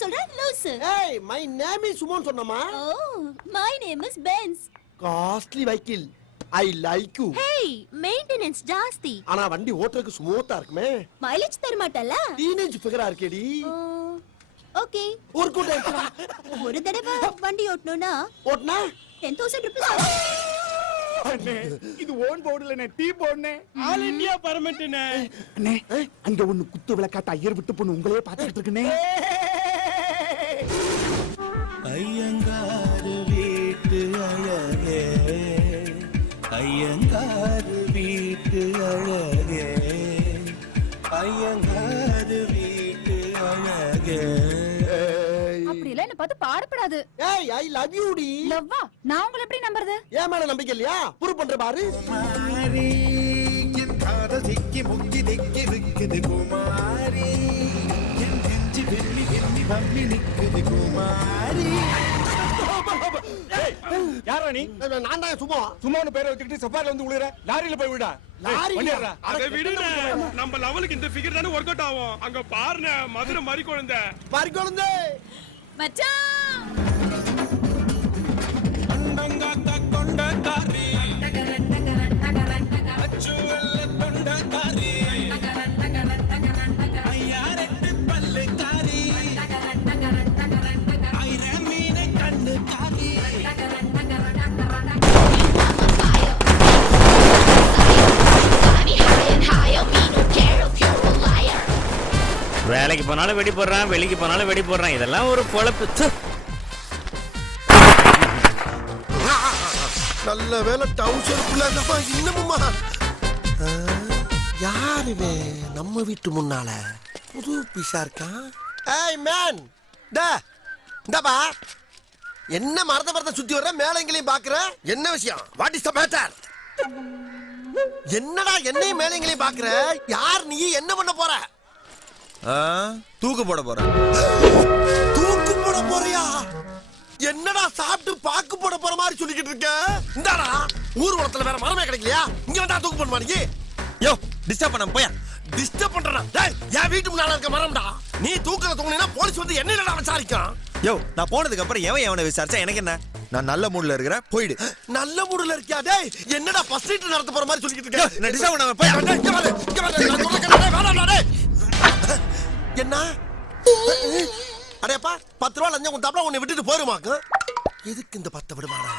சொல்ற லூசு. Hey, my name is Suman சொன்னமா. Oh, my name is Benz. Costly vehicle. I like you. Hey, maintenance ஜாஸ்தி. ஆனா வண்டி ஓட்டறதுக்கு ஸ்மூத்தா இருக்குமே. மைலேஜ் தர மாட்டல்ல? டீனேஜ் ஃபிகரா இருக்கேடி. ஓகே. ஒரு கூட ஒரு தடவை வண்டி ஓட்டணும்னா ஓட்னா 10,000 rupees. அண்ணே இது ஓன் போர்டுலனே டீ போர்டுனே ஆல் இந்தியா பர்மிட்னே. அண்ணே அங்க ஒன்னு குத்து விளக்காட்ட ஐயர் விட்டு பொண்ணு உங்களே பாத்துக்கிட்டு இருக்குனே. ஐயங்கார் வீட்டு அழகே, ஐயங்கார் வீட்டு அழகே, ஐயங்கார் வீட்டு அழகே. அப்படி இல்ல என்ன பார்த்து பாடப்படாது. ஏய் I love you டி. லவ்வா நான் உங்களை எப்படி நம்புறது? ஏன் மேல நம்பிக்கை இல்லையா? ப்ரூவ் பண்ற பாரு. குமாரி என் காதல் திக்கி முக்கி திக்கி விக்குது குமாரி, என் நெஞ்சு வெள்ளி வெள்ளி வம்பி நிக்குது குமாரி. யாரா நீ? நான் தான் சும்மா. சும்மானு பேரை வச்சுக்கிட்டு சஃபாரில வந்து உளுற லாரியில போய் விடா. லாரியா? அத விடுடா. நம்ம லெவலுக்கு இந்த ஃபிகர் தான வொர்க் அவுட் ஆகும். அங்க பாருங்க மதுரை மரி குழந்தை. பாரி குழந்தை. மச்சான் அண்டங்காத்த கொண்டக்காரி, அச்சுவல்ல தொண்டக்காரி, ஐயாரெட்டு பல்லுக்காரி, ஐர மீன கண்ணுக்காரி. வேலைக்கு போனாலும் வெடி போடுறான், வெளிக்கு போனாலும் வெடி போடுறான். இதெல்லாம் ஒரு பொழப்பு. நல்ல வேலை டவுசருக்குள்ள இன்னமுமா யாருவே நம்ம வீட்டு முன்னால புது பீஸா இருக்கான். ஏய் மேன் இந்தப்பா என்ன மரத சுத்தி வர்ற மேல எங்களையும் பாக்குற என்ன விஷயம்? What is the matter? என்னடா என்னையும் மேல எங்களையும் பாக்குற? யார் நீ? என்ன பண்ண போற? தூக்கு போட போறேன். தூக்கு போட போறியா? என்னடா சாப்பிட்டு பாக்கு போட போற மாதிரி சொல்லிக்கிட்டு இருக்க? இந்தாடா ஊர்வலத்துல வேற மரமே கிடைக்கலையா? இங்க வந்தா தூக்கு போட மாட்டீங்க. யோ டிஸ்டர்ப் பண்ண போயா. டிஸ்டர்ப் பண்றடா. டேய் என் வீட்டு முன்னால இருக்க மரம்டா. நீ தூக்கல தூங்குனீனா போலீஸ் வந்து என்னடா விசாரிக்கும்? யோ நான் போனதுக்கு அப்புறம் எவனை விசாரிச்சா எனக்கு என்ன? நான் நல்ல மூட்ல இருக்கிறேன், போயிடு. நல்ல மூடுல இருக்கியா? டேய் என்னடா ஃபர்ஸ்ட் நைட் நடத்த போற மாதிரி சொல்லிக்கிட்டு இருக்க? நான் டிஸ்டர்ப் பண்ணாம போயா. இங்க வா நான் சொல்றேன் டேய் வேணாடா டேய். என்ன அடேப்பா 10 ரூபாய் லஞ்சம் கொடுத்தாப்ல உன்னை விட்டுட்டு போயிருமாக்கு. எதுக்கு இந்த 10 விடுமாடா?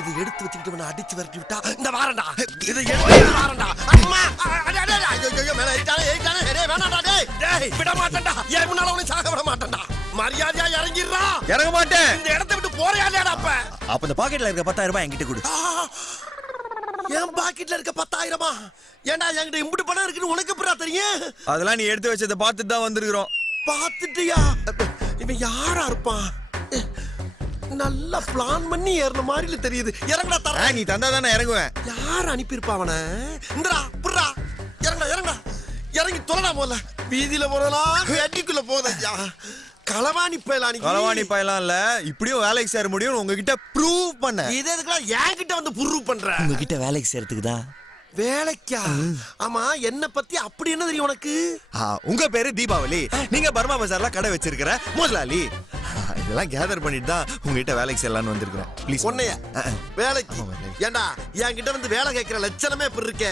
இது எடுத்து வச்சுக்கிட்டு உன்னை அடிச்சு விரட்டி விட்டா இந்த வாரண்டா. இது எடுத்து வாரண்டா. அம்மா அடே அடே ஐயோ மேல ஏய்டானே டேய் வேணாடா டேய். டேய் விட மாட்டேன்டா. ஏன் முன்னால உன்னை சாக விட மாட்டேன்டா. மரியாதையா இறங்கிடுறா. இறங்க மாட்டேன். இந்த இடத்தை விட்டு போறியா இல்லையாடா? அப்ப இந்த பாக்கெட்ல இருக்க 10,000 ரூபாய் என்கிட்ட கொடு. என் பாக்கெட்ல இருக்க 10,000 ஏண்டா என்கிட்ட இம்புட்டு பணம் இருக்குன்னு உனக்கு எப்படா தெரியும்? அதெல்லாம் நீ எடுத்து வச்சதை பார்த்துட்டு தான் வந்திருக்கிறோம். பாத்துட்டியா? இவன் யாரா இருப்பான்? நல்லா பிளான் பண்ணி ஏறன மாதிரி தெரியுது. இறங்கடா தர. நீ தந்தா தானே இறங்குவேன். யார் அனுப்பியிருப்பா அவன? இந்தடா புர்ரா இறங்கடா இறங்கி தொலைடா போல. வீதியில போறலாம் வேட்டிக்குள்ள போதையா களவாணி பயலானி. களவாணி பயலாம் இல்ல, இப்படியும் வேலைக்கு சேர முடியும் உங்ககிட்ட ப்ரூவ் பண்ண. இது எதுக்குலாம் என்கிட்ட வந்து ப்ரூவ் பண்ற? உங்ககிட்ட வேலைக்கு சேர்த்துக்கு தான். வேலைக்கா? ஆமா என்ன பத்தி அப்படி என்ன தெரியும் உனக்கு? உங்க பேரு தீபாவளி, நீங்க பர்மா பஜார்ல கடை வச்சிருக்கிற முதலாளி. இதெல்லாம் கேதர் பண்ணிட்டு தான் உங்ககிட்ட வேலைக்கு செல்லலாம்னு வந்திருக்கிறேன். ப்ளீஸ் உன்னைய வேலைக்கு ஏண்டா என்கிட்ட வந்து வேலை கேட்கிற லட்சணமே இப்ப இருக்க.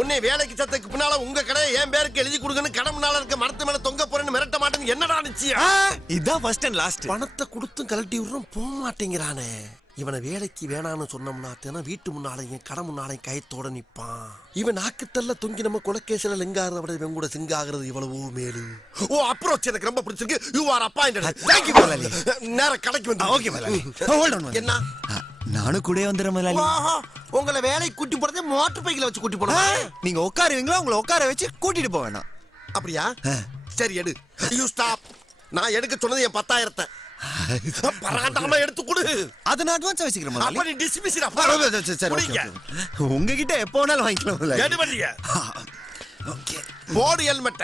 உன்னை வேலைக்கு சத்துக்கு பின்னால உங்க கடையை என் பேருக்கு எழுதி கொடுங்கன்னு கடை முன்னால இருக்க மரத்து மேல தொங்க போறேன்னு மிரட்ட மாட்டேன்னு என்னடா நிச்சயம்? இதுதான் ஃபர்ஸ்ட் அண்ட் லாஸ்ட். பணத்தை கொடுத்தும் கழட்டி விடுறோம் போக மாட்டேங்கிறானே. இவனை வேலைக்கு வேணான்னு சொன்னோம்னா தினம் வீட்டு முன்னாலையும் கடை முன்னாலையும் கயத்தோட நிப்பான். இவன் நாக்குத்தல்ல தொங்கி நம்ம கொலைகேசில லிங்காகிறத விட இவன் கூட சிங்காகிறது இவ்வளவோ மேலு. ஓ அப்ரோச் எனக்கு ரொம்ப பிடிச்சிருக்கு. You are appointed. Thank you முதலாளி. நேரா கடைக்கு வந்து. ஓகே முதலாளி. Hold on. என்ன? நானும் கூட வந்துறேன் முதலாளி. உங்களை வேலைக்கு கூட்டி போறதே மோட்டார் பைக்கில வச்சு கூட்டி போறா. நீங்க உட்காருவீங்களா? உங்களை உட்கார வச்சு கூட்டிட்டு போவேனா? அப்படியா? சரி எடு. You stop. நான் எடுக்க சொன்னது என் 10,000. பராண்டாம எடுத்து கொடு. அத நான் அட்வான்ஸ் வச்சிக்கிறேன் முதலாளி. அப்ப நீ டிஸ்மிஸ்ரா. சரி உங்ககிட்ட எப்ப வேணாலும் வாங்கிக்கலாம் முதலாளி. எடு வண்டிய. ஓகே. போடு ஹெல்மெட்.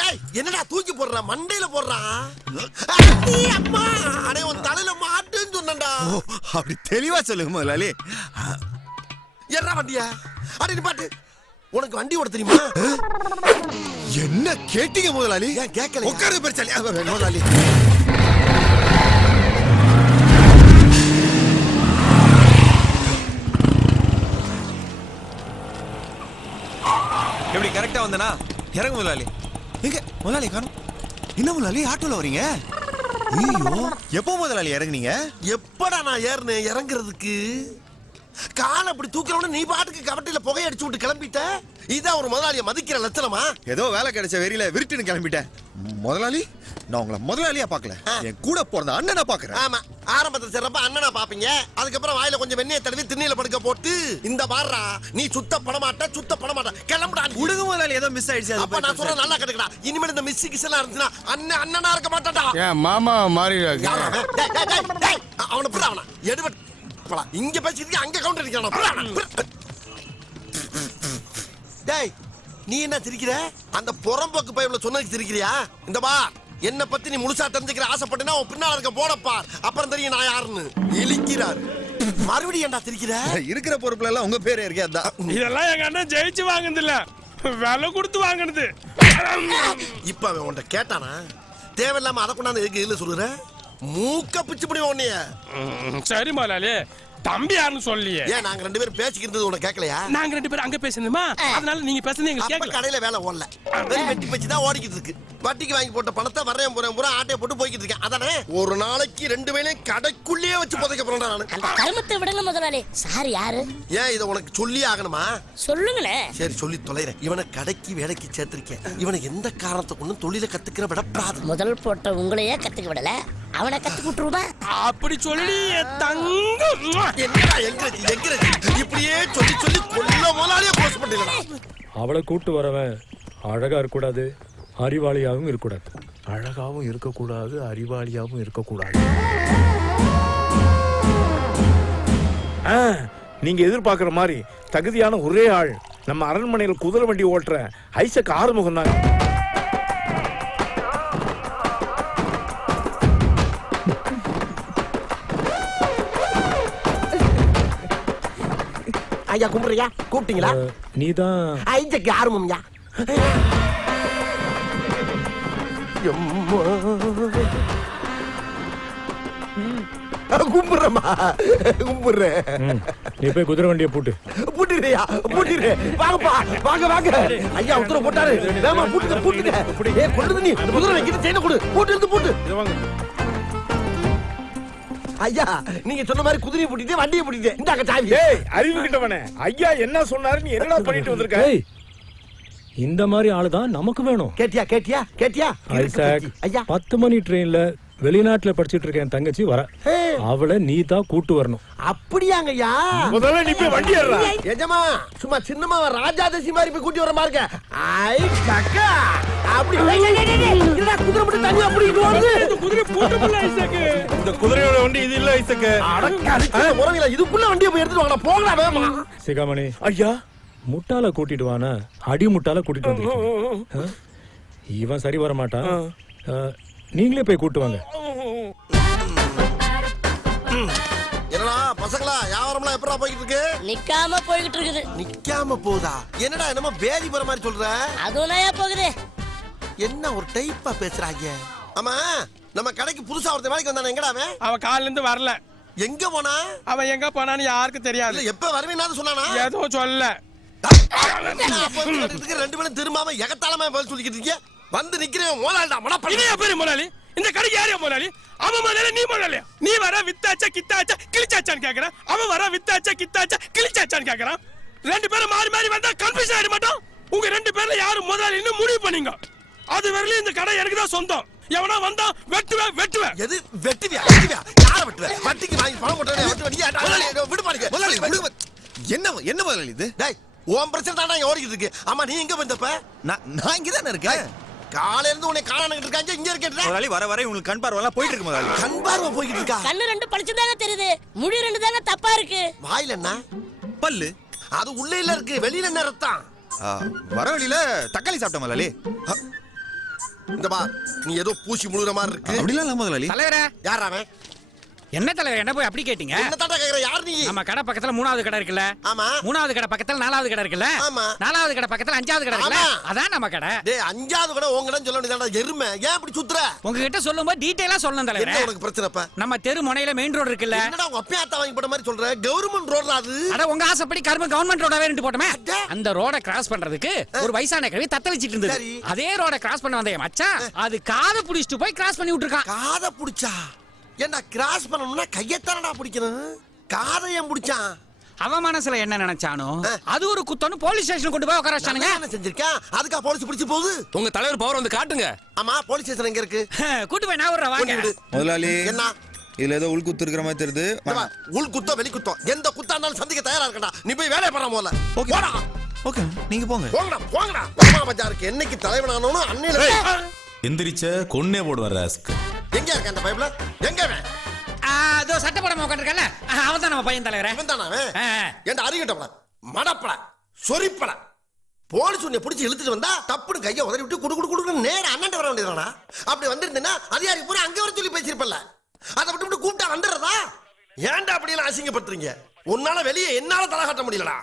டேய் என்னடா தூக்கி போடுற? மண்டையில போடுறா. அம்மா அடே உன் தலையில மாட்டுன்னு சொன்னேன்டா. அப்படி தெளிவா சொல்லுங்க முதலாளி. ஏறா வண்டிய. அடி நிப்பாட்டு. உனக்கு வண்டி ஓட தெரியுமா? என்ன கேட்டீங்க முதலாளி? ஏன் கேட்கல? உட்காருங்க பெருச்சாலி. முதலாளி எப்படி கரெக்டா வந்தனா? இறங்கு முதலாளி. எங்க முதலாளி காணோம்? என்ன முதலாளி ஆட்டோல வரீங்க? ஐயோ எப்போ முதலாளி இறங்குனீங்க? எப்படா நான் ஏறினேன் இறங்குறதுக்கு? காலை அப்படி தூக்கிறவன நீ பாட்டுக்கு கவட்டையில புகை அடிச்சு விட்டு கிளம்பிட்ட. இதான் ஒரு முதலாளிய மதிக்கிற லட்சணமா? ஏதோ வேலை கிடைச்ச வெறியில விருட்டுன்னு கிளம்பிட்டேன். முதலாளி நான் உங்களை முதலாளியா பார்க்கல, என் கூட பிறந்த அண்ணனை பார்க்கறேன். ஆமா, ஆரம்பத்துல சேர்றப்ப அண்ணனா பாப்பீங்க. அதுக்கப்புறம் வாயில கொஞ்சம் வெண்ணெயை தடவி திண்ணையில படுக்க போட்டு இந்த பாடுறா நீ சுத்த படமாட்ட கிளம்புடா. உடுங்க முதலாளி, ஏதோ மிஸ் ஆயிடுச்சு. அப்ப நான் சொல்ற நல்லா கேட்டுக்கடா. இனிமேல் இந்த மிஸ் கிஸ் எல்லாம் இருந்துச்சுன்னா அண்ணனா இருக்க மாட்டான்டா. ஏன் மாமா மாறி யாரா அவன்? டேய், அவனை புறா அவனை எடுபட் போடா. இங்க பேசிட்டு அங்க கவுண்டர் நிக்கிறான். டேய் நீ என்ன சிரிக்கிற? அந்த புறம்போக்கு பையல சொன்னதுக்கு சிரிக்கிறியா? இந்த பா என்ன பத்தி நீ முழுசா தெரிஞ்சுக்கிற ஆசைப்பட்டேன்னா உன் பின்னால இருக்க போடப்பார், அப்புறம் தெரியும் நான் யாருன்னு. இழிக்கிறார். மறுபடியும் ஏன்டா சிரிக்கிற? இருக்கிற பொறுப்புல எல்லாம் உங்க பேரே இருக்கே. அதான் இதெல்லாம் எங்க அண்ணன் ஜெயிச்சு வாங்குனது இல்ல, விலை கொடுத்து வாங்குனது. இப்ப அவன் உன்கிட்ட கேட்டானா? தேவையில்லாம அதை கொண்டாந்து எதுக்கு இதுல சொல்லுற? மூக்க பிச்சு முடியும் உன்னைய. சரி முதலாளி, தம்பி யாருன்னு சொல்லியே. ஏன் நாங்க ரெண்டு பேரும் பேசிக்கிறது உனக்கு கேட்கலையா? நாங்க ரெண்டு பேரும் அங்க பேசணுமா, அதனால நீங்க பேசுறது எங்களுக்கு அப்ப கேட்கல. கடையில வேலை ஓடல, வெறும் வெட்டி பச்சு தான் ஓடிக்கிட்டு இருக்கு. வட்டிக்கு வாங்கி போட்ட பணத்தை வரையும் போறேன் பூரா ஆட்டையை போட்டு போய்கிட்டு இருக்கேன். அதானே ஒரு நாளைக்கு 2 வேளையும் கடைக்குள்ளேயே வச்சு புதைக்க போறேன் நானு. அந்த கருமத்தை விடுங்க முதலாளி. சார் யாரு? ஏன் இதை உனக்கு சொல்லி ஆகணுமா? சொல்லுங்களே. சரி சொல்லி தொலைறேன். இவனை கடைக்கு வேலைக்கு சேர்த்திருக்கேன். இவனை எந்த காரணத்தை கொண்டும் தொழில கத்துக்கிற விடப்படாது. முதல் போட்ட உங்களையே கத்துக்க விடல, அவனை கத்து விட்டுருவா. அப்படி சொல்லி தங்கம் என்னடா எங்க இப்படியே சொல்லி சொல்லி கொல்ல முதலாளியே போஸ்ட் பண்ணிடலாம். அவளை கூட்டு வரவன் அழகா இருக்கக்கூடாது, அறிவாளியாகவும் இருக்கக்கூடாது. அழகாவும் இருக்கக்கூடாது, அறிவாளியாகவும் இருக்கக்கூடாது. நீங்க எதிர்பார்க்கிற மாதிரி தகுதியான ஒரே ஆள் நம்ம அரண்மனையில் குதிரை வண்டி ஓட்டுற ஐசக் ஆறுமுகம் தான். ஐயா கும்பிடுறியா? கூப்பிட்டீங்களா? நீதான் ஐஜக்கு ஆரம்பம்யா. கும்பிடுறமா கும்பிடுறேன். நீ போய் குதிரை வண்டியை பூட்டு. பூட்டிடுறியா? பூட்டிடு. வாங்கப்பா, வாங்க. ஐயா உத்தரவு போட்டாரு. வேமா பூட்டுங்க. ஏ கொண்டு நீ குதிரை வைக்கிட்டு செயின கொடு. பூட்டு. ஐயா நீங்க சொன்ன மாதிரி குதிரையை பூட்டிட்டு வண்டியை பூட்டிட்டு இந்தாங்க சாவி. ஏய் அறிவு கிட்டவனே, ஐயா என்ன சொன்னாரு, நீ என்னடா பண்ணிட்டு வந்திருக்க? இந்த மாதிரி ஆளுதான் நமக்கு வேணும். கேட்டியா? ஐசக், ஐயா 10 மணி ட்ரெயின்ல வெளிநாட்டுல படிச்சிட்டு இருக்கேன் தங்கச்சி வர, அவளை நீ தான் கூட்டு வரணும். அப்படியாங்க ஐயா? முதல்ல நீ போய் வண்டி ஏறா. எஜமா சும்மா சின்னமா ராஜாதசி மாதிரி போய் கூட்டி வர மார்க்க. ஐ கக்கா அப்படி இல்லடா, குதிரை மட்டும் தனியா அப்படிட்டு வருது. இந்த குதிரை போட்டுல ஐசக். இந்த குதிரையோட வண்டி இது இல்ல ஐசக். அடக்கா முறவில இதுக்குள்ள வண்டியை போய் எடுத்துட்டு வாங்கடா, போங்கடா வேகமா. சிகாமணி ஐயா, முட்டாள கூட்டிட்டு வானா, அடி முட்டாள கூட்டிட்டு வந்து. இவன் சரி வர மாட்டான், நீங்களே போய் கூட்டு வாங்க. என்னடா பசங்களா, வியாபாரம்லாம் எப்படா போய்கிட்டு இருக்கு? நிக்காம போய்கிட்டு இருக்குது. நிக்காம போதா? என்னடா என்னமோ பேதி போற மாதிரி சொல்ற? அதுவும் போகுது. என்ன ஒரு டைப்பா பேசுறாங்க? ஆமா நம்ம கடைக்கு புதுசா ஒருத்த வேலைக்கு வந்தானே, எங்கடா அவன்? அவன் காலையில இருந்து வரல. எங்க போனா? அவன் எங்க போனான்னு யாருக்கும் தெரியாது. இல்ல எப்ப வருவேன்னு சொன்னானா? ஏதோ சொல்ல. அப்ப 2 பேரும் திரும்பாம எகத்தாளமா பதில் சொல்லிக்கிட்டு இருக்கீங்க. வந்து நிக்கிறேன் மோலாடா மடப்படி. இனியா பேரு முதலாளி, இந்த கடைக்கு யாரையா முதலாளி? அவன் முதலாளி, நீ முதலாளி. நீ வர வித்தாச்சா கித்தாச்சா கிழிச்சாச்சான்னு கேக்குறான். அவன் வர வித்தாச்சா கித்தாச்சா கிழிச்சாச்சான்னு கேக்குறான். 2 பேரும் மாறி வந்தா கன்ஃபியூஷன் ஆயிட மாட்டோம்? உங்க 2 பேர்ல யாரு முதலாளின்னு முடிவு பண்ணீங்க. அது வரல இந்த கடை எனக்கு தான் சொந்தம். எவனா வந்தா வெட்டுவேன். எது வெட்டுவியா? யார வெட்டுவேன்? வட்டிக்கு வாங்கி பணம் போட்டவனே வெட்டுவீங்க. விடு பாருங்க முதலாளி என்ன முதலாளி இது? டேய் உன் பிரச்சனை தானே இங்க ஓடிக்கிட்டு இருக்கு. ஆமா நீ எங்க வந்தப்ப? நான் இங்க தானே இருக்கேன். காலையில இருந்து உன்னை காணானுக்கிட்டு இருக்காங்க, இங்க இருக்கேன். முதலாளி வர உங்களுக்கு கண் பார்வைலாம் போயிட்டு இருக்கு முதலாளி. கண் பார்வை போய்கிட்டு இருக்கா? கண்ணு 2 பளிச்சுதாங்க தெரியுது, முடி 2 தாங்க தப்பா இருக்கு. வாயில என்ன? பல்லு. அது உள்ள இல்ல இருக்கு, வெளியில என்ன ரத்தம்? வர வழியில தக்காளி சாப்பிட்ட முதலாளி. இந்த பா நீ ஏதோ பூசி முழுற மாதிரி இருக்கு. அப்படிலாம் இல்ல முதலாளி. தலைவரே யார் அவன்? என்ன தலைவர் என்ன போய் அப்படி கேட்டீங்க? என்ன தாண்டா கேக்குற? யார் நீ? நம்ம கடை பக்கத்துல 3வது கடை இருக்குல்ல? ஆமா. 3வது கடை பக்கத்துல 4வது கடை இருக்குல்ல? ஆமா. 4வது கடை பக்கத்துல 5வது கடை இருக்குல்ல? ஆமா. அதான் நம்ம கடை. டேய் 5வது கடை உங்கடன்னு சொல்ல வேண்டியதாடா எருமை. ஏன் இப்படி சுத்துற? உங்ககிட்ட சொல்லும்போது டீடைலா சொல்லணும் தலைவர். என்ன உனக்கு பிரச்சனைப்பா? நம்ம தெரு முனையில மெயின் ரோடு இருக்குல்ல? என்னடா உங்க அப்பா ஆத்தா வாங்கி போட்ட மாதிரி சொல்ற? கவர்மெண்ட் ரோட்ல அது. அட உங்க ஆசைப்படி கவர்மெண்ட் ரோடவே ரெண்டு போட்டோமே. அந்த ரோட கிராஸ் பண்றதுக்கு ஒரு வயசான கிழவி தத்தளிச்சிட்டு இருந்தது. அதே ரோட கிராஸ் பண்ண வந்த மச்சான் அது காதை புடிச்சிட்டு போய் கிராஸ் பண்ணி விட்டுருக்கான். காதை புடிச்சா? ஏன்டா கிராஸ் பண்ணணும்னா கையத்தானடா பிடிக்கணும். காதை ஏன் புடிச்சான்? அவன் மனசுல என்ன நினைச்சானோ அது ஒரு குத்தன்னு போலீஸ் ஸ்டேஷன் கொண்டு போய் உட்கார வச்சானுங்க. என்ன செஞ்சிருக்கேன்? அதுக்கா போலீஸ் பிடிச்சு போகுது? உங்க தலைவர் பவர் வந்து காட்டுங்க. ஆமா போலீஸ் ஸ்டேஷன் எங்க இருக்கு? கூட்டி போய் நான் ஒரு வாங்க. முதலாளி என்ன இதுல ஏதோ உள் குத்து இருக்கிற மாதிரி தெரியுது. உள் குத்தம் வெளி குத்தம் எந்த குத்தா இருந்தாலும் சந்திக்க தயாரா இருக்கடா. நீ போய் வேலைய பண்ண முதல்ல. போடா. ஓகே நீங்க போங்க. போங்கடா போங்கடா. அம்மா பஜாருக்கு என்னைக்கு தலைவனானோ அன்னையில எந்திரிச்ச கொன்னே போடுவார் ராஸ்க். எங்க இருக்க அந்த பைப்ல? எங்க அவன்? அதோ சட்டை போடாம உட்காந்துருக்கல அவன் தான் நம்ம பையன் தலைவரே. இவன் தானா அவன்? ஏன்டா அறிகிட்டப்பட மடப்பட சொரிப்பட போலீஸ் உன்னை பிடிச்சி இழுத்துட்டு வந்தா தப்புன்னு கையை உதறி விட்டு குடு குடு குடுன்னு நேரா அண்ணன் வர வேண்டியதானா? அப்படி வந்திருந்தேன்னா அதிகாரி பூரா அங்க வர சொல்லி பேசியிருப்பல. அதை விட்டு விட்டு கூப்பிட்டா வந்துடுறதா? ஏன்டா அப்படி எல்லாம் அசிங்கப்படுத்துறீங்க? உன்னால வெளியே என்னால தலை காட்ட முடியலடா.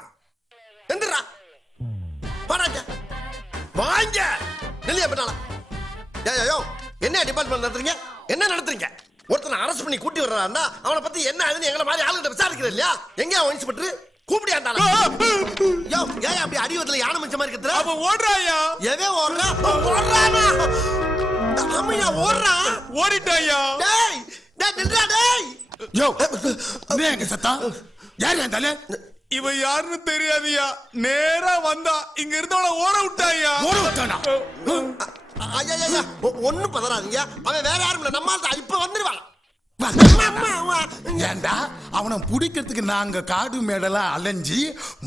எந்திரா வாங்க வாங்க நெல்லியா பண்ணால. ஏயோ என்ன டிபார்ட்மெண்ட் நடத்துறீங்க? என்ன நடத்துறீங்க? ஒருத்தனை அரெஸ்ட் பண்ணி கூட்டி வர்றான்னா அவனை பத்தி என்ன ஆகுதுன்னு எங்களை மாதிரி ஆளுகிட்ட விசாரிக்கிறேன் இல்லையா? எங்கேயா இன்ஸ்பெக்டர் கூப்பிடியா இருந்தாலும் யோ ஏன் அப்படி அடிவத்துல யானை மிச்ச மாதிரி கத்துற? அவன் ஓடுறாயா? எவன் ஓடுறா? ஓடுறானா? ஆமையா ஓடுறான். ஓடிட்டாயா? டேய் டேய் நில்றா டேய். யோ நீ எங்க சத்தா? யார் அந்த இவன் யாருன்னு தெரியாதியா? நேரா வந்தா இங்க இருந்தவன ஓட விட்டாயா? ஓட விட்டானா? ஐயா ஒண்ணும் பதறாதீங்க. அவன் வேற யாரும் இல்ல நம்ம ஆள் இப்ப வந்துருவான். ஏண்டா அவனை பிடிக்கிறதுக்கு நாங்க காடு மேடெல்லாம் அலைஞ்சி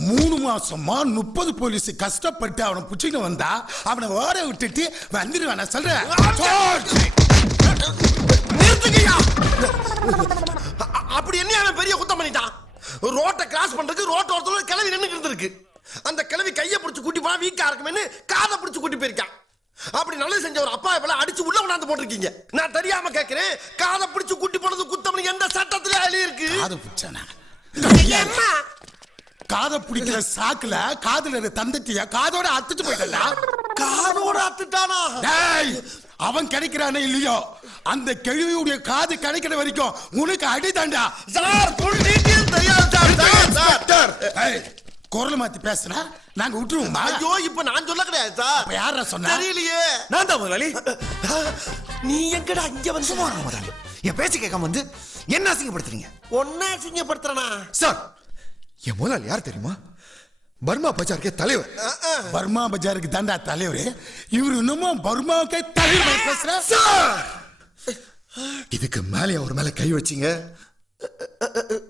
3 மாசமா 30 போலீஸ் கஷ்டப்பட்டு அவனை பிடிச்சிட்டு வந்தா அவனை ஓட விட்டுட்டு வந்துருவான சொல்ற. நிறுத்துங்கய்யா. அப்படி என்ன அவன் பெரிய குத்தம் பண்ணிட்டான்? ரோட்டை கிராஸ் பண்றதுக்கு ரோட்டோரத்துல கிளவி நின்னுட்டு இருந்திருக்கு. அந்த கிளவி கையை பிடிச்சு கூட்டி போனா வீக்கா இருக்குமே காதை பிடிச்சு கூட்டி போயிருக்கான். அப்படி நல்லது செஞ்ச ஒரு அப்பா இப்ப அடிச்சு உள்ள கொண்டாந்து போட்டிருக்கீங்க. நான் தெரியாம கேட்கிறேன். காதை பிடிச்சு கூட்டி போனது குத்தம் எந்த சட்டத்துல எழுதி இருக்கு? காதை பிடிச்சானா? காதை பிடிக்கிற சாக்குல காதுல தந்தட்டியா காதோட அத்துட்டு போயிட்டா? காதோட அத்துட்டானா? அவன் கிடைக்கிறானே இல்லையோ அந்த கேள்வியுடைய காது கிடைக்கிற வரைக்கும் உனக்கு அடிதாண்டா. சார் ஃபுல் டீடைல் தெரியாது சார். குரல் மாத்தி பேசுனா நாங்க விட்டுருவோமா? ஐயோ இப்ப நான் சொல்ல கிடையாது சார். யாரா சொன்னா? தெரியலையே. நான் தான் முதலாளி. நீ எங்கடா இங்க வந்து? சும்மா முதலாளி என் பேச்சு கேட்காம வந்து என்ன அசிங்கப்படுத்துறீங்க? ஒன்னா அசிங்கப்படுத்துறனா? சார் என் முதலாளி யார் தெரியுமா? பர்மா பஜாருக்கே தலைவர். பர்மா பஜாருக்கு தாண்டா தலைவர். இவரு இன்னமும் பர்மாவுக்கே தலைவர் பேசுற. இதுக்கு மேலே அவர் மேல கை வச்சீங்க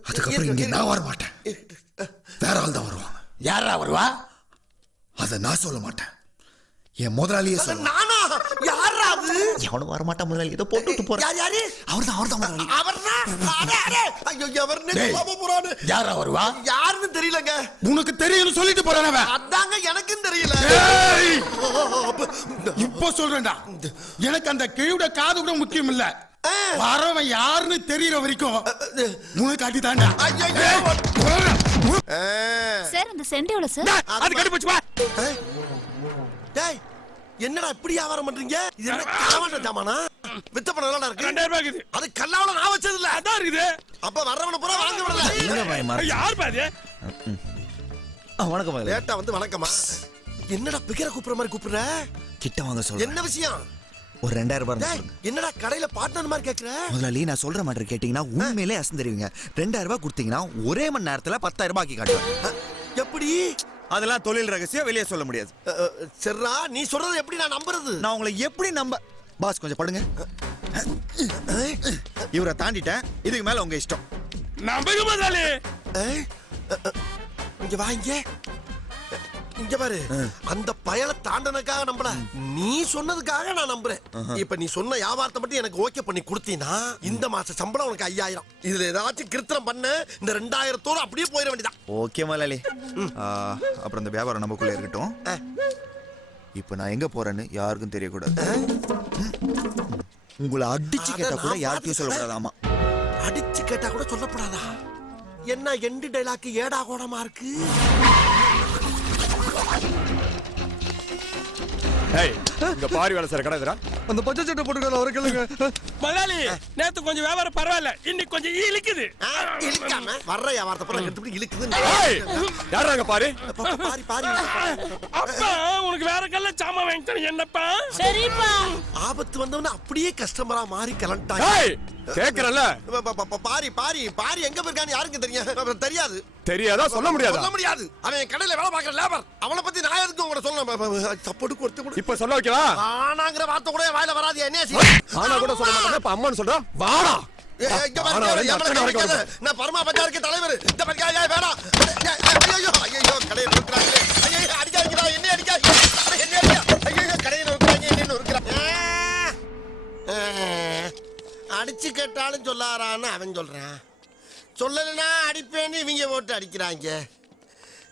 அதுக்கப்புறம் இங்க நான் வர மாட்டேன். வேற ஆள் தான் வருவாங்க. யாரா வருவா? அத நான் சொல்ல மாட்டேன். என் முதலாளியே சொல்ல. நானா? யாரா அது? எவனும் வர மாட்டான் முதலாளி. ஏதோ போட்டுட்டு போறேன். யாரு? அவர்தான் முதலாளி. அவர்னா? அடே ஐயோ எவர்னே பாபு புராணே. யாரா வருவா? யாருன்னு தெரியலங்க. உனக்கு தெரியும்னு சொல்லிட்டு போறானே. அதாங்க எனக்கும் தெரியல. இப்போ சொல்றேன்டா. எனக்கு அந்த கிழியோட காது கூட முக்கியம் இல்ல. வரவன் யாருன்னு தெரியற வரைக்கும் உனக்கு அடிதாண்டா. சார் அந்த சென்ட் எவ்வளவு சார்? அது கடிச்சு வா. டேய் என்னடா இப்படி வியாபாரம் பண்றீங்க? இது என்ன காவல்ற ஜாமானா? வித்த பணம் நல்லா இருக்கு. 2000 ரூபாய் இருக்குது. அது கல்லாவல நான் வச்சது இல்ல. அதான் இருக்குது. அப்ப வர்றவன பூரா வாங்க விடல. யார் பாது? வணக்கம் முதலாளி. லேட்டா வந்து வணக்கமா? என்னடா பிகர கூப்பிடுற மாதிரி கூப்பிடுற? கிட்ட வாங்க சொல்றேன். என்ன விஷயம்? ஒரு 2000 ரூபாய். டேய் என்னடா கடையில பார்ட்னர் மாதிரி கேக்குற? முதலாளி நான் சொல்ற மாதிரி கேட்டீங்கன்னா உண்மையிலே அசந்தருவீங்க. 2000 ரூபாய் கொடுத்தீங்கன்னா ஒரே மணி நேரத்துல 10000 ரூபாய் ஆக்கி காட்டுவேன். எப்படி? அதெல்லாம் தொழில் ரகசியம், வெளியே சொல்ல முடியாது. சரிடா நீ சொல்றது எப்படி நான் நம்புறது? நான் உங்களை எப்படி நம்ப? பாஸ் கொஞ்சம் படுங்க. இவரை தாண்டிட்டேன். இதுக்கு மேல உங்க இஷ்டம். நம்புங்க முதலாளி. இங்க வா இங்க. இங்க பாரு. அந்த பயல தாண்டனக்காக நம்பல. நீ சொன்னதுக்காக நான் நம்புறேன். இப்ப நீ சொன்ன வியாபாரத்தை மட்டும் எனக்கு ஓகே பண்ணி கொடுத்தீனா இந்த மாச சம்பளம் உனக்கு 5000. இதுல ஏதாச்சும் கிருத்திரம் பண்ண இந்த 2000 அப்படியே போயிட வேண்டியதான். ஓகே முதலாளி. அப்புறம் இந்த வியாபாரம் நமக்குள்ள இருக்கட்டும். இப்ப நான் எங்க போறேன்னு யாருக்கும் தெரியக்கூடாது. உங்களை அடிச்சு கேட்டா கூட யாருக்கும் சொல்லக்கூடாதாமா. அடிச்சு கேட்டா கூட சொல்லப்படாதா? என்ன எண்டு டைலாக் ஏடா கோடமா இருக்கு? இங்க பாரி வேலை சார் கடை அந்த பச்சை சட்டை போட்டுக்கிற ஒரு கேளுங்க. மலாலி நேத்து கொஞ்சம் வியாபாரம் பரவாயில்ல, இன்னைக்கு கொஞ்சம் இழுக்குது. இழுக்காம வர்ற வியாபாரத்தை பூரா எடுத்துட்டு இழுக்குது. யாராங்க பாரு? பாரி பாரி. அப்பா உனக்கு வேற கல்ல சாமான் வாங்கி தரேன் என்னப்பா? சரிப்பா. ஆபத்து வந்தவன அப்படியே கஸ்டமரா மாறி கலண்டாங்க. கேக்குறல்ல? பாரி பாரி பாரி எங்க போயிருக்கான்னு யாருக்கு தெரியும்? தெரியாது. தெரியாதா? சொல்ல முடியாதா? சொல்ல முடியாது. அவன் கடையில வேலை பார்க்கற லேபர். அவளை பத்தி நான் எதுக்கு உங்களை சொல்லணும்? சப்போர்ட் கொடுத்து கொடு. இப்ப சொல்ல வைக்கவா? ஆனாங்கற வார்த்தை கூட வாயில வராது. என்ன ஆனா கூட சொல்ல மாட்டேன். இப்ப அம்மான்னு சொல்றா. வாடா. நான் பரமா பஞ்சாருக்கு தலைவர். இந்த பஞ்சாய வேணாம். ஐயோ ஐயோ கடையை நோக்குறாங்களே. ஐயோ அடிக்காதீங்கடா. என்ன அடிக்காதீங்க. என்ன அடிக்காதீங்க. ஐயோ கடையை நோக்குறாங்க. என்ன நோக்குறாங்க? அடிச்சு கேட்டாலும் சொல்லாரான்னு அவன் சொல்றான். சொல்லலைன்னா அடிப்பேன்னு இவங்க போட்டு அடிக்கிறாங்க.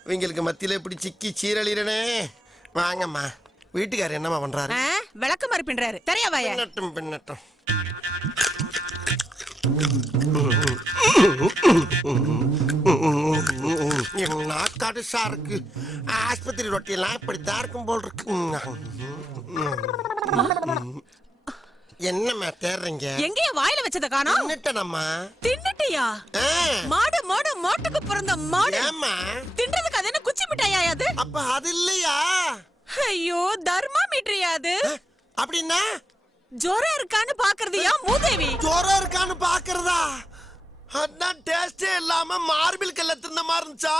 இவங்களுக்கு மத்தியில இப்படி சிக்கி சீரழிறனே. வாங்கம்மா. வீட்டுக்காரர் என்னம்மா பண்றாரு? விளக்கு மாதிரி பின்றாரு. தெரியாவாயா? பின்னட்டும் பின்னட்டும். நாக்காடுசா இருக்கு. ஆஸ்பத்திரி ரொட்டியெல்லாம் இப்படித்தான் இருக்கும் போல் இருக்கு. என்னம்மா தேடுறீங்க? எங்கேயா வாயில வச்சத காணோம்? தின்னுட்டேனம்மா. தின்னுட்டியா? மாடு மாடு மாட்டுக்கு பிறந்த மாடு. ஏம்மா தின்றதுக்கு அது என்ன குச்சி மிட்டாயா அது? அப்ப அது இல்லையா? ஐயோ தர்மா மீட்டரியா அது? அப்படின்னா ஜோரம் இருக்கான்னு பாக்குறதுயா மூதேவி? ஜோரம் இருக்கான்னு பாக்குறதா? அதான் டேஸ்டே இல்லாம மார்பிள் கல்ல தின்ன மாதிரி இருந்துச்சா?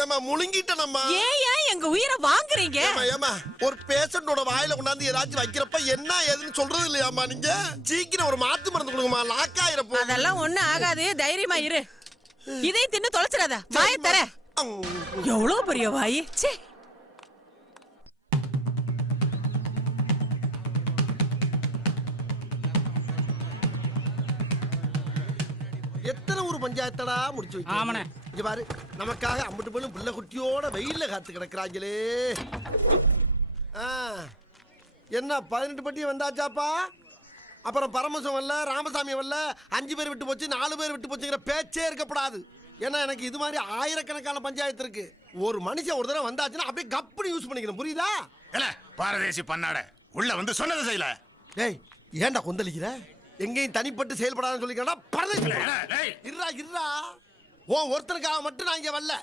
ஏமா முழுங்கிட்டனம்மா. ஏன் எங்க உயிரை வாங்குறீங்க? ஏமா ஒரு பேஷண்டோட வாயில கொண்டாந்து ஏதாச்சும் வைக்கிறப்ப என்ன ஏதுன்னு சொல்றது இல்லையாமா நீங்க? சீக்கிரம் ஒரு மாத்து மருந்து கொடுங்கம்மா. லாக் ஆயிரப்போ. அதெல்லாம் ஒண்ணும் ஆகாது. தைரியமா இரு. இதையும் தின்னு தொலைச்சிடாத. வாயை தர. எவ்வளவு பெரிய வாய். சே. எத்தனை ஒரு பஞ்சாயத்தடா முடிச்சு வைக்க. இங்க பாரு, நமக்காக அம்பட்டு போலும் பிள்ளை குட்டியோட வெயில்ல காத்து கிடக்குறாங்களே. என்ன 18 பட்டி வந்தாச்சாப்பா? அப்புறம் பரமசம் வரல, ராமசாமி வரல, 5 பேர் விட்டு போச்சு, 4 பேர் விட்டு போச்சுங்கிற பேச்சே இருக்கப்படாது. ஏன்னா எனக்கு இது மாதிரி ஆயிரக்கணக்கான பஞ்சாயத்து இருக்கு. ஒரு மனுஷன் ஒரு தடவை வந்தாச்சுன்னா அப்படியே கப்புன்னு யூஸ் பண்ணிக்கணும். புரியுதா? பாரதேசி பண்ணாட உள்ள வந்து சொன்னதை செய்யல. டேய் ஏன்டா கொந்தளிக்கிற? எங்கேயும் தனிப்பட்டு செயல்படாதுன்னு சொல்லிக்கிறா. பரதேசி இருடா இருடா. ஓ ஒருத்தனுக்காக மட்டும் நான் இங்க வரல,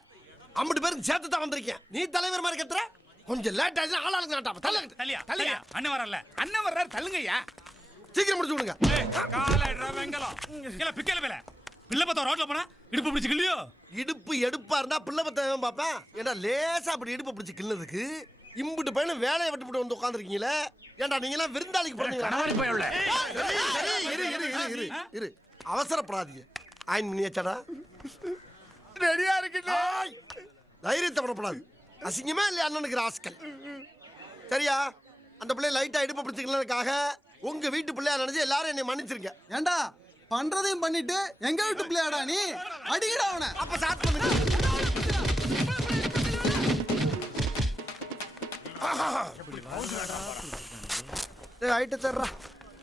50 பேருக்கு சேர்த்து தான் வந்திருக்கேன். நீ தலைவர் மாதிரி கத்துற. கொஞ்சம் லேட் ஆச்சு. ஆளாளுங்க நாட்டா தள்ளியா தள்ளியா. அண்ணன் வரல. அண்ணன் வர்றாரு. தள்ளுங்கய்யா. சீக்கிரம் முடிச்சு விடுங்க. காலைடா வெங்கலம். இல்ல பிக்கல வேல. பிள்ளை பத்த ரோட்ல போனா இடுப்பு பிடிச்சு கிள்ளியோ? இடுப்பு எடுப்பா இருந்தா பிள்ளை பத்த பாப்பேன். ஏன்னா லேசா அப்படி இடுப்பு பிடிச்சு கிள்ளதுக்கு இம்புட்டு பையனும் வேலையை விட்டு வந்து உட்காந்துருக்கீங்களே. ஏண்டா நீங்க எல்லாம் விருந்தாளிக்கு போறீங்களா? இரு அவசரப்படாதீங்க. ஆயின் பண்ணியாச்சாடா? ரெடியா இருக்கு. தைரியத்தை படப்படாது. அசிங்கமா இல்லையா அண்ணனுக்கு ராஸ்கல்? சரியா? அந்த பிள்ளை லைட்டா இடுப்பு பிடிச்சிக்கிறதுக்காக உங்க வீட்டு பிள்ளையா நினைச்சு எல்லாரும் என்னை மன்னிச்சிருங்க. ஏண்டா பண்றதையும் பண்ணிட்டு எங்க வீட்டு பிள்ளையாடா நீ? அடிக்கடா அவனை. அப்ப சாத் பண்ணுங்க.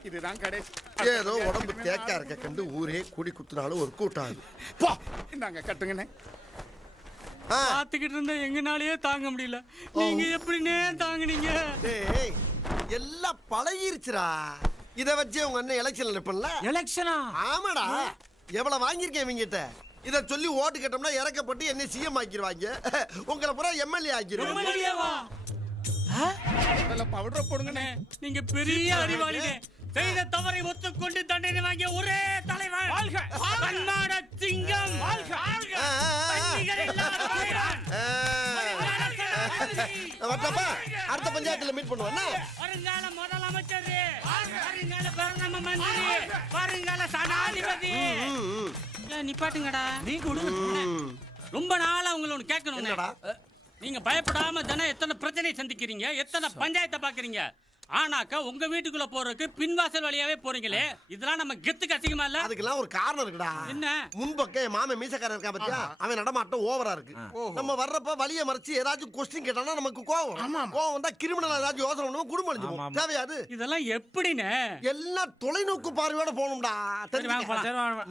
இதுதான் கடை. ஏதோ உடம்பு தேக்கா இருக்க கண்டு ஊரே கூடி குத்துனாலும் ஒரு கூட்டாது. நாங்க கட்டுங்கண்ணே. பாத்துக்கிட்டு இருந்தா எங்கனாலயே தாங்க முடியல. நீங்க எப்படினே தாங்குனீங்க? டேய் எல்லாம் பழகிருச்சுடா. இத வச்சு உங்க அண்ணன் எலெக்ஷன்ல நிப்பல்ல. எலெக்ஷனா? ஆமாடா. எவ்வளவு வாங்கியிருக்கேன் இவங்கிட்ட. இத சொல்லி ஓட்டு கேட்டோம்னா இறக்கப்பட்டு என்ன சிஎம் ஆக்கிடுவாங்க. உங்களை பூரா எம்எல்ஏ ஆக்கிடுவாங்க. பவுடர் போடுங்கண்ணே. நீங்க பெரிய அறிவாளினே. செய்த தவறை ஒத்துக்கொண்டு தண்டனை வாங்கிய ஒரே தலைவர். கர்நாடக சிங்கம். அடுத்த பஞ்சாயத்துல மீட் பண்ணுவானா? வருங்கால முதலமைச்சர், வருங்கால பிரதம மந்திரி, வருங்கால சனாதிபதி. நிப்பாட்டுங்கடா. நீங்க விடுங்க. ரொம்ப நாளா உங்களை ஒண்ணு கேட்கணும். நீங்க பயப்படாம தானே எத்தனை பிரச்சனை சந்திக்கிறீங்க, எத்தனை பஞ்சாயத்தை பாக்குறீங்க. ஆனாக்கா உங்க வீட்டுக்குள்ள போறதுக்கு பின்வாசல் வழியாவே போறீங்களே, இதெல்லாம் நம்ம கெத்துக்கு அசிங்கமா இல்ல? அதுக்கெல்லாம் ஒரு காரணம் இருக்குடா. என்ன? முன்பக்கம் என் மாமன் மீசக்காரன் இருக்கா பத்தியா, அவன் நடமாட்டம் ஓவரா இருக்கு. நம்ம வர்றப்ப வழிய மறைச்சு ஏதாச்சும் கொஸ்டின் கேட்டானா நமக்கு கோவம் வந்தா கிரிமினல் ஏதாச்சும் யோசனை பண்ணுவோம், குடும்பம் அழிஞ்சு போகும். தேவையாது? இதெல்லாம் எப்படின்னு எல்லாம் தொலைநோக்கு பார்வையோட போகணும்டா.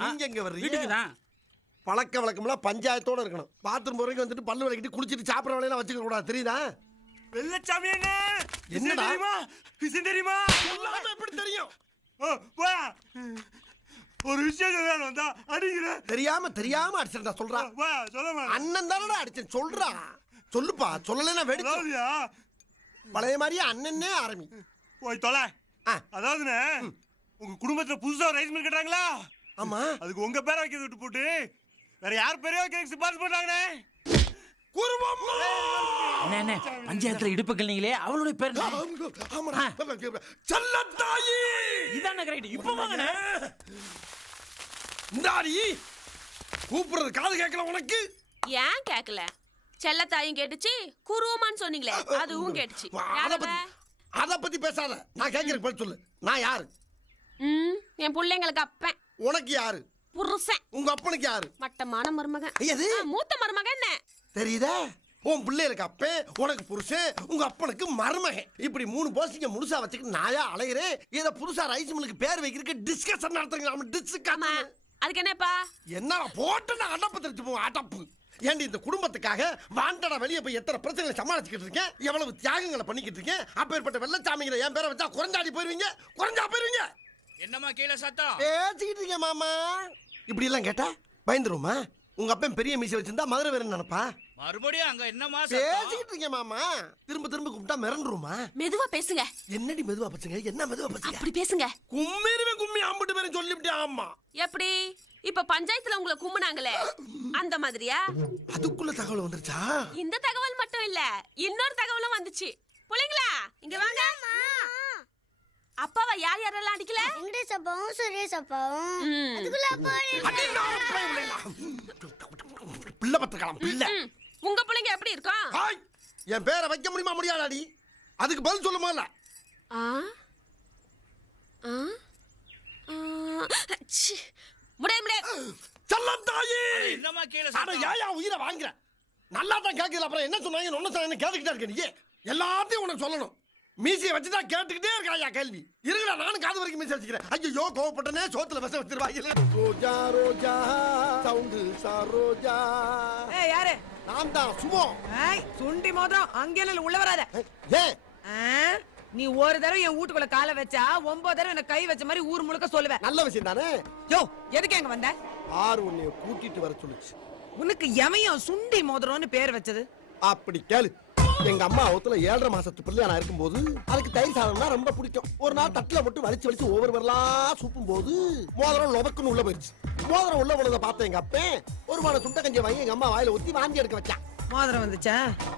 நீங்க எங்க வர்றீங்க? பழக்க வழக்கம்லாம் பஞ்சாயத்தோட இருக்கணும். பாத்ரூம் போறதுக்கு வந்துட்டு பல்லு விளக்கிட்டு குளிச்சிட்டு சாப்பிட்ற வேலையெல்லாம் வச்சுக்க கூடாது, தெரியுதா? வெள்ளச்சாமி என்ன என்னடா விஷயம் தெரியுமா? எப்படி தெரியும்? ஒரு விஷயம் வந்தா அடிக்கிற தெரியாம அடிச்சா சொல்றா. அண்ணன் தானடா அடிச்சேன், சொல்றா. சொல்லுப்பா, சொல்லலைன்னா வெடிச்சு பழைய மாதிரியே அண்ணனே ஆரம்பி போய் தொலை. அதாவதுண்ணே, உங்க குடும்பத்துல புதுசா ரைஸ் மில் கட்டுறாங்களா? ஆமா. அதுக்கு உங்க பேரை வைக்க விட்டு போட்டு வேற யார் பேரையோ கேக் சிபாரிசு பண்றாங்கண்ணே. பஞ்சாயத்துல இடுப்பு கிள்னீங்களே, அவளுடைய பேர் செல்லத்தாயி. இதான கரெக்ட். இப்ப வாங்கண்ணே. இந்தாடி கூப்பிடுறது காது கேட்கல உனக்கு? ஏன் கேக்கல? செல்லத்தாயும் கேட்டுச்சு, குருவமான்னு சொன்னீங்களே அதுவும் கேட்டுச்சு. அத பத்தி பேசாத. நான் கேட்கறேன், பதில் சொல்லு. நான் யாரு? என் பிள்ளைங்களுக்கு அப்பன். உனக்கு யாரு? புருஷன். உங்க அப்பனுக்கு யாரு? மட்டமான மருமகன். எது? மூத்த மருமகன். என்ன தெரியுதா? உன் பிள்ளைகளுக்கு அப்பன், உனக்கு புருஷன், உங்க அப்பனுக்கு மருமகன். இப்படி 3 போஸ்டிங்க முழுசா வச்சுக்கிட்டு நாயா அலைகிறேன். இத புதுசா ரைஸ் மில்லுக்கு பேர் வைக்கிறதுக்கு டிஸ்கஷன் நடத்துங்க. அதுக்கு என்னப்பா? என்ன போட்டு நான் அடப்பு தெரிச்சு போவோம், அடப்பு. ஏண்டி இந்த குடும்பத்துக்காக வாண்டடா வெளியே போய் எத்தனை பிரச்சனைகளை சமாளிச்சுக்கிட்டு இருக்கேன், எவ்வளவு தியாகங்களை பண்ணிக்கிட்டு இருக்கேன். அப்பேற்பட்ட வெள்ளச்சாமிகளை என் பேரை வச்சா குறைஞ்சாடி போயிருவீங்க, குறைஞ்சா போயிருவீங்க. என்னம்மா கீழே சத்தம்? பேசிக்கிட்டு இருக்கேன் மாமா. இப்படி எல்லாம் கேட்டா பயந்துருமா? உங்க அப்பன் பெரிய மீசை வச்சிருந்தா மதுரை வேற நினைப்பா? மறுபடியும் அங்க என்னமா பேசிக்கிட்டு இருக்கேன் மாமா. திரும்ப கூப்பிட்டா மிரண்டுருமா? மெதுவா பேசுங்க. என்னடி மெதுவா பேசுங்க? என்ன மெதுவா பேசுங்க? அப்படி பேசுங்க. கும்மி அம்பிட்டு பேரும் சொல்லிவிட்டேன். ஆமா. எப்படி? இப்ப பஞ்சாயத்துல உங்களை கும்பினாங்களே அந்த மாதிரியா? அதுக்குள்ள தகவல் வந்துருச்சா? இந்த தகவல் மட்டும் இல்ல, இன்னொரு தகவலும் வந்துச்சு. புள்ளைங்களா இங்க வாங்க. அப்பாவை யார் யாரெல்லாம் அடிக்கல? வெங்கடேஷ் அப்பாவும் சுரேஷ் அப்பாவும். அதுக்குள்ள அப்பா பிள்ளை பத்திரக்கலாம் பிள்ளை. உங்க பிள்ளைங்க எப்படி இருக்கும்? என் பேரை வைக்க முடியுமா முடியாதாடி? அதுக்கு பதில் சொல்லுமா இல்ல? செல்லத்தாயி. என்னமா கீழே அட ஏயா உயிரை வாங்குற? நல்லா தான் கேட்கல, அப்புறம் என்ன சொன்னாங்க ஒன்னு சொன்னாங்க கேட்டுக்கிட்டே இருக்க. நீ எல்லாத்தையும் உனக்கு சொல்லணும். மீசியை வச்சுதான் கேட்டுக்கிட்டே இருக்காயா கேள்வி. இருக்குடா, நானும் காது வரைக்கும் மீசி வச்சுக்கிறேன். ஐயோ கோவப்பட்டனே, சோத்துல விஷம் வச்சிருவாங்க. ரோஜா ரோஜா சவுண்டு சரோஜா. ஏய் யாரு? நான் தான் சுமோ. ஏய் சுண்டி மோதிரம் அங்கேல உள்ள வராத. ஏய் நீ ஒரு தடவை என் வீட்டுக்குள்ள காலை வச்சா 9 தடவை என்ன கை வச்ச மாதிரி ஊர் முழுக்க சொல்லுவேன். நல்ல விஷயம் தானே. யோ எதுக்கு எங்க வந்த? ஆறு உன்னைய கூட்டிட்டு வர சொல்லுச்சு. உனக்கு எமையும் சுண்டி மோதிரம்னு பேர் வச்சது? அப்படி கேளு. எங்க அம்மா அவத்துல 7.5 மாசத்து பிள்ளையா நான் இருக்கும்போது அதுக்கு தயிர் சாதம்னா ரொம்ப பிடிக்கும். ஒரு நாள் தட்டுல போட்டு வலிச்சு ஒவ்வொரு வரலா சூப்பும் போது மோதிரம் லொபக்குன்னு உள்ள போயிருச்சு. மோதிரம் உள்ள போனதை பார்த்த எங்க அப்பன் ஒரு வாழை சுண்ட கஞ்சி வாங்கி எங்க அம்மா வாயில ஊத்தி வாந்தி எடுக்க வச்சான். மோதிரம் வந்துச்சா?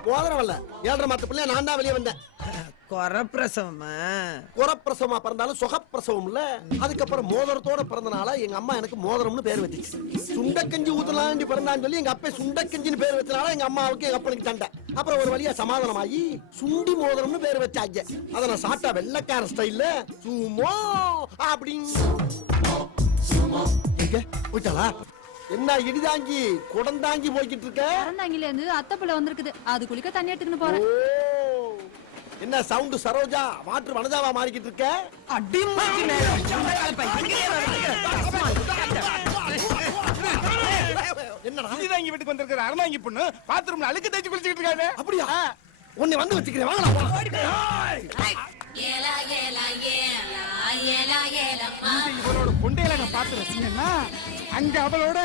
மோதிரம் வரல, 7.5 மாசத்து பிள்ளையா நான் தான் வெளியே வந்தேன். குறப்பிரசவமா? குறப்பிரசவமா பிறந்தாலும் சுகப்பிரசவம் இல்ல. அதுக்கப்புறம் மோதிரத்தோட பிறந்தனால எங்க அம்மா எனக்கு மோதிரம்னு பேர் வச்சிச்சு. சுண்டக்கஞ்சி ஊத்தலாண்டி பிறந்தான்னு சொல்லி எங்க அப்பா சுண்டக்கஞ்சின்னு பேர் வச்சனால எங்க அம்மாவுக்கு எங்க அப்பனுக்கு சண்டை. அப்புறம் ஒரு வழியா சமாதானமாயி சுண்டி மோதிரம்னு பேர் வச்சாங்க. அதை நான் சாப்பிட்டா வெள்ளக்கார ஸ்டைல்ல சுமோ அப்படின்னு போயிட்டாளா? என்ன இடிதாங்கி குடந்தாங்கி போய்கிட்டு இருக்க? அறந்தாங்கில இருந்து அத்தை பிள்ளை வந்திருக்குது, அது குளிக்க தண்ணி எடுத்துக்கிட்டு போறேன். என்ன சவுண்ட் சரோஜா வாட்டர் வனஜாவா மாறிக்கிட்டு இருக்க? என்னடா இடிதாங்கி வீட்டுக்கு வந்திருக்கிற அறந்தாங்கி பொண்ணு பாத்ரூம்ல அழுக்கு தேய்ச்சி குளிச்சிட்டு இருக்காங்க. அப்படியா? உன்னை வந்து வச்சுக்கிறேன், வாங்கலாம். இவளோட கொண்டையில நான் பார்த்து ரசிங்கன்னா அங்க அவளோட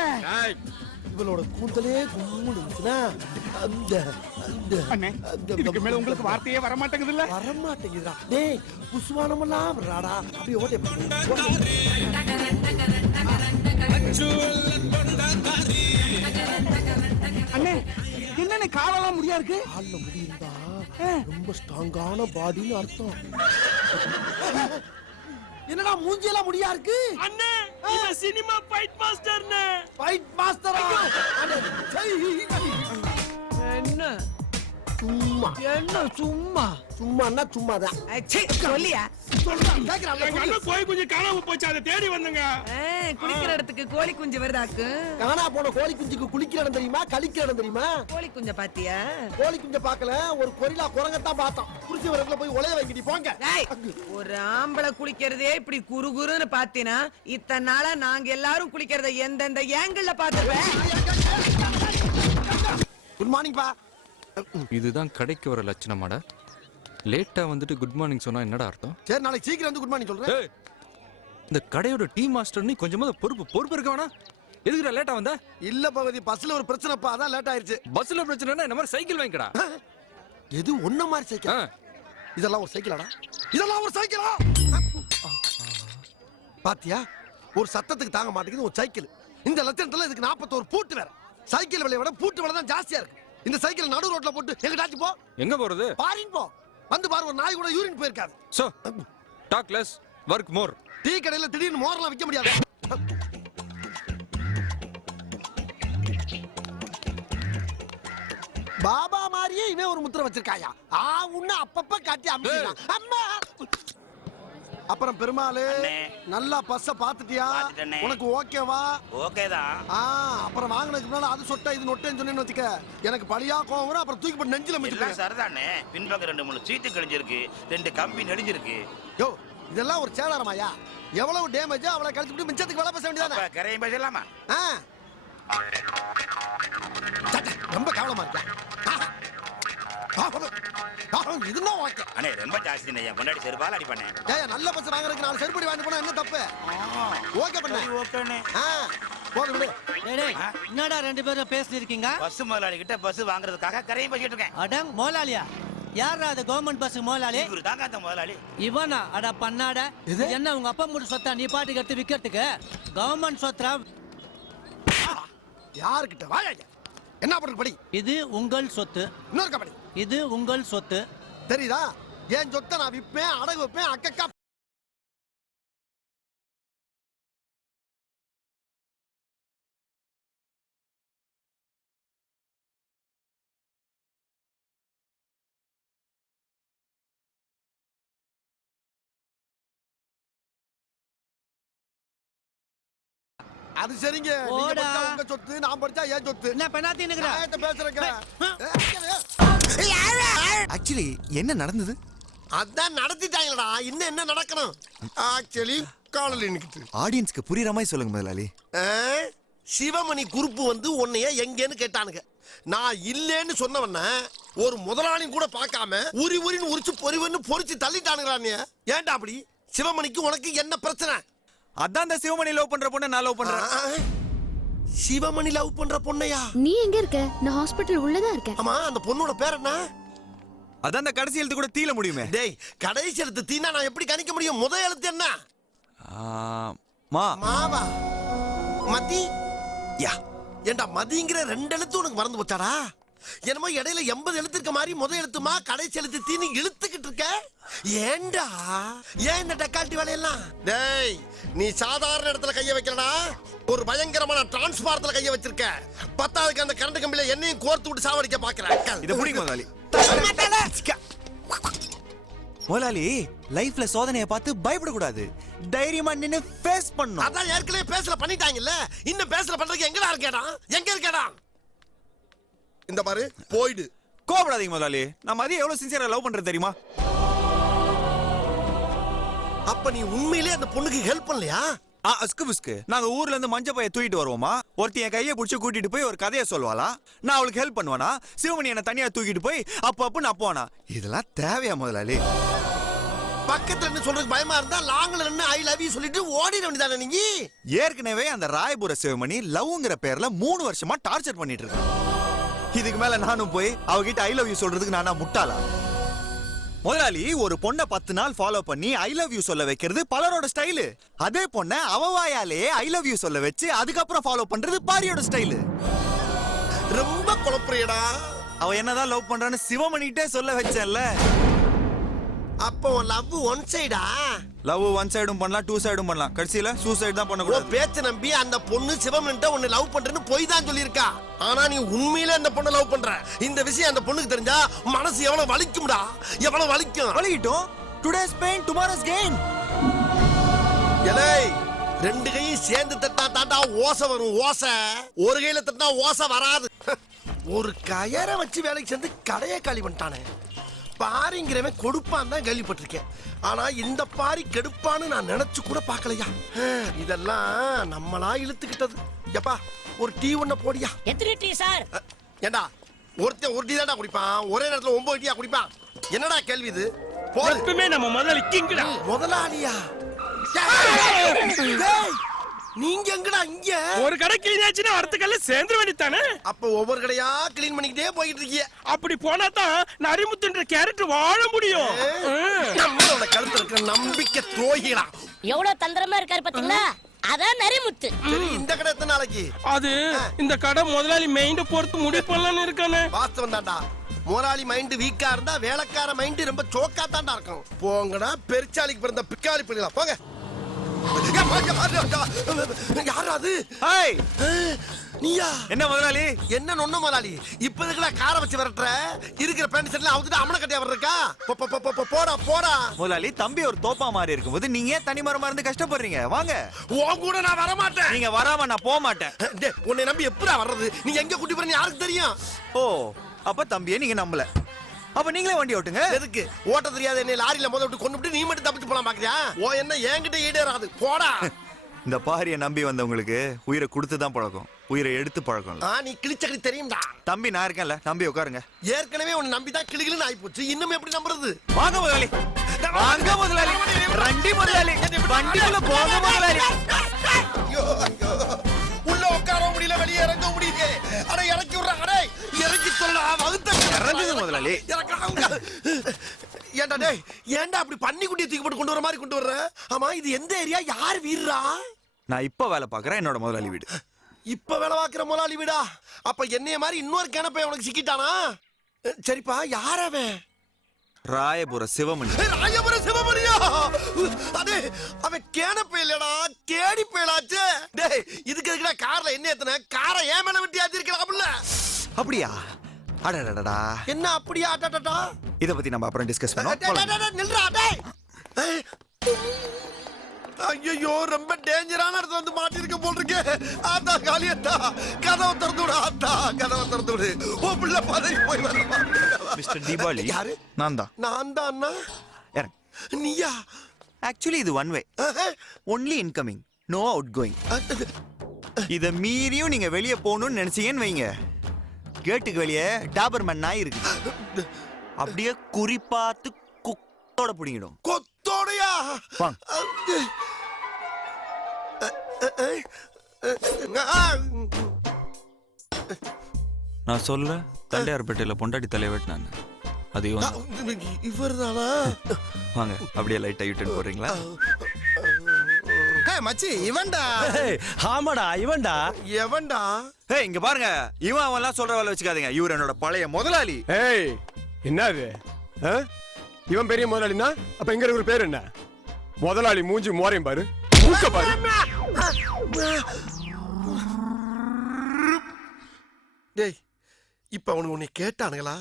இவளோட கூந்தலே கும்முன்னு இருந்துச்சுன்னா அந்த அண்ணே இதுக்கு மேல உங்களுக்கு வார்த்தையே வர மாட்டேங்குது இல்ல? வர மாட்டேங்குதுடா. டேய் புஷ்வானமெல்லாம் விடுறாடா. அப்படியே ஓட்டே அண்ணே என்னன்னு காலெல்லாம் முடியா இருக்கு? கால்ல முடியிருந்தா ரொம்ப ஸ்ட்ராங்கான பாடின்னு அர்த்தம். என்னடா மூஞ்சியெல்லாம் முடியா இருக்கு? அண்ணே இது சினிமா ஃபைட் மாஸ்டர்னே. ஃபைட் மாஸ்டரா? என்ன சும்மா என்ன சும்மா சும்மான்னா சும்மாதான் சொல்லியா எங்க அண்ணன் கோழி குஞ்சு காணாம போச்சு, அதை தேடி வந்தங்க. குளிக்கிற இடத்துக்கு கோழி குஞ்சு வருதாக்கு. காணா போன கோழி குஞ்சுக்கு குளிக்கிற இடம் தெரியுமா, கழிக்கிற இடம் தெரியுமா? கோழி குஞ்ச பாத்தியா? கோழி குஞ்ச பாக்கல, ஒரு கொரிலா குரங்கத்தான் பார்த்தோம். குளிச்சு வரதுல போய் உலைய வைக்கிட்டி போங்க. ஒரு ஆம்பளை குளிக்கிறதே இப்படி குறுகுறுன்னு பாத்தீனா, இத்தனை நாளா நாங்க எல்லாரும் குளிக்கிறத எந்தெந்த ஏங்கிள் பாத்துருவேன். குட் மார்னிங் பா. இதுதான் கடைக்கு வர லட்சணமாடா. லேட்டா வந்துட்டு குட் மார்னிங் சொன்னா என்னடா அர்த்தம்? சரி நாளைக்கு சீக்கிரம் வந்து குட் மார்னிங் சொல்றேன். இந்த கடையோட டீ மாஸ்டர் நீ கொஞ்சமா பொறுப்பு இருக்க வேணா? எதுக்குடா லேட்டா வந்த? இல்ல பகவதி, பஸ்ல ஒரு பிரச்சனைப்பா, அதான் லேட் ஆயிருச்சு. பஸ்ல பிரச்சனைனா இந்த மாதிரி சைக்கிள் வாங்கிக்கடா. எது ஒண்ணு மாதிரி சைக்கிள்? இதெல்லாம் ஒரு சைக்கிளாடா? இதெல்லாம் ஒரு சைக்கிளா? பாத்தியா, ஒரு சத்தத்துக்கு தாங்க மாட்டேங்குது ஒரு சைக்கிள். இந்த லட்சணத்துல இதுக்கு 41 பூட்டு வேற. சைக்கிள் விலையை விட பூட்டு விலை தான் ஜாஸ்தியா இருக்கு. இந்த சைக்கிள் நடு ரோட்ல போட்டு எங்கடாச்சு போ. எங்க போறது? பாரின் போ. வந்து பாரு, ஒரு நாய் கூட யூரின் போயிருக்காது. So talk less work more. Tea கடையில திடீர்னு மோர்லாம் விற்க முடியாது. பாபா மாதிரியே இவன் ஒரு முத்திரை வச்சிருக்காயா? உன்ன அப்பப்ப காட்டி அம்மிடலாம். அம்மா அப்புறம் பெருமாளு, நல்லா பஸ்ஸ பாத்துட்டியா? உனக்கு ஓகேவா? ஓகேதான். அப்புறம் வாங்கினதுக்கு முன்னால அது சொட்ட இது நொட்டேன்னு சொன்னேன்னு வச்சுக்க, எனக்கு பழியா கோவம் வரும். அப்புறம் தூக்கி போட்டு நெஞ்சில மிதிப்பேன். சரிதானே, பின்பக்கம் 2-3 சீட்டு கிழிஞ்சிருக்கு, 2 கம்பி நெடிஞ்சிருக்கு. யோ, இதெல்லாம் ஒரு சேதாரமாயா? எவ்வளவு டேமேஜ் அவளை கழிச்சுட்டு மிச்சத்துக்கு வேலை பேச வேண்டியதானே? கரையும் பேசலாமா? ரொம்ப கவனமா இருக்கேன். இதுதான் ஓகே. அண்ணே ரொம்ப ஜாஸ்தி நையா, கொண்டாடி செருப்பால் அடி பண்ணேன். ஏய், நல்ல பஸ் வாங்குறதுக்கு 4 செருப்படி வாங்கி போனா என்ன தப்பு? ஓகே பண்ணு. ஓகேண்ணே. போடு விடு. என்னடா ரெண்டு பேரும் பேசிட்டு இருக்கீங்க? பஸ் முதலாளி கிட்ட பஸ் வாங்குறதுக்காக கரையும் பேசிட்டு இருக்கேன். அடங் முதலாளியா? யாரா அது கவர்மெண்ட் பஸ் முதலாளி? இவரு தாங்க அந்த முதலாளி. இவனா? அட பண்ணாட, என்ன உங்க அப்பா மூடு சொத்தா நீ பாட்டுக்கு எடுத்து விக்கிறதுக்கு? கவர்மெண்ட் சொத்தா யாருக்கிட்ட வாயா? என்ன பண்றது படி? இது உங்கள் சொத்து. இன்னொரு கபடி. இது உங்கள் சொத்து. தெரியுதா? என் சொத்தை நான் விப்பேன், அடகு வைப்பேன். அக்கா அது சரிங்க. நீங்க படிச்சா உங்க சொத்து, நான் படிச்சா ஏன் சொத்து. என்ன பெனாத்தி நிக்கற? நான் பேசுறேங்க. ஆக்சுவலி என்ன நடந்தது? அதான் நடத்திட்டாங்களடா. இன்னும் என்ன நடக்கணும்? ஆக்சுவலி காலையில நிக்கிட்டு ஆடியன்ஸ்க்கு புரியுற மாதிரி சொல்லுங்க முதலாளி. சிவமணி குறுப்பு வந்து உன்னைய எங்கன்னு கேட்டானுங்க. நான் இல்லேன்னு சொன்னவன ஒரு முதலாளியும் கூட பார்க்காம உரின்னு உரிச்சு பொறிச்சு தள்ளிட்டானுங்களா? ஏன்டா அப்படி? சிவமணிக்கு உனக்கு என்ன பிரச்சனை? அதான் அந்த சிவமணி லவ் பண்ற பொண்ணை நான் லவ் பண்றேன். சிவமணி லவ் பண்ற பொண்ணையா? நீ எங்க இருக்க? நான் ஹாஸ்பிடல் உள்ளதா இருக்கேன். ஆமா, அந்த பொண்ணோட பேர் என்ன? அதான் அந்த கடைசி எழுத்து கூட தீல முடியுமே. டேய், கடைசி எழுத்து தீனா நான் எப்படி கணிக்க முடியும்? முதல் எழுத்து என்ன? மாவா? மதி? யா. ஏண்டா மதிங்கிற 2 எழுத்து உனக்கு மறந்து போச்சாடா? என்னமோ இடையில 80 எழுத்து இருக்க மாதிரி முதல் எழுத்துமா கடைசி எழுத்து தீனி இழுத்துக்கிட்டு இருக்க. ஏண்டா ஏன் இந்த டக்கால்ட்டி வேலையெல்லாம்? டேய், நீ சாதாரண இடத்துல கைய வைக்கிறடா, ஒரு பயங்கரமான டிரான்ஸ்பாரத்துல கைய வச்சிருக்க. பத்தாவதுக்கு அந்த கரண்ட் கம்பியில என்னையும் கோர்த்து விட்டு சாவடிக்க பாக்குறேன். இத புடிங்க முதலாளி. முதலாளி, லைஃப்ல சோதனையை பார்த்து பயப்பட கூடாது. தைரியமா நின்னு ஃபேஸ் பண்ணணும். அதான் ஏற்கனவே பேசல பண்ணிட்டாங்கல்ல, இன்னும் பேசல பண்றதுக்கு எங்கடா இருக்கேடா? எங்க இருக்கேடா? இந்த பாரு, போய்டு. கோபப்படாதீங்க முதலாளி. நான் மதியம் எவ்வளவு சின்சியரா லவ் பண்றது தெரியுமா? அப்ப நீ உண்மையிலே அந்த பொண்ணுக்கு ஹெல்ப் பண்ணலையா? அஸ்கு நாங்க ஊர்ல இருந்து மஞ்ச பைய தூக்கிட்டு வருவோமா, ஒருத்தி என் கையை பிடிச்சி கூட்டிட்டு போய் ஒரு கதையை சொல்வாளா, நான் அவளுக்கு ஹெல்ப் பண்ணுவானா, சிவமணி என்ன தனியா தூக்கிட்டு போய் அப்ப நப்புவானா? இதெல்லாம் தேவையா முதலாளி? பக்கத்துல இருந்து சொல்றதுக்கு பயமா இருந்தா லாங்ல நின்னு ஐ லவ் யூ சொல்லிட்டு ஓடிட வேண்டியதானே நீங்க? ஏற்கனவே அந்த ராயபுர சிவமணி லவ்ங்கிற பேர்ல 3 வருஷமா டார்ச்சர் பண்ணிட்டு இருக்கேன். இதுக்கு மேல நானும் போய் அவகிட்ட ஐ லவ் யூ சொல்றதுக்கு நானா முட்டாளா? முதலாளி, ஒரு பொண்ணை 10 நாள் ஃபாலோ பண்ணி ஐ லவ் யூ சொல்ல வைக்கிறது பலரோட ஸ்டைலு. அதே பொண்ணை அவ வாயாலே ஐ லவ் யூ சொல்ல வச்சு அதுக்கப்புறம் ஃபாலோ பண்றது பாரியோட ஸ்டைலு. ரொம்ப குழப்பறியடா. அவ என்னதான் லவ் பண்றான்னு சிவமணிட்டே சொல்ல வச்சேன்ல. அப்போ லவ் ஒன் சைடா? லவ் ஒன் சைடும் பண்ணலாம், டூ சைடும் பண்ணலாம். கடைசியில சூசைட் தான் பண்ணக்கூடாது. பேச்ச நம்பி அந்த பொண்ணு சிவமன்ட்ட உன்னை லவ் பண்றேன்னு போய் தான் சொல்லியிருக்கா. ஆனா நீ உண்மையிலே அந்த பொண்ணை லவ் பண்ற. இந்த விஷயம் அந்த பொண்ணுக்கு தெரிஞ்சா மனசு எவ்வளவு வலிக்கும்டா, எவ்வளவு வலிக்கும். வலிக்கிட்டோம். Today's pain tomorrow's gain. எலே ரெண்டு கையும் சேர்ந்து தட்டா தாண்டா ஓசை வரும். ஓசை ஒரு கையில தட்டா ஓசை வராது. ஒரு கயரை வச்சு வேலைக்கு சேர்ந்து கடையை காலி பண்ணிட்டானே. பாரிங்கிறவன் கொடுப்பான் தான் கேள்விப்பட்டிருக்கேன். ஆனா இந்த பாரி கெடுப்பான்னு நான் நினைச்சு கூட பார்க்கலையா. இதெல்லாம் நம்மளா இழுத்துக்கிட்டது. எப்பா ஒரு டீ ஒண்ண போடியா. எத்தனை டீ சார்? ஏண்டா ஒருத்தன் ஒரு டீ தான்டா குடிப்பான், ஒரே நேரத்துல 9 டீயா குடிப்பான். என்னடா கேள்வி இது? எப்பவுமே நம்ம முதலாளி கிங்கடா. முதலாளியா? நீங்க எங்கடா இங்க? ஒரு கடை கிளீன் ஆச்சுன்னா அடுத்த கல்ல சேர்ந்து வேண்டித்தானே. அப்ப ஒவ்வொரு கடையா கிளீன் பண்ணிக்கிட்டே போயிட்டு இருக்கீங்க. அப்படி போனா தான் நரிமுத்துன்ற கேரக்டர் வாழ முடியும். நம்மளோட கழுத்துல இருக்கிற நம்பிக்கை துரோகிகளா. எவ்வளவு தந்திரமா இருக்காரு பாத்தீங்களா? அதான் நரிமுத்து. இந்த கடை எத்தனை நாளைக்கு? அது இந்த கடை முதலாளி மைண்ட பொறுத்து முடிவு பண்ணலாம்னு இருக்கானே. வாஸ்தவம் தான்டா. முதலாளி மைண்ட் வீக்கா இருந்தா வேலைக்கார மைண்ட் ரொம்ப சோக்கா தான்டா இருக்கும். போங்கடா பெருச்சாலிக்கு பிறந்த பிக்காளி பிள்ளைகளா போங்க. நீயா? என்ன முதலாளி? என்ன நொண்ண முதலாளி? இப்ப இதுக்குள்ள கார வச்சு விரட்டுற. இருக்கிற பேண்ட் ஷர்ட்ல அவுத்துட்டு அம்மன கட்டியா வர்றக்கா? போடா போடா. முதலாளி தம்பி ஒரு தோப்பா மாதிரி இருக்கும்போது நீங்க தனி மரமா இருந்து கஷ்டப்படுறீங்க. வாங்க. உன் கூட நான் வர மாட்டேன். நீங்க வராம நான் போக மாட்டேன். உன்னை நம்பி எப்படா வர்றது? நீ எங்க கூட்டி போறீங்க யாருக்கு தெரியும்? ஓ அப்ப தம்பியை நீங்க நம்பல. அப்ப நீங்களே வண்டி ஓட்டுங்க. எதுக்கு? ஓட்ட தெரியாத என்ன லாரியில மொத விட்டு கொண்டு விட்டு நீ மட்டும் தப்பிச்சு போலாம் பாக்குறியா? ஓ என்ன என்கிட்ட ஈடேறாது. போடா. இந்த பாரிய நம்பி வந்தவங்களுக்கு உயிரை கொடுத்து தான் பழக்கம், உயிரை எடுத்து பழக்கம். நீ கிழிச்சக்கடி தெரியும்டா. தம்பி நான் இருக்கேன்ல, நம்பி உட்காருங்க. ஏற்கனவே உன்னை நம்பி தான் கிளிகிளின்னு ஆயிப்போச்சு. இன்னும் எப்படி நம்புறது? வாங்க முதலாளி. வாங்க முதலாளி. ரண்டி முதலாளி. வண்டிக்குள்ள போங்க முதலாளி. உள்ள உட்கார முடியல, வெளியே இறங்க முடியல. அட இறக்கி விடுற. அடே இறக்கி சொல்லா. வகுத்த இறங்குங்க முதலாளி. ஏண்டா டேய், ஏண்டா அப்படி பண்ணி குட்டியை தூக்கி போட்டு கொண்டு வர மாதிரி கொண்டு வர்ற? ஆமா இது எந்த ஏரியா? யார் வீடுறா? நான் இப்ப வேலை பாக்குறேன், என்னோட முதலாளி வீடு. இப்ப வேலை பாக்குற முதலாளி வீடா? அப்ப என்னைய மாதிரி இன்னொரு கிணப்பை உனக்கு சிக்கிட்டானா? சரிப்பா யார் அவன்? ராயபுர சிவமணி. ராயபுர சிவமணியா? அடே அவன் கேணப்பை இல்லடா, கேடி பேளாச்சே. டேய் இதுக்கு எதுக்குடா கார்ல என்ன ஏத்துன? காரை ஏன் மேல விட்டு ஏத்திருக்கலாம்ல? அப்படியா? அடடடடா. என்ன அப்படியா? அடடடா. இத பத்தி நம்ம அப்புறம் டிஸ்கஸ் பண்ணுவோம். நில்றா டேய். ஐயோ ரொம்ப டேஞ்சரான இடத்துல வந்து மாட்டிருக்க போல் இருக்கே. ஆத்தா காளியத்தா கதவை திறந்து விடு. ஆத்தா கதவை திறந்து விடு. ஓ பிள்ளை பதறி போய் வரமா. மிஸ்டர் தீபாவளி. யாரு? நான் தான். நான் தான் அண்ணா. நீயா? ஆக்சுவலி இது one way, only incoming, no outgoing. இத மீறியும் நீங்க வெளியே போகணும்னு நினைச்சீங்கன்னு வைங்க, கேட்டுக்கு வெளியே டாபர்மேன் நாய் இருக்கு, அப்படியே குறிப்பாத்து குத்தோட பிடிங்கிடும். கொத்தோடையா? நான் சொல்ல தண்டையார்பேட்டையில பொண்டாட்டி தலையை வெட்டினாங்க. அது இவர்தானா? வாங்க அப்படியே லைட்டா யூட்டன் போடுறீங்களா? மச்சி இவன்டா. ஆமாடா இவன்டா. எவன்டா? ஏய் இங்க பாருங்க, இவன் அவன்லாம் சொல்ற வேலை வச்சுக்காதீங்க. இவர் என்னோட பழைய முதலாளி. ஏய் என்னது? இவன் பெரிய முதலாளினா அப்ப எங்க இருக்கிற பேர் என்ன? முதலாளி மூஞ்சி மோரையும் பாரு, மூக்க பாரு. டேய் இப்ப அவனுக்கு உன்னை கேட்டானுங்களா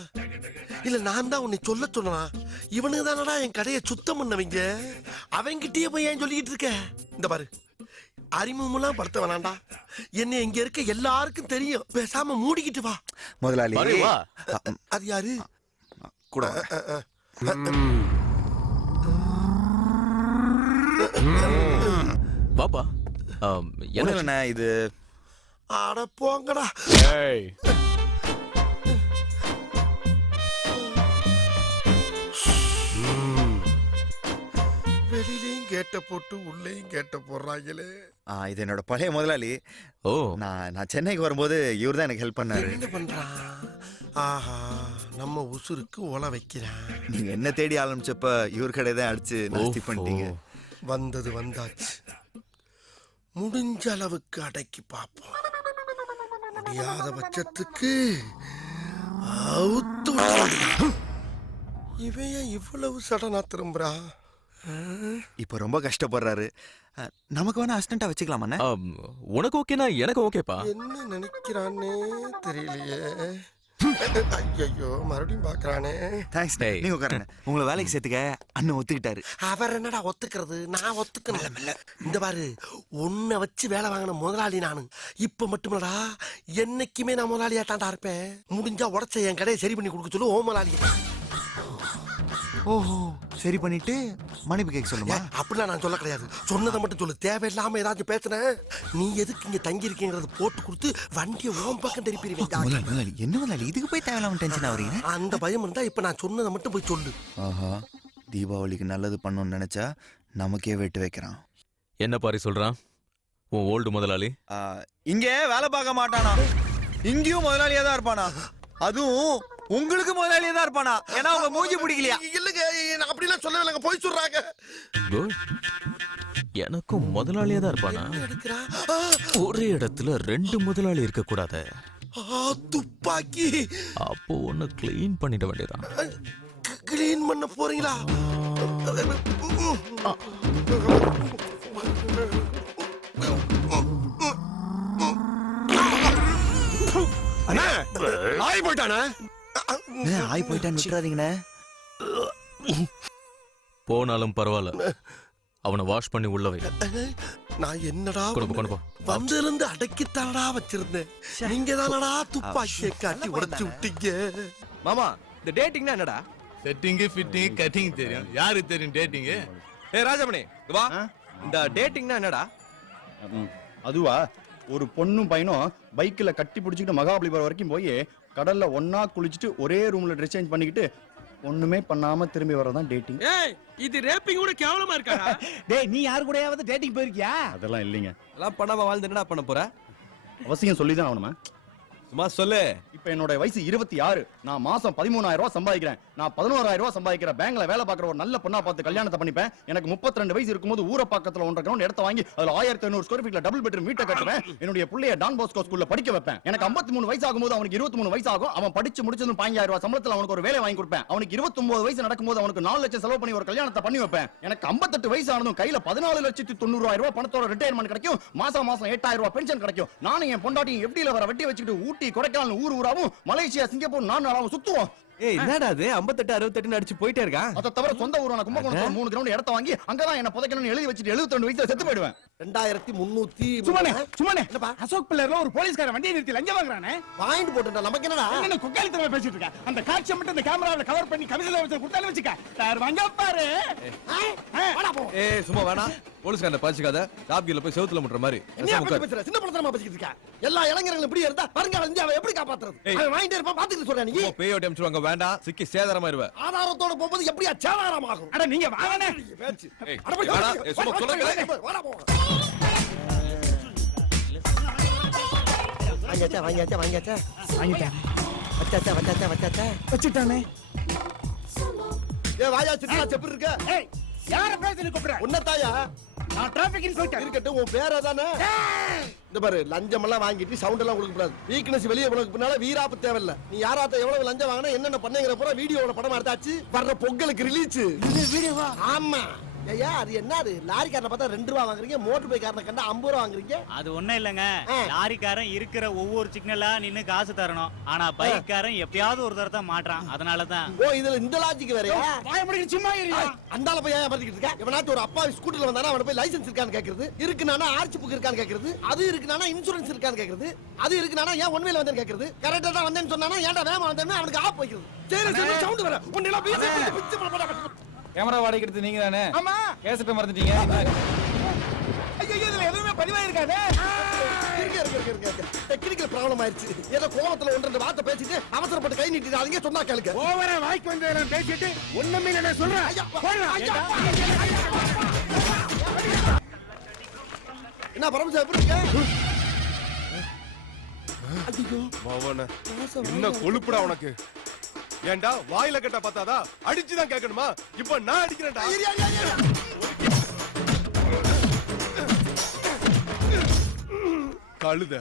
இல்ல நான் தான் உன்னை சொல்ல சொன்னா? இவனுக்கு தானடா என் கடையை சுத்தம் பண்ணவங்க. அவங்கிட்டயே போய் ஏன் சொல்லிக்கிட்டு இருக்க? இந்த பாரு அறிமுகமெல்லாம் படுத்த வேணாண்டா. என்ன இங்க இருக்க எல்லாருக்கும் தெரியும். பேசாம மூடிக்கிட்டு வா. முதலாளி அது யாரு கூட? பாப்பா என்ன இது? ஆட போங்கடா. வெளியிலையும் கேட்ட போட்டு உள்ளேயும் கேட்ட போடுறாங்களே. இது என்னோட பழைய முதலாளி. ஓ நான் சென்னைக்கு வரும்போது இவர் தான் எனக்கு ஹெல்ப் பண்ணாரு. என்ன பண்றான்? ஆஹா நம்ம உசுருக்கு ஒல வைக்கிறான். நீங்க என்ன தேடி ஆரம்பிச்சப்ப இவர் கடை தான் அடிச்சு நாஸ்தி பண்ணிட்டீங்க. வந்தது வந்தாச்சு. முடிஞ்ச அளவுக்கு அடக்கி பார்ப்போம். முடியாத பட்சத்துக்கு இவன் ஏன் இவ்வளவு சடனா திரும்புறா? இப்ப ரொம்ப கஷ்டப்படுறாரு. நமக்கு வேணா அசிஸ்டண்டா வச்சுக்கலாமா? உனக்கு ஓகேனா எனக்கு ஓகேப்பா. என்ன நினைக்கிறானே தெரியலையே. ஐயோ மறுபடியும் பாக்குறானே. தேங்க்ஸ் டே. நீங்க உட்காருங்க. உங்களை வேலைக்கு சேர்த்துக்க அண்ணன் ஒத்துக்கிட்டாரு. அவர் என்னடா ஒத்துக்கிறது? நான் ஒத்துக்கணும். இந்த பாரு, உன்னை வச்சு வேலை வாங்கின முதலாளி நானு. இப்ப மட்டுமல்லடா, என்னைக்குமே நான் முதலாளியா தாண்டா இருப்பேன். முடிஞ்சா உடச்ச என் கடையை சரி பண்ணி கொடுக்க சொல்லு. ஓ முதலாளி. ஓஹோ, சரி பண்ணிட்டு மன்னிப்பு கேட்க சொல்லுமா? அப்படிலாம் நான் சொல்ல கிடையாது. சொன்னதை மட்டும் சொல்லு. தேவையில்லாம ஏதாச்சும் பேசுனேன், நீ எதுக்கு இங்க தங்கி இருக்கீங்கிறது போட்டு கொடுத்து வண்டியை ஓம் பக்கம் திருப்பிடுவேன். என்ன முதலாளி இதுக்கு போய் தேவையில்லாம டென்ஷன் ஆவறீங்க? அந்த பயம் இருந்தா இப்ப நான் சொன்னதை மட்டும் போய் சொல்லு. ஆஹா, தீபாவளிக்கு நல்லது பண்ணணும்னு நினைச்சா நமக்கே வெட்டு வைக்கிறான். என்ன பாரி சொல்றான் உன் ஓல்டு முதலாளி? இங்கே வேலை பார்க்க மாட்டானா, இங்கேயும் முதலாளியா தான் இருப்பானா. அதுவும் உங்களுக்கு முதலாளியா தான் இருப்பானா. ஏன்னா உங்க மூஞ்சி பிடிக்கலையா? இல்லங்க, அப்படிலாம் சொல்லவே இல்லைங்க, போய் சொல்றாங்க. எனக்கும் முதலாளியா தான் இருப்பானா? ஒரே இடத்துல 2 முதலாளி இருக்க கூடாது. துப்பாக்கி. அப்போ ஒன்னு கிளீன் பண்ணிட வேண்டியதான். கிளீன் பண்ண போறீங்களா? ஆய் போயிட்டானே. ஆய் போயிட்டான்னு விட்டுறாதீங்கண்ணே. போனாலும் பரவாயில்ல, அவனை வாஷ் பண்ணி உள்ள வை. நான் என்னடா கொண்டு வந்திருந்து அடக்கித்தானடா வச்சிருந்தேன். நீங்க தானடா துப்பாக்கியை காட்டி உடைச்சு விட்டீங்க. மாமா, இந்த டேட்டிங்னா என்னடா? செட்டிங் ஃபிட்டிங் கட்டிங் தெரியும். யாருக்கு தெரியும் டேட்டிங்? ஏய் ராஜமணி, வா. இந்த டேட்டிங்னா என்னடா? அதுவா, ஒரு பொண்ணும் பையனும் பைக்ல கட்டி பிடிச்சிக்கிட்டு மகாபலிபுரம் வரைக்கும் போய் கடல்ல ஒன்னா குளிச்சுட்டு ஒரே ரூம்ல ட்ரெஸ் சேஞ்ச் பண்ணிக்கிட்டு ஒண்ணுமே பண்ணாம திரும்பி வரதான் டேட்டிங். ஏய், இது ரேப்பிங் கூட கேவலமா இருக்காடா. டேய், நீ யாரு கூடயாவது டேட்டிங் போயிருக்கியா? அதெல்லாம் இல்லைங்க. எல்லாம் பண்ணாம வாழ்ந்து என்ன பண்ண போற? அவசியம் சொல்லிதான் ஆகணுமா? சும்மா சொல்லு. இப்ப என்னோட வயசு 26. நான் மாசம் 13,000 ரூபாய் சம்பாதிக்கிறேன். நான் 11,000 ரூபாய் சம்பாதிக்கிறேன். பேங்க்ல வேலை பார்க்குற ஒரு நல்ல பொண்ணா பார்த்து கல்யாணத்தை பண்ணிப்பேன். எனக்கு 32 வயசு இருக்கும்போது ஊர பக்கத்துல 1.5 கிரவுண்ட் இடத்த வாங்கி அதுல 1500 ஸ்கொயர் ஃபீட்ல டபுள் பெட்ரூம் வீட்டை கட்டுவேன். என்னுடைய புள்ளைய டான் பாஸ்கோ ஸ்கூல்ல படிக்க வைப்பேன். எனக்கு 53 வயசு ஆகும்போது அவனுக்கு 23 வயசு ஆகும். அவன் படிச்சு முடிச்சதும் 15,000 ரூபாய் சம்பளத்துல அவனுக்கு ஒரு வேலை வாங்கி கொடுப்பேன். அவனுக்கு 29 வயசு நடக்கும்போது அவனுக்கு 4 லட்சம் செலவு பண்ணி ஒரு கல்யாணத்தை பண்ணி வைப்பேன். எனக்கு 58 வயசு ஆனதும் கையில 14,90,000 ரூபாய் பணத்தோட ரிட்டையர்மெண்ட் கிடைக்கும். மாசம் 8,000 ரூபாய் பென்ஷன் கிடைக்கும். நானும் என் பொண்டாட்டியும் எஃப்டில வர வெட்டி வச்சுக்கிட்டு ஊட்டி கொடைக்கானல் ஊராவும் மலேசியா சிங்கப்பூர் 4 நாளாவும் சுத்துவோம். ஏய், என்னடா அது 58 68 அடிச்சு போயிட்டே இருக்கான்? அத தவிர சொந்த ஊரான கும்பகோணத்துல 3 கிரவுண்ட் இடத்த வாங்கி அங்கதான் என்ன புதைக்கணும்னு எழுதி வச்சிட்டு 72 வயசுல செத்து போயிடுவேன். 2300 சும்மானே அசோக் பிள்ளைல ஒரு போலீஸ்கார வண்டியை நிறுத்தி லஞ்சம் வாங்குறானே. வாங்கிட்டு போட்டுடா. நமக்கு என்னடா? என்ன குக்காலித்தனமா பேசிட்டு இருக்க? அந்த காட்சியை மட்டும் இந்த கேமரால கவர் பண்ணி கமிஷன்ல வச்சு கொடுத்தாலும் வச்சுக்க. சார் வாங்க பாரு. வாடா போ. ஏய், சும்மா வேணா. போலீஸ்காரனை பாச்சிக்காத. டாப் கீழ போய் செவுத்துல முட்ற மாதிரி. என்ன பேசுற? சின்ன பழத்தனமா பேசிட்டு இருக்க. எல்லா இளைஞர்களும் இப்படி இருந்தா வருங்கால இந்தியாவை எப்படி காப்பாத்துறது? அவன் வாங்கிட்டே இருப்பான், பாத்துக்கிட்டு சொல்றேன். நீ பேயோட்டி அம்ச்சுவாங்க. வேண்டாம், சிக்கி சேதாரமா இருவ. ஆதாரத்தோட போகும்போது எப்படியா சேதாரம் ஆகும்? அட நீங்க வாங்கனே. பேச்சு. ஏய், வாடா. ஏய், சும்மா சொல்றேன். வாடா போ. வாங்கியாச்சா. வச்சிட்டானே. ஏய் வாயா, சின்ன செப்பு இருக்க. ஏய், யார பேசிட்டு கூப்பிடுற? உன்னதாயா? நான் டிராபிக் இன்ஸ்பெக்டர். இருக்கட்டும், உன் பேர் அதானே? இந்த பாரு, லஞ்சம் எல்லாம் வாங்கிட்டு சவுண்ட் எல்லாம் கொடுக்க கூடாது. வீக்னஸ் வெளியே போனதுக்கு பின்னால வீராப்பு தேவையில்ல. நீ யாராத்த எவ்வளவு லஞ்சம் வாங்கினா என்னென்ன பண்ணேங்கிற பூரா வீடியோட படம் எடுத்தாச்சு. வர்ற பொங்கலுக்கு ரிலீஸ். வீடியோவா? ஆமா. ஐயா, அது என்னது? லாரிக்காரனை பார்த்தா 2 ரூபா வாங்குறீங்க, மோட்டர் பைக்காரனை கண்டா 50 ரூபா வாங்குறீங்க. அது ஒண்ணும் இல்லங்க. லாரிக்காரன் இருக்கிற ஒவ்வொரு சிக்னலா நின்னு காசு தரணும். ஆனா பைக்காரன் எப்பயாவது ஒரு தடவை தான் மாட்றான். அதனாலதான். ஓ, இதுல இந்த லாஜிக் வேறயா? வாய முடிக்க சும்மா இருயா. அந்தால போய் ஏன் பறந்துக்கிட்டு இருக்க? எவனாச்சும் ஒரு அப்பா ஸ்கூட்டர்ல வந்தானா அவன போய் லைசென்ஸ் இருக்கான்னு கேக்குறது, இருக்குனானா ஆர்சி புக் இருக்கான்னு கேக்குறது, அது இருக்குனானா இன்சூரன்ஸ் இருக்கான்னு கேக்குறது, அது இருக்குனானா ஏன் ஒன்வேல வந்தேன்னு கேக்குறது, கரெக்ட்டா தான் வந்தேன்னு சொன்னானா ஏன்டா வேகமா வந்தேன்னு அவனுக்கு ஆப் வைக்கிறது. சரி சவுண்ட் வர. உன்னெல்லாம் பிச்சு போடா. கேமரா வாடகை எடுத்து நீங்க தானே? ஆமா. கேசட்ட மறந்துட்டீங்க. ஐயோ, இதுல எதுவுமே பதிவா இருக்காதே. இருக்கு. டெக்னிக்கல் ப்ராப்ளம் ஆயிருச்சு. ஏதோ கோவத்துல 1-2 வார்த்தை பேசிட்டு அவசரப்பட்டு கை நீட்டிடாதீங்க, சொன்னா கேளுங்க. ஓவரா வாய்க்கு வந்ததெல்லாம் பேசிட்டு ஒண்ணுமே இல்ல சொல்றேன். என்ன பரமசா எப்படி இருக்க? என்ன கொழுப்புடா உனக்கு? ஏண்டா வாயில கட்ட பார்த்தாதா அடிச்சுதான் கேட்கணுமா? இப்ப நான் அடிக்கிறேன்டா. கழுத.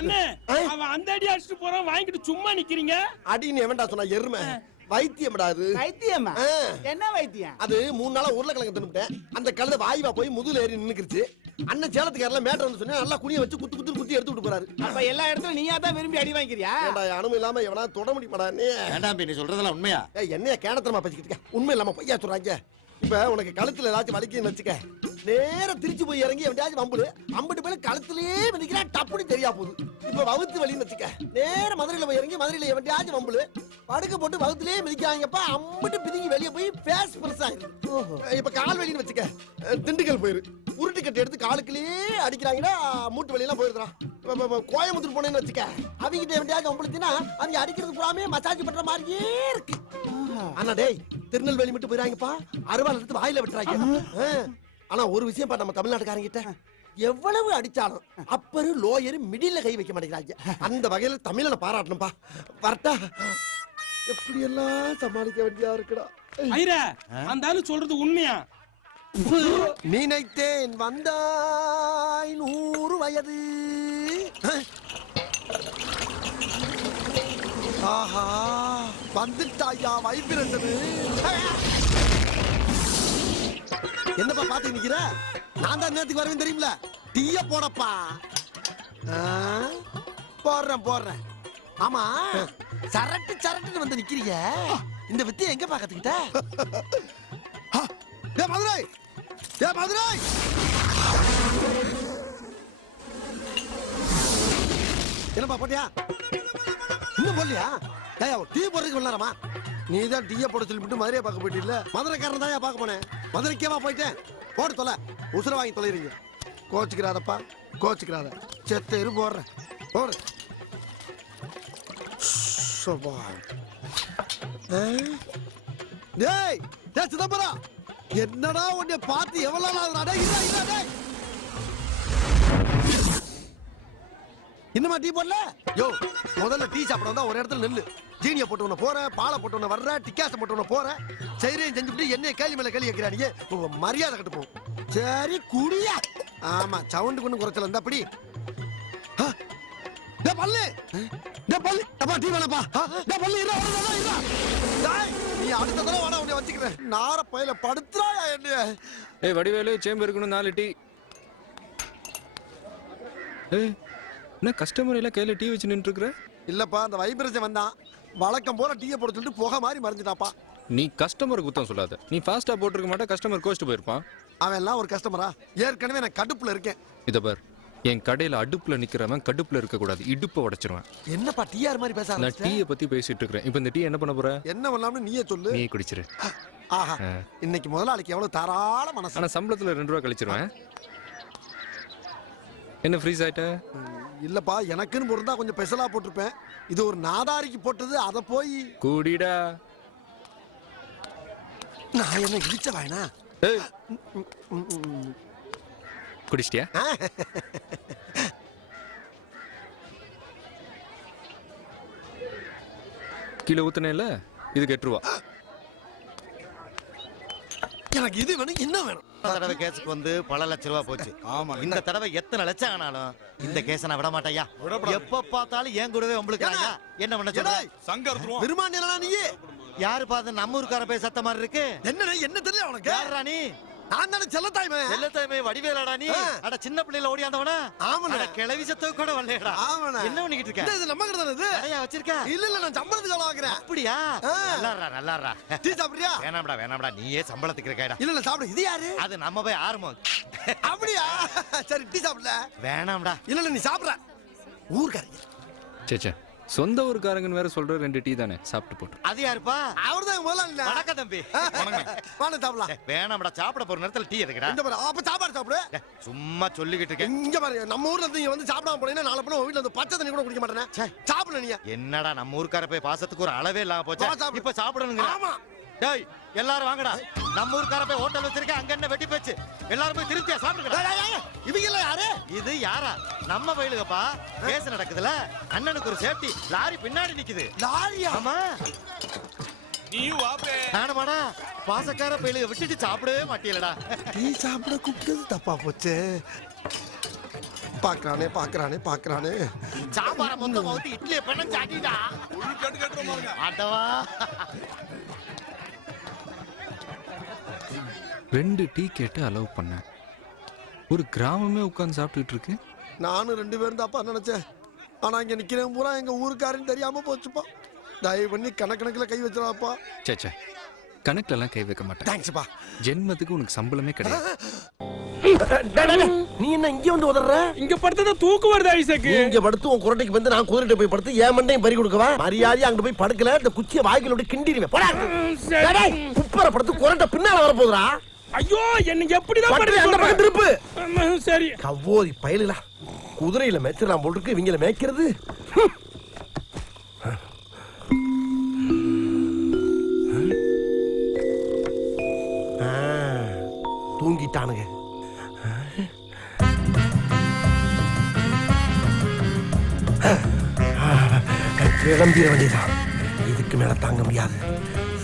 அண்ணே அவன் அந்த அடி அடிச்சுட்டு போறான் வாங்கிட்டு சும்மா நிக்கிறீங்க. அடின்னு எவன்டா சொன்னா எருமை வைத்தியம்டா அது. வைத்தியமா? என்ன வைத்தியம்? அது 3 நாளா உருளைக்கிழங்கு தின்னுட்டேன். அந்த கழுதை வாய்வா போய் முதுகுல ஏறி நின்னுக்கிருச்சு. அண்ணன் சேலத்துக்காரல மேட்டர் வந்து சொன்னா நல்லா குனிய வச்சு குத்தி எடுத்து விட்டு போறாரு. அப்ப எல்லா இடத்துலயும் நீயா தான் விரும்பி அடி வாங்கிக்கிறியா? ஏண்டா அனுமதி இல்லாம எவனா தொட முடியுமாடா நீ? வேண்டாம் நீ சொல்றதெல்லாம் உண்மையா? என்னைய கேணத்தனமா பேசிக்கிட்டு இருக்க? உண்மை இல்லாம பொய்யா சொல்றாங்க. இப்ப உனக்கு கழுத்துல ஏதாச்சும் வலிக்குன்னு வச்சுக்க, நேர திருச்சி போய் இறங்கி எவன்டாச்சும் வம்புடு அம்பிட்டு போய் கழுத்துலயே மிதிக்கிறா டப்புன்னு தெரியா போகுது. இப்ப வகுத்து வலின்னு வச்சுக்க, நேர மதுரையில போய் இறங்கி மதுரையில எவன்டாச்சும் வம்புடு படுக்க போட்டு வகுத்துலயே மிதிக்கிறாங்கப்பா, அம்பிட்டு பிதிங்கி வெளியே போய் பேஸ் பெருசாயிரு. இப்ப கால் வலின்னு வச்சுக்க, திண்டுக்கல் போயிரு உருட்டு கட்டி எடுத்து காலுக்குள்ளேயே அடிக்கிறாங்கன்னா மூட்டு வலியெல்லாம் போயிருந்தான். கோயம்புத்தூர் போனேன்னு வச்சுக்க, அவங்க எவன்டாச்சும் வம்புடுத்தினா அவங்க அடிக்கிறது புறாமே மசாஜ் பண்ற மாதிரியே இருக்கு. ஆனா டேய் திருநெல்வேலி மட்டும் போயிராங்கப்பா, அருவாள் எடுத்து வாயில விட்டுறாங்க. ஆனா ஒரு விஷயம் பா, நம்ம தமிழ்நாட்டுக்காரங்கிட்ட எவ்வளவு அடிச்சாலும் அப்பரு லோயரு மிடில்ல கை வைக்க மாட்டேங்கிறாங்க. அந்த வகையில தமிழனை பாராட்டணும்பா. வரட்டா? எப்படி எல்லாம் சமாளிக்க வேண்டியதா இருக்குடா. ஐரா அந்த ஆளு சொல்றது உண்மையா? நினைத்தேன் வந்தாய் 100 வயது. ஆஹா வந்துட்டாயா வைப்ரேஷன். என்னப்பா பாத்து நிக்கிற? நான் தான் நேத்துக்கு வரவேன் தெரியுமில. டீய போடப்பா. போடுறேன். ஆமா சரட்டுன்னு வந்து நிக்கிறீங்க. இந்த வித்தியை எங்க பாக்கத்துக்கிட்ட? மதுரை என்னப்பா போட்டியா? இன்னும் போடலையா? டீ போடுறதுக்கு விளாரமா? நீ தான் டீயை போட சொல்லிவிட்டு மதுரையை பார்க்க போயிட்டு மதுரைக்காரன் தான் பார்க்க போனேன். மதுரைக்கேவா போயிட்டேன். போட்டு தொலை, உசுர வாங்கி தொலைறீங்க. கோச்சுக்கிறாதப்பா, கோச்சுக்கிறாத. செத்த இரு போடுறேன். போடு. டேய் சிதம்பரம், என்னடா உன்னை பார்த்து எவ்வளவு நாள்? இன்னுமா டீ போடல? யோ முதல்ல டீ சாப்பிட வந்தா ஒரு இடத்துல நெல்லு. ஜீனியை போட்டு போற, பாலை போட்டு வர்ற, டிக்காசை போட்டு போற, செய்யறையும் செஞ்சுட்டு என்ன கேள்வி மேல கேள்வி கேட்கிறாங்க. மரியாதை கட்டு போகும். சரி குடியா. ஆமா சவுண்டு கொண்டு குறைச்சல இருந்தா அப்படி. டீ வேணப்பா. நீ அடுத்த தடவை வேணா உன்னை வச்சுக்கிறேன். நார பயில படுத்துறாயா என்ன? ஏய் வடிவேலு சேம்பு இருக்கணும் 4 டீ. என்ன கஸ்டமர் எல்லாம் கையில டீ வச்சு நின்று இருக்கிற? இல்லப்பா அந்த வைப்ரேஷன் வந்தான், வழக்கம் போல டீயை போட சொல்லிட்டு புகை மாதிரி மறைஞ்சிட்டாப்பா. நீ கஸ்டமர் குத்தம் சொல்லாத. நீ ஃபாஸ்டா போட்டுருக்க மாட்டா, கஸ்டமர் கோஸ்ட் போயிருப்பான். அவன் எல்லாம் ஒரு கஸ்டமரா? ஏற்கனவே நான் கடுப்புல இருக்கேன். இத பார், என் கடையில அடுப்புல நிக்கிறவன் கடுப்புல இருக்க கூடாது, இடுப்பை உடைச்சிருவேன். என்னப்பா டிஆர் மாதிரி பேச? நான் டீயை பத்தி பேசிட்டு இருக்கேன். இப்போ இந்த டீ என்ன பண்ண போற? என்ன பண்ணலாம்னு நீயே சொல்லு. நீ குடிச்சிரு. ஆஹா இன்னைக்கு முதலாளிக்கு எவ்வளவு தாராள மனசு. ஆனா சம்பளத்துல 2 ரூபா கழிச்சிருவேன். என்ன ஃப்ரீஸ் ஆயிட்ட? இல்லப்பா எனக்குன்னு போட்டுதான் கொஞ்சம் ஸ்பெஷலா போட்டிருப்பேன். இது ஒரு நாதாரிக்கு போட்டது, அத போய் கூடிடா. நான் என்ன இடிச்ச வாயனா? குடிச்சிட்டியா? கிலோ ஊத்துனேல, இதுக்கு 8 ரூபா. எனக்கு இது வேணும், இன்னும் வேணும். தடவை கேஸுக்கு வந்து பல லட்ச ரூபா போச்சு. ஆமா இந்த தடவை எத்தனை லட்சம் ஆனாலும் இந்த கேஸ நான் விட மாட்டேயா. எப்ப பார்த்தாலும் ஏன் கூடவே உங்களுக்கு என்ன பண்ண சொல்ற? சங்கர்துவா விருமானியலா நீ? யாரு பாத்து நம்ம ஊர்க்கார போய் சத்த மாதிரி இருக்கு. என்ன தெரியல உனக்கு? யாரா நீ? நான் தான செல்லத்தாய்மே. செல்லத்தாய்மே வடிவேலடா நீ? அட சின்ன பிள்ளைல ஓடியாந்தவனா? ஆமாடா. அட கிளவி சத்த கூட வரலடா. ஆமாடா. என்ன பண்ணிட்டு இருக்க? இது நம்ம கிட்ட தான இது? நிறைய வச்சிருக்க? இல்ல நான் சம்பளத்துக்கு வாங்குறேன். அப்படியா? நல்லாரா. டீ சாப்பிடுறியா? வேணாம்டா நீயே சம்பளத்துக்கு இருக்கடா. இல்ல சாப்பிடு. இது யாரு? அது நம்ம போய் ஆரம்பம். அப்படியா? சரி டீ சாப்பிடல. வேணாம்டா. இல்ல நீ சாப்பிடுற. ஊர்க்காரங்க. சே சொந்த ஊர்க்காரங்கன்னு வேற சொல்ற. 2 டீ தானே சாப்பிட்டு போட்டு. அது யாருப்பா? அவர்தான் முதலாளி. வணக்கம் தம்பி. வாங்க சாப்பிடலாம். வேணாம்டா சாப்பிட போற நேரத்துல டீ எதுக்குடா? இந்த பாரு அப்ப சாப்பாடு சாப்பிடு. சும்மா சொல்லிக்கிட்டு இருக்கேன். இங்க பாரு நம்ம ஊர்ல இருந்து வந்து சாப்பிடாம போனீங்கன்னா நாளை போன வீட்ல வந்து பச்சை தண்ணி கூட குடிக்க மாட்டேனே. சாப்பிடு நீ. என்னடா நம்ம ஊர்க்கார போய் பாசத்துக்கு ஒரு அளவே இல்லாம போச்சு. இப்ப சாப்பிடணுங்க. ஆமா. டேய் எல்லாரும் வாங்கடா. நம்ம ஊர்க்கார போய் ஹோட்டல் வச்சிருக்க, அங்க என்ன வெட்டி போச்சு. எல்லாரும் போய் திருப்தியா சாப்பிடுங்கடா. இவங்க எல்லாம் யாரு? இது யாரா? நம்ம வயலுகப்பா. கேஸ் நடக்குதுல, அண்ணனுக்கு ஒரு சேஃப்டி. லாரி பின்னாடி நிக்குது. லாரியா? ஆமா. நீயும் வாப்பே. நானுமாடா பாசக்கார பையலுக விட்டுட்டு சாப்பிடவே மாட்டீங்களடா. டீ சாப்பிட கூப்பிட்டது தப்பா போச்சு. பாக்குறானே பாக்குறானே பாக்குறானே. சாம்பார மொத்தம் ஊத்தி இட்லியை பண்ண சாட்டிடா. ஆட்டவா 2 டீ கேட்டு அலோவ் பண்ணேன். ஒரு கிராமமே உட்கார்ந்து சாப்பிட்டுட்டு இருக்கு. நானும் 2 பேரும் தாப்பா நினைச்சேன். ஆனா இங்க நிக்கிறேன் பூரா எங்க ஊருக்காரன்னு தெரியாம போச்சுப்பா. தயவு பண்ணி கணக்கணக்கில் கை வச்சிடாப்பா. சே கணக்குல எல்லாம் கை வைக்க மாட்டேன். தேங்க்ஸ்ப்பா. ஜென்மத்துக்கு உனக்கு சம்பளமே கிடையாது. நீ என்ன இங்க வந்து உதற? இங்க படுத்தா தூக்கு வருது ஐசக்கு. இங்க படுத்து உன் குரட்டைக்கு வந்து நான் குதிரைட்ட போய் படுத்து ஏன் மண்டையும் பறி கொடுக்கவா? மரியாதையா அங்க போய் படுக்கல இந்த குச்சியை வாய்க்குள்ள விட்டு கிண்டிடுவேன். போடா. டேய் குப்பர படுத்து குரட்டை பின்னால வர போகுதுடா. ஐயோ என்ன எப்படிதான் படுத்து அந்த பக்கம் திருப்பு. சரி. கவ்வோதி பயலுடா. குதிரையில மேய்ச்சலாம் போல் இருக்கு இவங்கள மேய்க்கிறது. தூங்கிட்டானுங்க. கிளம்பிட வேண்டியதான். இதுக்கு மேல தாங்க முடியாது.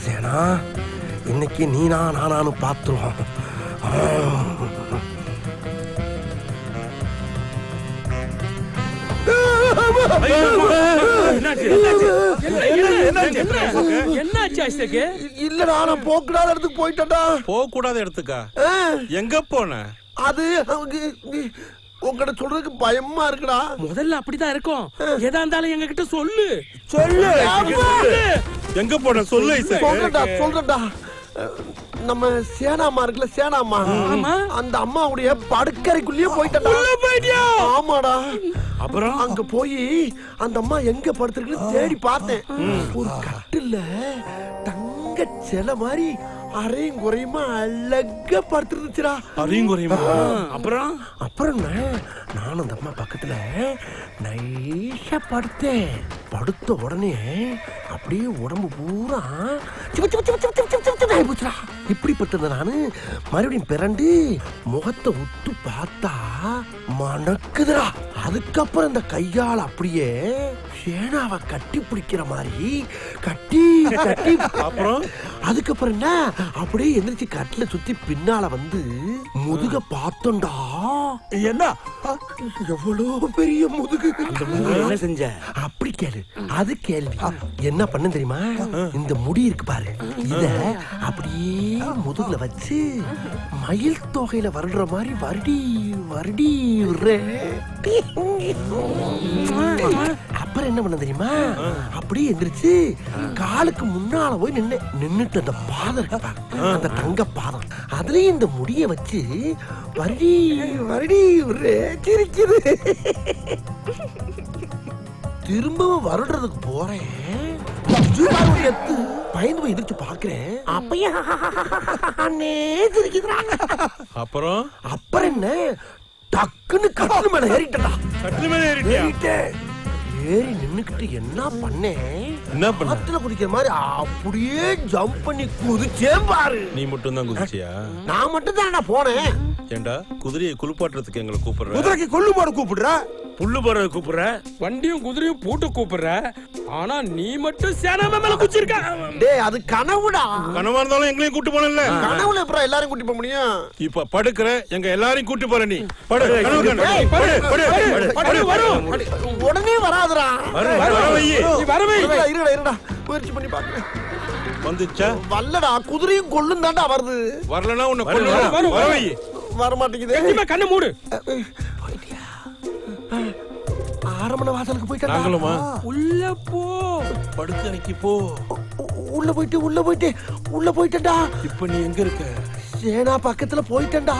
சேனா இன்னைக்கு நீனா நானும் பார்த்துருவோம். இல்லடா நான் போக்கூடாத இடத்துக்கு போயிட்டேன்டா. போக கூடாத இடத்துக்கா? எங்க போன? அது உங்ககிட்ட சொல்றதுக்கு பயமா இருக்குடா. முதல்ல அப்படிதான் இருக்கும். எதா இருந்தாலும் எங்க கிட்ட சொல்லு. சொல்லு. எங்க போன சொல்லு. சொல்றேன்டா. நம்ம சேனாமா இருக்குல்ல சேனாமா, அந்த அம்மாவுடைய படுக்கறைக்குள்ளேயே போயிட்டா. ஆமாடா. அப்புறம் அங்க போய் அந்த அம்மா எங்க படுத்திருக்குன்னு தேடி பார்த்தேன். ஒரு கட்டில்ல தங்க சிலை மாதிரி அரையும் குறையுமா அழகா படுத்துருந்துச்சுடா. அரையும் குறையுமா? அப்புறம் அப்புறம் நானும் அந்த அம்மா பக்கத்துல நைஸா படுத்தேன். படுத்த உடனே அப்படியே உடம்பு பூரா இப்படி பட்டிருந்த நானு மறுபடியும் பிறண்டு முகத்தை உத்து பார்த்தா மணக்குதுடா. அதுக்கப்புறம் இந்த கையால் அப்படியே சேனாவை கட்டி பிடிக்கிற மாதிரி கட்டி கட்டி அப்புறம் அதுக்கப்புறம் என்ன அப்படியே எந்திரிச்சு கட்டில சுத்தி பின்னால வந்து முதுக பார்த்தோம்டா. என்ன எவ்வளவு பெரிய முதுகு. என்ன செஞ்ச? அப்படி கேளு. அது கேள்வி. என்ன பண்ண தெரியுமா? இந்த முடி இருக்கு பாரு, இத அப்படியே முதுகுல வச்சு மயில் தொகையில வருடுற மாதிரி வருடி வருடி அப்புறம் என்ன பண்ண தெரியுமா? அப்படியே எந்திரிச்சு காலுக்கு முன்னால போய் நின்னுட்டு அந்த பாதம் இருக்கு, அந்த தங்க பாதம், அதுலயும் இந்த முடிய வச்சு வருடி வருடி சிரிக்குது. திரும்பவும் வருடுறதுக்கு போறேன். பயந்து போய் எதிர்த்து பாக்குறேன். அப்பயே அப்புறம் அப்புறம் என்ன டக்குன்னு கட்டில் மேல ஏறிட்டா. கட்டில் மேல ஏறிட்டேன். ஏறி நின்னுக்கிட்டு என்ன பண்ணேன்? என்ன பண்ண? ஆத்துல குதிக்கிற மாதிரி அப்படியே ஜம்ப் பண்ணி குதிச்சேன் பாரு. நீ மட்டும் தான் குதிச்சியா? நான் மட்டும் தான்டா போனேன். ஏண்டா குதிரையை குளிப்பாட்டுறதுக்கு எங்களை கூப்பிடுற? குதிரைக்கு கொள்ளு போட கூப்பிடுற, புல்லு போற கூப்பிடுற, வண்டியும் குதிரையும் பூட்டு கூப்பிடுற. ஆனா நீ மட்டும் சேனாமா மேல குச்சிருக்க. டேய் அது கனவுடா. கனவா இருந்தாலும் எங்களையும் கூட்டி போனல. கனவுல எப்பறம் எல்லாரையும் கூட்டி போக முடியும்? இப்ப படுக்கற எங்க எல்லாரையும் கூட்டி போற. நீ படு. உடனே வராதுடா. வர வை. நீ வர வை. இருடா முயற்சி பண்ணி பாக்குறேன். வந்துச்சா? வல்லடா. குதிரையும் கொள்ளும் தான்டா வருது. வரலனா உன்னை கொல்லுறேன். வர வை. வர மாட்டேங்குது. கண்டிப்பா கண்ணை மூடு. ஆரம்பன வாசலுக்கு போயிட்டா. நாங்களுமா? உள்ள போ. படுக்கறைக்கு போ. உள்ள போயிட்டேன்டா. இப்ப நீ எங்க இருக்க? சேனா பக்கத்துல போயிட்டேன்டா.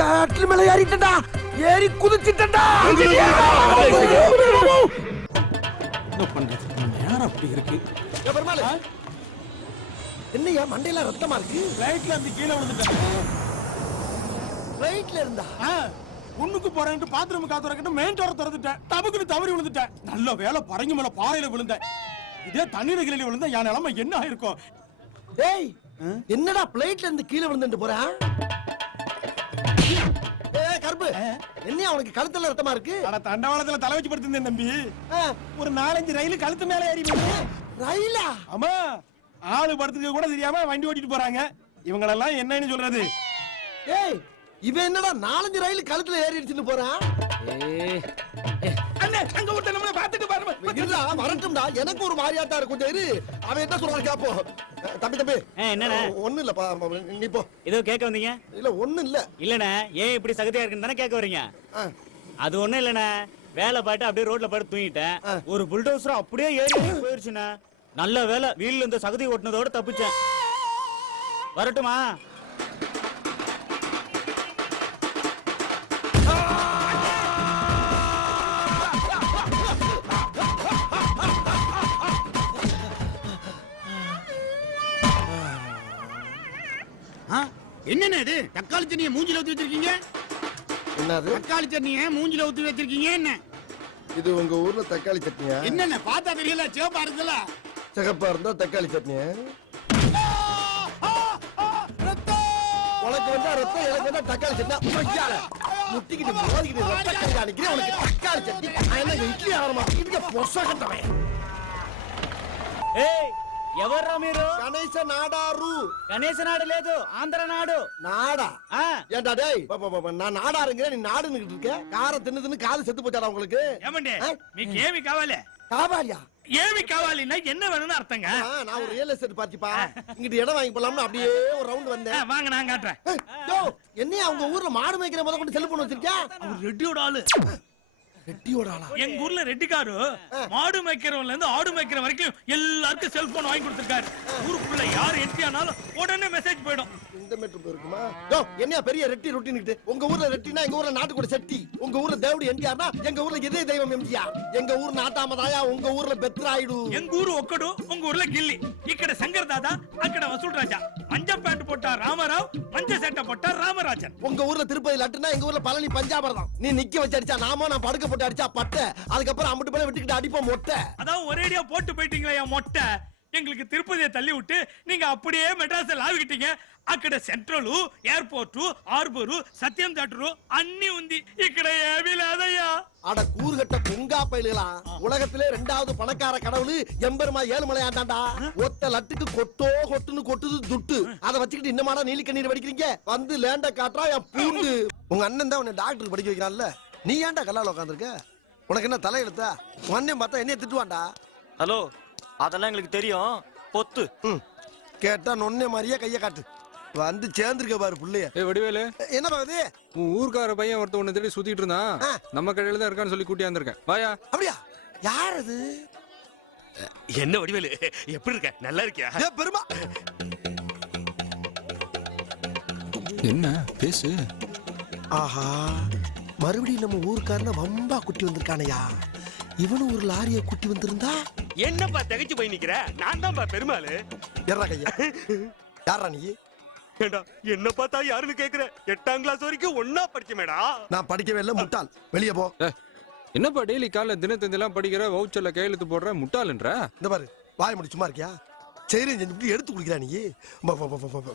காட்டுல மேல ஏறிட்டேன்டா. ஏறி குதிச்சிட்டேன்டா. என்ன பண்றது? நேரம் அப்படி இருக்கு. என்னையா மண்டையில ரத்தமா இருக்கு? ரைட்ல இருந்து கீழே விழுந்துட்டேன். ரைட்ல இருந்தா ஒண்ணுக்கு போறேன்ட்டு பாத்ரூம் காத்துறக்கிட்ட மெயின் டோர் திறந்துட்டேன். டபுக்குன்னு தவறி விழுந்துட்டேன். நல்ல வேலை பறங்கி மேல பாறையில விழுந்தேன். இதே தண்ணீர் கிளையில விழுந்தா என் நிலைமை என்ன ஆயிருக்கும்? டேய் என்னடா பிளேட்ல இருந்து கீழே விழுந்துட்டு போற? ஏய் கருப்பு, என்னையா உனக்கு கழுத்துல ரத்தமா இருக்கு? அட தண்டவாளத்துல தலை வச்சு படுத்திருந்தேன் தம்பி. ஒரு 4-5 ரயில் கழுத்து மேல ஏறி போச்சு. ரயிலா? ஆமா. ஆளு படுத்துக்க கூட தெரியாம வண்டி ஓட்டிட்டு போறாங்க. இவங்களெல்லாம் என்னன்னு சொல்றது? ஏய் இவன் என்னடா 4-5 ரயில் கழுத்துல ஏறிடுச்சுன்னு போறான். அண்ணே அங்க ஒருத்த நம்மள பாத்துட்டு பாருங்க. இல்ல வரட்டும்டா, எனக்கு ஒரு மாதிரியாட்டா இருக்கு. கொஞ்சம் இரு, அவன் என்ன சொல்றான் கேப்போ. தம்பி என்னண்ணே? ஒண்ணு இல்லப்பா, நீ போ. ஏதோ கேட்க வந்தீங்க? இல்ல ஒண்ணு இல்ல. இல்லண்ணே, ஏன் இப்படி சகதியா இருக்குன்னு தானே கேட்க வரீங்க? அது ஒண்ணும் இல்லண்ணே, வேலை பாட்டு அப்படியே ரோட்ல படுத்து தூங்கிட்டேன். ஒரு புல்டோசர் அப்படியே ஏறி போயிருச்சுண்ணே. நல்ல வேலை வீல்ல இந்த சகதி ஓட்டுனதோட தப்பிச்சேன். வரட்டுமா? என்னண்ணே இது தக்காளி சட்னியை மூஞ்சில ஊத்தி வச்சிருக்கீங்க? என்னது தக்காளி சட்னியை மூஞ்சில ஊத்தி வச்சிருக்கீங்க? என்ன இது உங்க ஊர்ல தக்காளி சட்னியா? என்னண்ணே பார்த்தா தெரியல, சிவப்பா இருக்குல்ல? சிகப்பா இருந்தா தக்காளி சட்னியா? உனக்கு வந்தா ரத்தம், எனக்கு வந்தா தக்காளி சட்னி. முட்டிக்கிட்டு மோதிக்கிட்டு ரத்தம் காணிக்கிறேன் உனக்கு தக்காளி சட்னி. என்ன இட்லி ஆரமா இதுக்கு பொசகட்டவன். ఏయ్ ఎవర్రా మీరు? గణేశ నాడారు. గణేశ నాడు లేదు, ఆంధ్ర నాడు. நாடா? ஏண்டா டேய், நான் நாடாருங்க, நீ நாடுன்னுகிட்டு இருக்க. காரை தின்னு காது செத்து போச்சாடா உங்களுக்கு? ఏమండి మీకు ఏమి కావాలి? காவாலியா? ఏమి కావాలిன்னா என்ன வேணும்னு அர்த்தங்க. நான் ஒரு ரியல் எஸ்டேட் பார்ட்டிப்பா, இங்கிட்டு இடம் வாங்கி போலாம்னு அப்படியே ஒரு ரவுண்ட் வந்தேன். வாங்க நான் காட்டுறேன். என்னையா உங்க ஊர்ல மாடு மேய்க்கிற முத கொண்டு செல்போன் வச்சிருக்கியா? அவர் ரெட்டியோட ஆளு. ரெட்டியோட ஆளா? எங்க ஊர்ல ரெட்டிக்காரு மாடு மேய்க்கிறவன்ல இருந்து ஆடு மேய்க்கிற வரைக்கும் எல்லாருக்கும் செல்போன் வாங்கி கொடுத்திருக்காரு. ஊருக்குள்ள யார் என்ட்ரி ஆனாலும் உடனே மெசேஜ் போயிடும். இந்த மீட்டர் இருக்குமா? என்னையா பெரிய ரெட்டி ரொட்டின்னுட்டு? உங்க ஊர்ல ரெட்டினா எங்க ஊர்ல நாட்டுக்கோட செட்டி. உங்க ஊர்ல தேவடி என்டிஆர்னா எங்க ஊர்ல இதே தெய்வம் எம்ஜிஆர். எங்க ஊர் நாட்டாமதாயா, உங்க ஊர்ல பெத்ராயிடு. எங்க ஊரு ஒக்கடு, உங்க ஊர்ல கில்லி. ఇక్కడ శంకర్ దాదా, అక్కడ వసూల్ రాజా. మంజ ప్యాంట్ పోட்டா ராமராவ், மஞ்ச சட்டை போட்டா ராமராஜன். உங்க ஊர்ல திருப்பதி லட்டுனா எங்க ஊர்ல பழனி பஞ்சாபரம். நீ நிக்க வச்சு அடிச்சா நாம, நான் படுக்க போட்டு அடிச்சா பட்டை. அதுக்கப்புறம் அம்பிட்டு போல விட்டுக்கிட்டு அடிப்போம் மொட்டை. அதான் ஒரேடியா போட்டு போயிட்டீங்களா என் மொட்டை. எங்களுக்கு திருப்பதியை தள்ளி விட்டு நீங்க அப்படியே மெட்ராஸ் லாவிக்கிட்டீங்க. అక్కడ సెంట్రల్ ఎయిర్పోర్ట్ హార్బర్ సత్యం థియేటర్ అన్ని ఉంది. ఇక్కడ ఏమీ లేదయ్యా. அட கூறுகட்ட பொங்கா பயிலுகளா, உலகத்திலே 2வது பணக்கார கடவுள் எம்பெருமா ஏழுமலையாண்டாண்டா. ஒத்த லட்டுக்கு கொட்டோ கொட்டுன்னு கொட்டுது துட்டு. அதை வச்சுக்கிட்டு இன்னமாடா நீலி கண்ணீர் வடிக்கிறீங்க? வந்து லேண்ட காட்டுறா என் பூண்டு. உங்க அண்ணன் தான் உன்னை டாக்டருக்கு படிக்க வைக்கிறான்ல, நீ ஏன்டா கல்லால உட்காந்துருக்க? உனக்கு என்ன தலையெழுத்தா? உன் அண்ணன் பார்த்தா என்னைய திட்டுவான்டா. ஹலோ, அதெல்லாம் எங்களுக்கு தெரியும், பொத்து. கேட்டா நொன்னே மாதிரியே கைய காட்டு. வந்து சேர்ந்துருக்க பாரு புள்ளைய. வடிவேலு, என்ன பாக்குது? உன் ஊர்க்கார பையன் ஒருத்த உன்னை தேடி சுத்திட்டு இருந்தான். நம்ம கடையில தான் இருக்கான்னு சொல்லி கூட்டியா இருந்திருக்கேன். வாயா. அப்படியா? யார் அது? என்ன வடிவேலு, எப்படி இருக்க? நல்லா இருக்கியா? பெருமா என்ன பேசு. ஆஹா, மறுபடியும் நம்ம ஊருக்காரன வம்பா குட்டி வந்திருக்கானையா. இவனும் ஒரு லாரியை குட்டி வந்திருந்தா என்னப்பா தகைச்சு போய் நிக்கிற? நான் தான்ப்பா பெருமாளு. யாரா கையா? யாரா நீ? ஏண்டா என்ன பார்த்தா யாருன்னு கேக்குற? 8ஆம் கிளாஸ் வரைக்கும் ஒண்ணா படிச்சமேடா. நான் படிக்கவே இல்ல, முட்டாள். வெளிய போ. என்னப்பா டெய்லி காலைல தினத்தந்தெல்லாம் படிக்கிற, வவுச்சர்ல கையெழுத்து போடுற, முட்டாளுன்ற? இந்த பாரு, வாய் முடி சும்மா இருக்கியா? சரி செஞ்சு எடுத்து குடிக்கிறா நீ.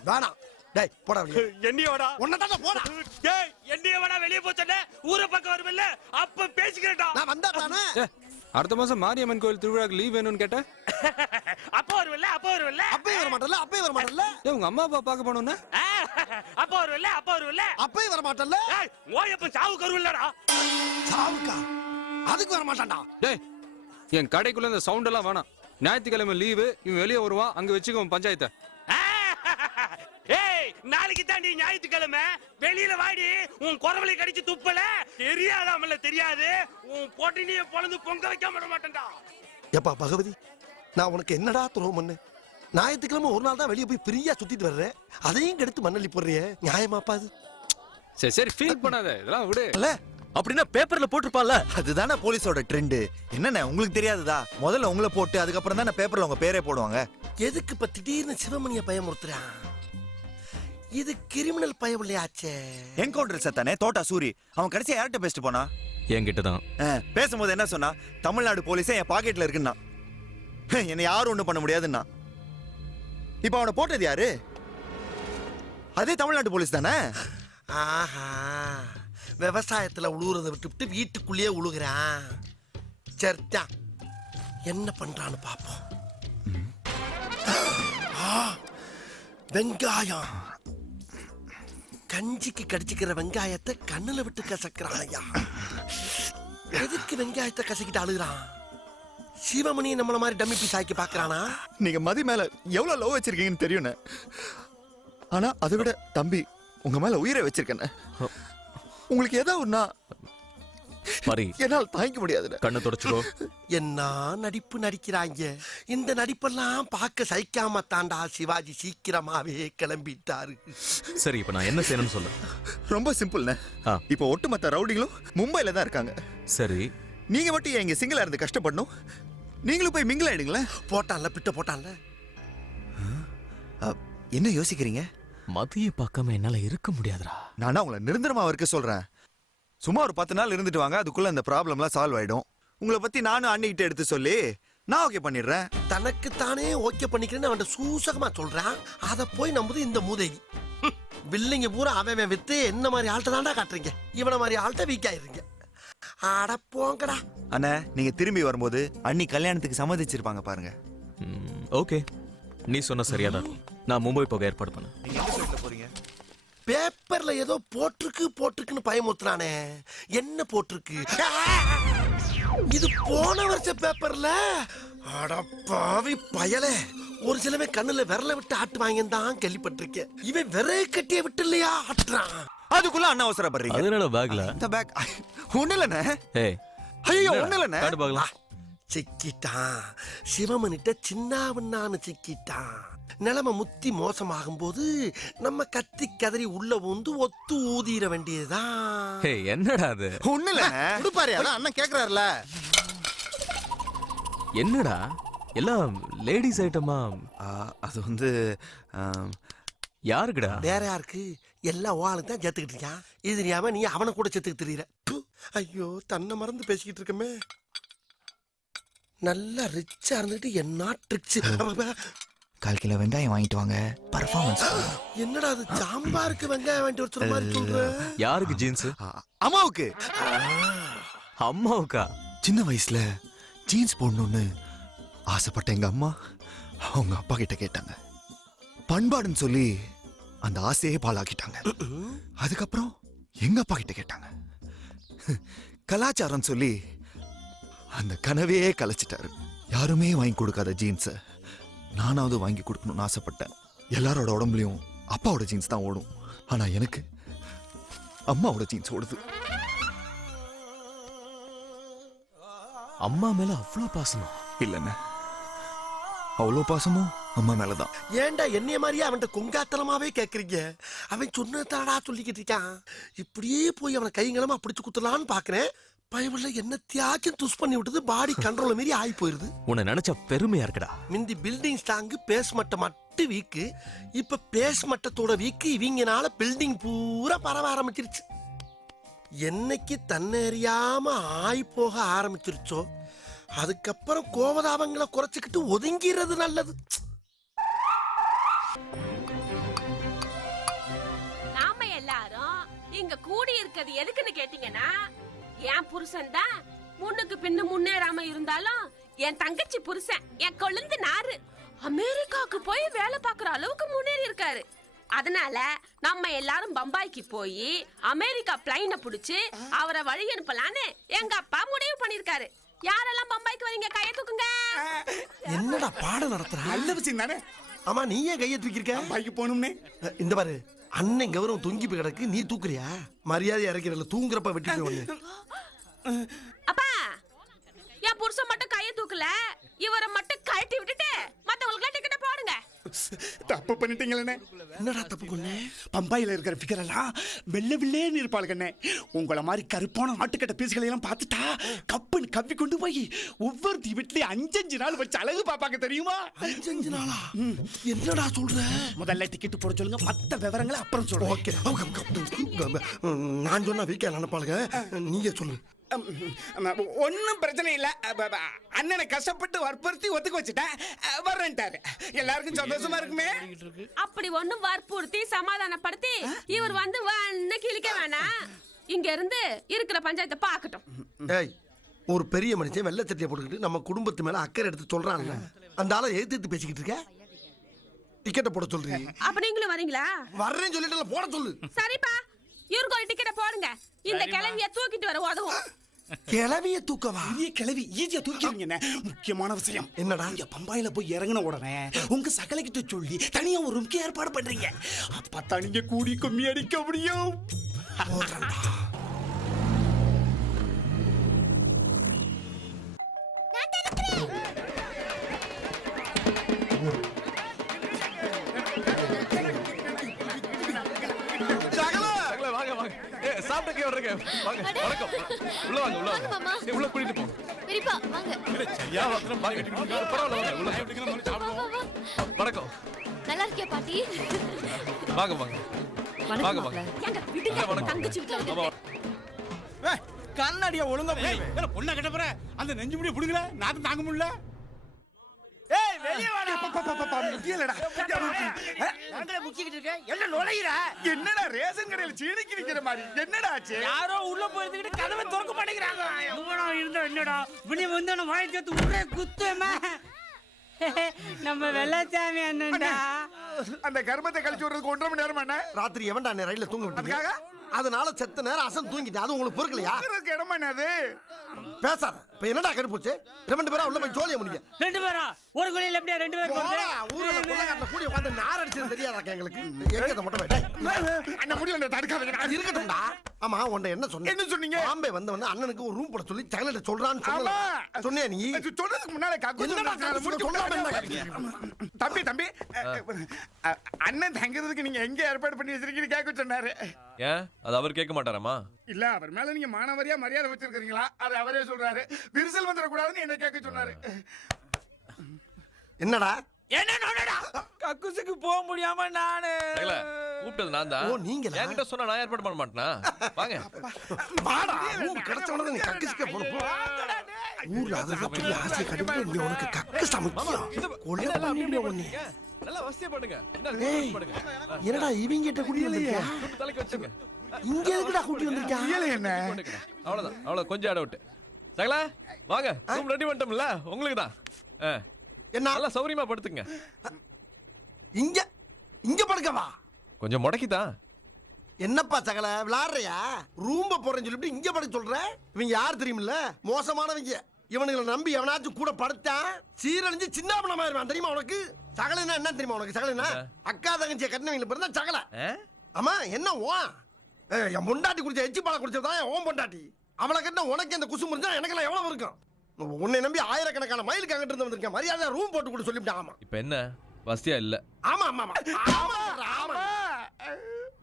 வேணாம் டேய், போடா வெளிய. என்னையோடா? உன்னதாடா போடா. டேய் என்னையோடா வெளிய போச்சனே? ஊர பக்கம் வரும்ல, அப்ப பேசிக்கிறடா. நான் வந்தா தானே. அடுத்த மாசம் மாரியம்மன் கோயில் திருவிழாக்கு லீவ் வேணும்னு கேட்ட. அப்ப வருவல்ல, அப்ப வருவல்ல. அப்பவே வர மாட்டல்ல, அப்பவே வர மாட்டல்ல. ஏய், உங்க அம்மா அப்பா பார்க்க போணும்னா அப்ப வருவல்ல, அப்ப வருவல்ல. அப்பவே வர மாட்டல்ல. ஏய், ஓயப்ப சாவுக்கு வருவல்லடா. சாவுக்கா? அதுக்கு வர மாட்டான்டா. டேய், என் கடைக்குள்ள இந்த சவுண்ட் எல்லாம் வேணாம். ஞாயிற்றுக்கிழமை லீவு, இவன் வெளியே வருவான், அங்க வச்சுக்கோ பஞ்சாயத்தை. ஏய், நாளைக்கு தாண்டி ஞாயிற்றுக்கிழமை. வெளியில வாடி, உன் குரவலை கடிச்சு துப்பல. தெரியாதாமல தெரியாது, உன் போட்டினிய பொழந்து பொங்க வைக்காம விட மாட்டேன்டா. எப்பா பகவதி, நான் உனக்கு என்னடா துரோகம் பண்ணு? ஞாயிற்றுக்கிழமை ஒரு நாள் தான் வெளியே போய் ஃப்ரீயா சுத்திட்டு வர்றேன், அதையும் கெடுத்து மண்ணள்ளி போடுறியே, நியாயமாப்பா அது? சரி சரி, ஃபீல் பண்ணாத, இதெல்லாம் விடு. அப்படின்னா பேப்பர்ல போட்டுருப்பால. அதுதானே போலீஸோட ட்ரெண்ட். என்னண்ணே உங்களுக்கு தெரியாதுதா? முதல்ல உங்களை போட்டு அதுக்கப்புறம் தானே பேப்பர்ல உங்க பேரே போடுவாங்க. எதுக்கு இப்ப திடீர்னு சிவமணிய பயமுறுத்துறான்? இது கிரிமினல் பயவில்லையாச்சே. என்கவுண்டர் சத்தானே தோட்டா சூரி. அவன் கடைசியா யார்கிட்ட பேசிட்டு போனா? என்கிட்ட தான். பேசும்போது என்ன சொன்னா? தமிழ்நாடு போலீஸே என் பாக்கெட்ல இருக்குன்னா. என்ன யாரும் ஒண்ணும் பண்ண முடியாதுன்னா. இப்ப அவனை போட்டது யாரு? அதே தமிழ்நாடு போலீஸ் தானே. ஆஹா, விவசாயத்துல உழுவுறத விட்டு வீட்டுக்குள்ளேயே உழுகுறான். சரிதா, என்ன பண்றான்னு பாப்போம். வெங்காயம், கஞ்சிக்கு கடிச்சுக்கிற வெங்காயத்தை கண்ணுல விட்டு கசக்கிறானையா. எதுக்கு வெங்காயத்தை கசக்கிட்டு அழுகுறான்? சிவமணி நம்மள மாதிரி டம்மி பீஸ் ஆக்கி பாக்குறானா? நீங்க மதி மேல எவ்வளவு லவ் வச்சிருக்கீங்கன்னு தெரியும். ஆனா அதை விட தம்பி உங்க மேல உயிரை வச்சிருக்கேன். உங்களுக்கு ஏதாவது ஒண்ணா என்னால் தாங்கிக்க முடியாது. கண்ணை தொடச்சுக்கோ. என்ன நடிப்பு நடிக்கிறாங்க. இந்த நடிப்பெல்லாம் பார்க்க சகிக்காம தாண்டா சிவாஜி சீக்கிரமாவே கிளம்பிட்டாரு. சரி, இப்ப நான் என்ன செய்யணும்னு சொல்ல? ரொம்ப சிம்பிள்ண்ணே. இப்போ ஒட்டுமொத்த ரவுடிங்களும் மும்பைல தான் இருக்காங்க. சரி, நீங்க மட்டும் எங்க சிங்கிளா இருந்து கஷ்டப்படணும். நீங்களும் போய் மிங்கிள் ஆயிடுங்களேன். போட்டான்ல பிட்ட போட்டான்ல. என்ன யோசிக்கிறீங்க? மதிய பார்க்காம என்னால இருக்க முடியாதுடா. நானா உங்களை நிரந்தரமா இருக்க சொல்றேன். சும்மா ஒரு 10 நாள் இருந்துட்டு வாங்க. அதுக்குள்ள இந்த ப்ராப்ளம்லாம் சால்வ் ஆயிடும். உங்களை பத்தி நானும் அண்ணிக்கிட்ட எடுத்து சொல்லி நான் ஓகே பண்ணிடுறேன். தனக்கு தானே ஓகே பண்ணிக்கிறேன்னு அவன் சூசகமா சொல்றான். அத போய் நம்புது இந்த மூதேவி. பில்லிங்க பூரா அவன் வித்து என்ன மாதிரி ஆள்கிட்ட தாண்டா காட்டுறீங்க. இவனை மாதிரி ஆள்கிட்ட வீக் ஆயிருங்க. அட போங்கடா. அண்ணா, நீங்க திரும்பி வரும்போது அண்ணி கல்யாணத்துக்கு சம்மதிச்சிருப்பாங்க பாருங்க. ஓகே, நீ சொன்ன சரியாதான். நான் மும்பை போக ஏற்பாடு பண்ணேன். நீங்க எந்த சைட்ல போறீங்க? பேப்பர்ல ஏதோ போட்டிருக்குன்னு பயமுத்துறானே. என்ன போட்டிருக்கு? இது போன வருஷ பேப்பர்ல. அடப்பாவி பயலே. ஒரு சிலவே கண்ணுல விரல விட்டு ஆட்டு வாங்கன்னு தான் கேள்விப்பட்டிருக்கேன். இவன் விரைய கட்டிய விட்டு இல்லையா ஆட்டுறான். அதுக்குள்ள அண்ணா அவசரப்படுறீங்க. அதனால பேக்ல இந்த பேக் ஒண்ணு இல்லண்ணே. ஏய், ஐயோ ஒண்ணு இல்லண்ணே. காடு பார்க்கலாம். சிக்கிட்டான். சிவமணிட்ட சின்னாவண்ணான்னு சிக்கிட்டான். நிலைமை முத்தி மோசமாகும் போது நம்ம கத்தி கதறி உள்ள வந்து ஒத்து ஊதிர வேண்டியதுதான். என்னடா அது? ஒண்ணு இல்ல கொடுப்பாரு. அண்ணன் கேக்குறாருல. என்னடா எல்லாம் லேடிஸ் ஐட்டமா? அது வந்து யாருக்குடா? வேற யாருக்கு? எல்லா ஓளுக்கு தான் சேர்த்துக்கிட்டு இருக்கான். இது தெரியாம நீ அவனை கூட சேர்த்துக்கிட்டு தெரியற. ஐயோ, தன்னை மறந்து பேசிக்கிட்டு இருக்கமே. நல்லா ரிச்சா இருந்துட்டு என்ன ட்ரிக்ஸ். 1/4 கிலோ வெங்காயம் வாங்கிட்டு வாங்க. பர்ஃபார்மன்ஸ். என்னடா அது சாம்பாருக்கு வெங்காயம் வாங்கிட்டு வர சொல்ற மாதிரி சொல்ற? யாருக்கு ஜீன்ஸ்? அம்மாவுக்கு. அம்மாவுக்கா? சின்ன வயசுல ஜீன்ஸ் போடணும்னு ஆசைப்பட்ட எங்க அம்மா அவங்க அப்பா கிட்ட கேட்டாங்க. பண்பாடுன்னு சொல்லி அந்த ஆசையே பாழாக்கிட்டாங்க. அதுக்கப்புறம் எங்க அப்பா கிட்ட கேட்டாங்க. கலாச்சாரம் சொல்லி அந்த கனவே கலைச்சிட்டாரு. யாருமே வாங்கி கொடுக்காத ஜீன்ஸை நானாவது வாங்கி கொடுக்கணும்னு ஆசைப்பட்டேன். எல்லாரோட உடம்புலயும் அப்பாவோட ஜீன்ஸ் தான் ஓடும். ஆனா எனக்கு அம்மாவோட ஜீன்ஸ் ஓடுது. அம்மா மேல அவ்வளோ பாசமா? இல்லைண்ணே, அவ்வளோ பாசமும் அம்மா மேலதான். ஏன்டா என்னைய மாதிரியே அவன்கிட்ட கொங்காத்தலமாவே கேக்குறீங்க? அவன் சொன்னதாடா சொல்லிக்கிட்டு இருக்கான். இப்படியே போய் அவனை கைங்களமா பிடிச்சு குத்தலான்னு பாக்குறேன். பயவுள்ள என்னத்தையாச்சும் துஸ் பண்ணி விட்டது. பாடி கண்ட்ரோல் மீறி ஆகி போயிருது. உன்னை நினைச்ச பெருமையா இருக்குடா. மிந்தி பில்டிங் ஸ்ட்ராங்கு பேஸ் மட்டம் மட்டும் வீக்கு. இப்ப பேஸ் மட்டத்தோட வீக்கு இவங்கனால பில்டிங் பூரா பரவ ஆரம்பிச்சிருச்சு. என்னைக்கு தன்னறியாம ஆய் போக ஆரம்பிச்சிருச்சோ அதுக்கப்புறம் கோபதாபங்களை குறைச்சிக்கிட்டு ஒதுங்கிறது நல்லது. நாம எல்லாரும் இங்க கூடி இருக்கிறது எதுக்குன்னு கேட்டீங்கன்னா, என் புருஷன் தான் முன்னுக்கு பின்னு முன்னேறாம இருந்தாலும் என் தங்கச்சி புருஷன் என் கொழுந்து நாரு அமெரிக்காவுக்கு போய் வேலை பார்க்குற அளவுக்கு முன்னேறி இருக்காரு. அதனால நம்ம எல்லாரும் பம்பாய்க்கு போய் அமெரிக்கா பிளைனை பிடிச்சு அவரை வழி அனுப்பலான்னு எங்க அப்பா முடிவு பண்ணிருக்காரு. யாரெல்லாம் பம்பாய்க்கு வரீங்க? கையை தூக்குங்க. என்னடா பாடம் நடத்துற? நல்ல விஷயம் தானே. ஆமா, நீ ஏன் கையை தூக்கிருக்க? பைக்கு போகணும்னே. இந்த பாரு, அண்ணன் கௌரவம் தொங்கி போய் கிடக்கு, நீ தூக்குறியா? மரியாதை இறக்கிறல, தூங்குறப்ப வெட்டிட்டு ஒண்ணு. அப்பா, என் புருஷன் மட்டும் கையை தூக்கல, இவரை மட்டும் கழட்டி விட்டுட்டு மத்தவங்களுக்கு டிக்கெட்டை போடுங்க. தப்பு பண்ணிட்டீங்களே. என்னடா தப்பு பண்ணே? பம்பாயில இருக்கிற ஃபிகர் எல்லாம் வெள்ளை வெள்ளேன்னு இருப்பாளுங்கண்ணே. உங்களை மாதிரி கருப்பான மாட்டுக்கட்ட பீசுகளை எல்லாம் பார்த்துட்டா கப்புன்னு கவ்வி கொண்டு போய் ஒவ்வொரு வீட்லயும் 5-5 நாள் வச்சு அழகு பாப்பாங்க, தெரியுமா? 5 நாளா? என்னடா சொல்ற? முதல்ல டிக்கெட் போட சொல்லுங்க, மத்த விவரங்களை அப்புறம் சொல்லுங்க. ஓகே, நான் சொன்னா வீக்கா நினைப்பாளுங்க, நீங்க சொல்லு. ஒன்னும் பிரச்சனை இல்ல. அண்ணனை கஷ்டப்பட்டு வற்புறுத்தி ஒத்துக்க வச்சுட்டேன், வர்றேன்ட்டாரு. எல்லாருக்கும் சந்தோஷமா இருக்குமே. அப்படி ஒண்ணும் வற்புறுத்தி சமாதானப்படுத்தி இவர் வந்து கிழிக்க வேணாம். இங்க இருந்து இருக்கிற பஞ்சாயத்தை பாக்கட்டும். ஏய், ஒரு பெரிய மனுஷன் வெள்ளை சட்டையை போட்டுக்கிட்டு நம்ம குடும்பத்து மேல அக்கறை எடுத்து சொல்றான்ல, அந்த ஆளை எதிர்த்து பேசிக்கிட்டு இருக்க. டிக்கெட்டை போட சொல்றீ. அப்ப நீங்களும் வரீங்களா? வர்றேன்னு சொல்லிட்டு போட சொல்லு. சரிப்பா, இவருக்கு ஒரு டிக்கெட்டை போடுங்க. இந்த கிளவிய தூக்கிட்டு வர உதவும். கிளவிய தூக்கவா? பெரிய கிளவி ஈஸியா தூக்கிடுவீங்க. முக்கியமான விஷயம் என்னடா? இங்க பம்பாயில போய் இறங்கின உடனே உங்க சகலைக்கிட்ட சொல்லி தனியா ஒரு ரூம்க்கு ஏற்பாடு பண்றீங்க. அப்பதான் நீங்க கூடி கும்மி அடிக்க முடியும். சாப்பிட்டு வர்றீங்க. வாங்க, வணக்கம். உள்ள வாங்க, உள்ள வாங்க. உள்ள கூட்டிட்டு போங்க. பெரியப்பா வாங்க. இல்ல சரியா வந்தோம் பாக்க கட்டிட்டு பரவாயில்ல வாங்க. உள்ள வணக்கம். நல்லா இருக்கியா பாட்டி? வாங்க வாங்க. வாங்க வாங்க. எங்க விடுங்க, தங்கச்சி வீட்ல. கண்ணாடியா ஒழுங்கா போய் பொண்ணை கட்ட போற அந்த நெஞ்சு முடிய புடுங்கல நான் தாங்க முடியல. ஏய் வெளிய வாடா. முக்கியலடா. அங்கல முக்கிக்கிட்டு இருக்க. என்ன நுழையிற? என்னடா ரேஷன் கடையில சீனிக்கு நிக்கிற மாதிரி என்னடா ஆச்சு? யாரோ உள்ள போயிட்டு கதவை திறக்க மாட்டேங்கறாங்க. இவனா இருந்தா என்னடா? வினி வந்தான வாயை சேர்த்து ஒரே குத்துமா. நம்ம வெள்ளச்சாமி அண்ணன்டா. அந்த கர்மத்தை கழிச்சு விடுறதுக்கு 1.5 மணி நேரம் என்ன? ராத்திரி எவன்டா என்ன ரயில்ல தூங்க விட்டீங்க? அதனால செத்த நேரம் அசன் தூங்கிட்டேன். அது உங்களுக்கு பொறுக்கலையா? இடமா என்னது? பேசாத. இப்ப என்னடா கடுப்புச்சு? 2 பேரா உள்ள போய் ஜோலிய முடிங்க. 2 பேரா? ஒரு குழியில எப்படியா 2 பேர் போறது? ஊர்ல கொள்ளக்காரல கூடி உட்கார்ந்து நார் அடிச்சது தெரியாதா எங்களுக்கு? எங்கத மட்டும் டேய். அண்ணா முடியல தடுக்காதீங்க. அது இருக்கட்டும்டா. ஆமா உன்ட என்ன சொன்னீங்க? என்ன சொன்னீங்க? பாம்பே வந்தவன அண்ணனுக்கு ஒரு ரூம் போட சொல்லி சகலட்ட சொல்றான்னு சொன்னல. சொன்னே நீ? சொல்றதுக்கு முன்னால தம்பி தம்பி அண்ணன் தங்கிறதுக்கு நீங்க எங்க ஏற்பாடு பண்ணி வச்சிருக்கீங்க கேட்க சொன்னாரு. ஏன் அது அவர் கேட்க மாட்டாராமா? இல்ல அவர் மேல நீங்க மானவரியா மரியாதை வச்சிருக்கீங்களா? அது அவரே சொல்றாரு. விரிசல் வந்துட கூடாதுன்னு என்ன கேட்க சொன்னாரு. என்னடா? என்ன நோடடா? கக்குசுக்கு போக முடியாம நானு. இல்ல கூப்பிட்டது நான் தான். ஓ நீங்களா? என்கிட்ட சொன்னா நான் ஏற்பாடு பண்ண மாட்டேனா? வாங்க. வாடா. ரூம் கிடைச்ச உடனே நீ கக்குசுக்கு போற. ஊர்ல அத பத்தி ஆசை கடுப்பு நீ உனக்கு கக்கு சமைக்கியா? கொல்ல பண்ணிடுவே உன்னை. நல்லா வசதியா பண்ணுங்க. என்ன பண்ணுங்க. என்னடா இவங்க கிட்ட குடி வந்திருக்கியா? தலைக்கு வச்சுங்க. இங்க எதுக்குடா கூட்டி வந்திருக்கியா? இல்ல என்ன? அவ்வளவுதான். அவ்வளவு கொஞ்சம் அட விட்டு. சகல வாங்க. ரூம் ரெடி பண்ணிட்டோம்ல உங்களுக்கு தான். என்ன நல்லா சௌரியமா படுத்துங்க. இங்க இங்க படுக்கவா? கொஞ்சம் முடக்கிதான். என்னப்பா சகல விளையாடுறியா? ரூம்ப போறேன்னு சொல்லிட்டு இங்க படுக்க சொல்ற? இவங்க யார் தெரியுமில்ல? மோசமானவங்க. இவனுங்களை நம்பி எவனாச்சும் கூட படுத்தான் சீரழிஞ்சு சின்ன பண்ணமாயிருவான் தெரியுமா உனக்கு? சகலன்னா என்ன தெரியுமா உனக்கு? சகலன்னா அக்கா தங்கச்சியை கட்டினவங்களை பிறந்தா சகல. ஆமா என்ன ஓ என் பொண்டாட்டி குடிச்ச எச்சி பாலை குடிச்சதான் ஓன் பொண்டாட்டி. அவளை கட்டின உனக்கு இந்த குசு முடிஞ்சா எனக்கெல்லாம் எவ்வளவு இருக்கும்? உன்னை நம்பி ஆயிரக்கணக்கான மைலுக்கு அங்கிட்டு இருந்து வந்திருக்கேன். மரியாதை ரூம் போட்டு கூட சொல்லிவிட்டேன். ஆமா இப்ப என்ன வசதியா இல்ல? ஆமா ஆமா ஆமா ஆமா.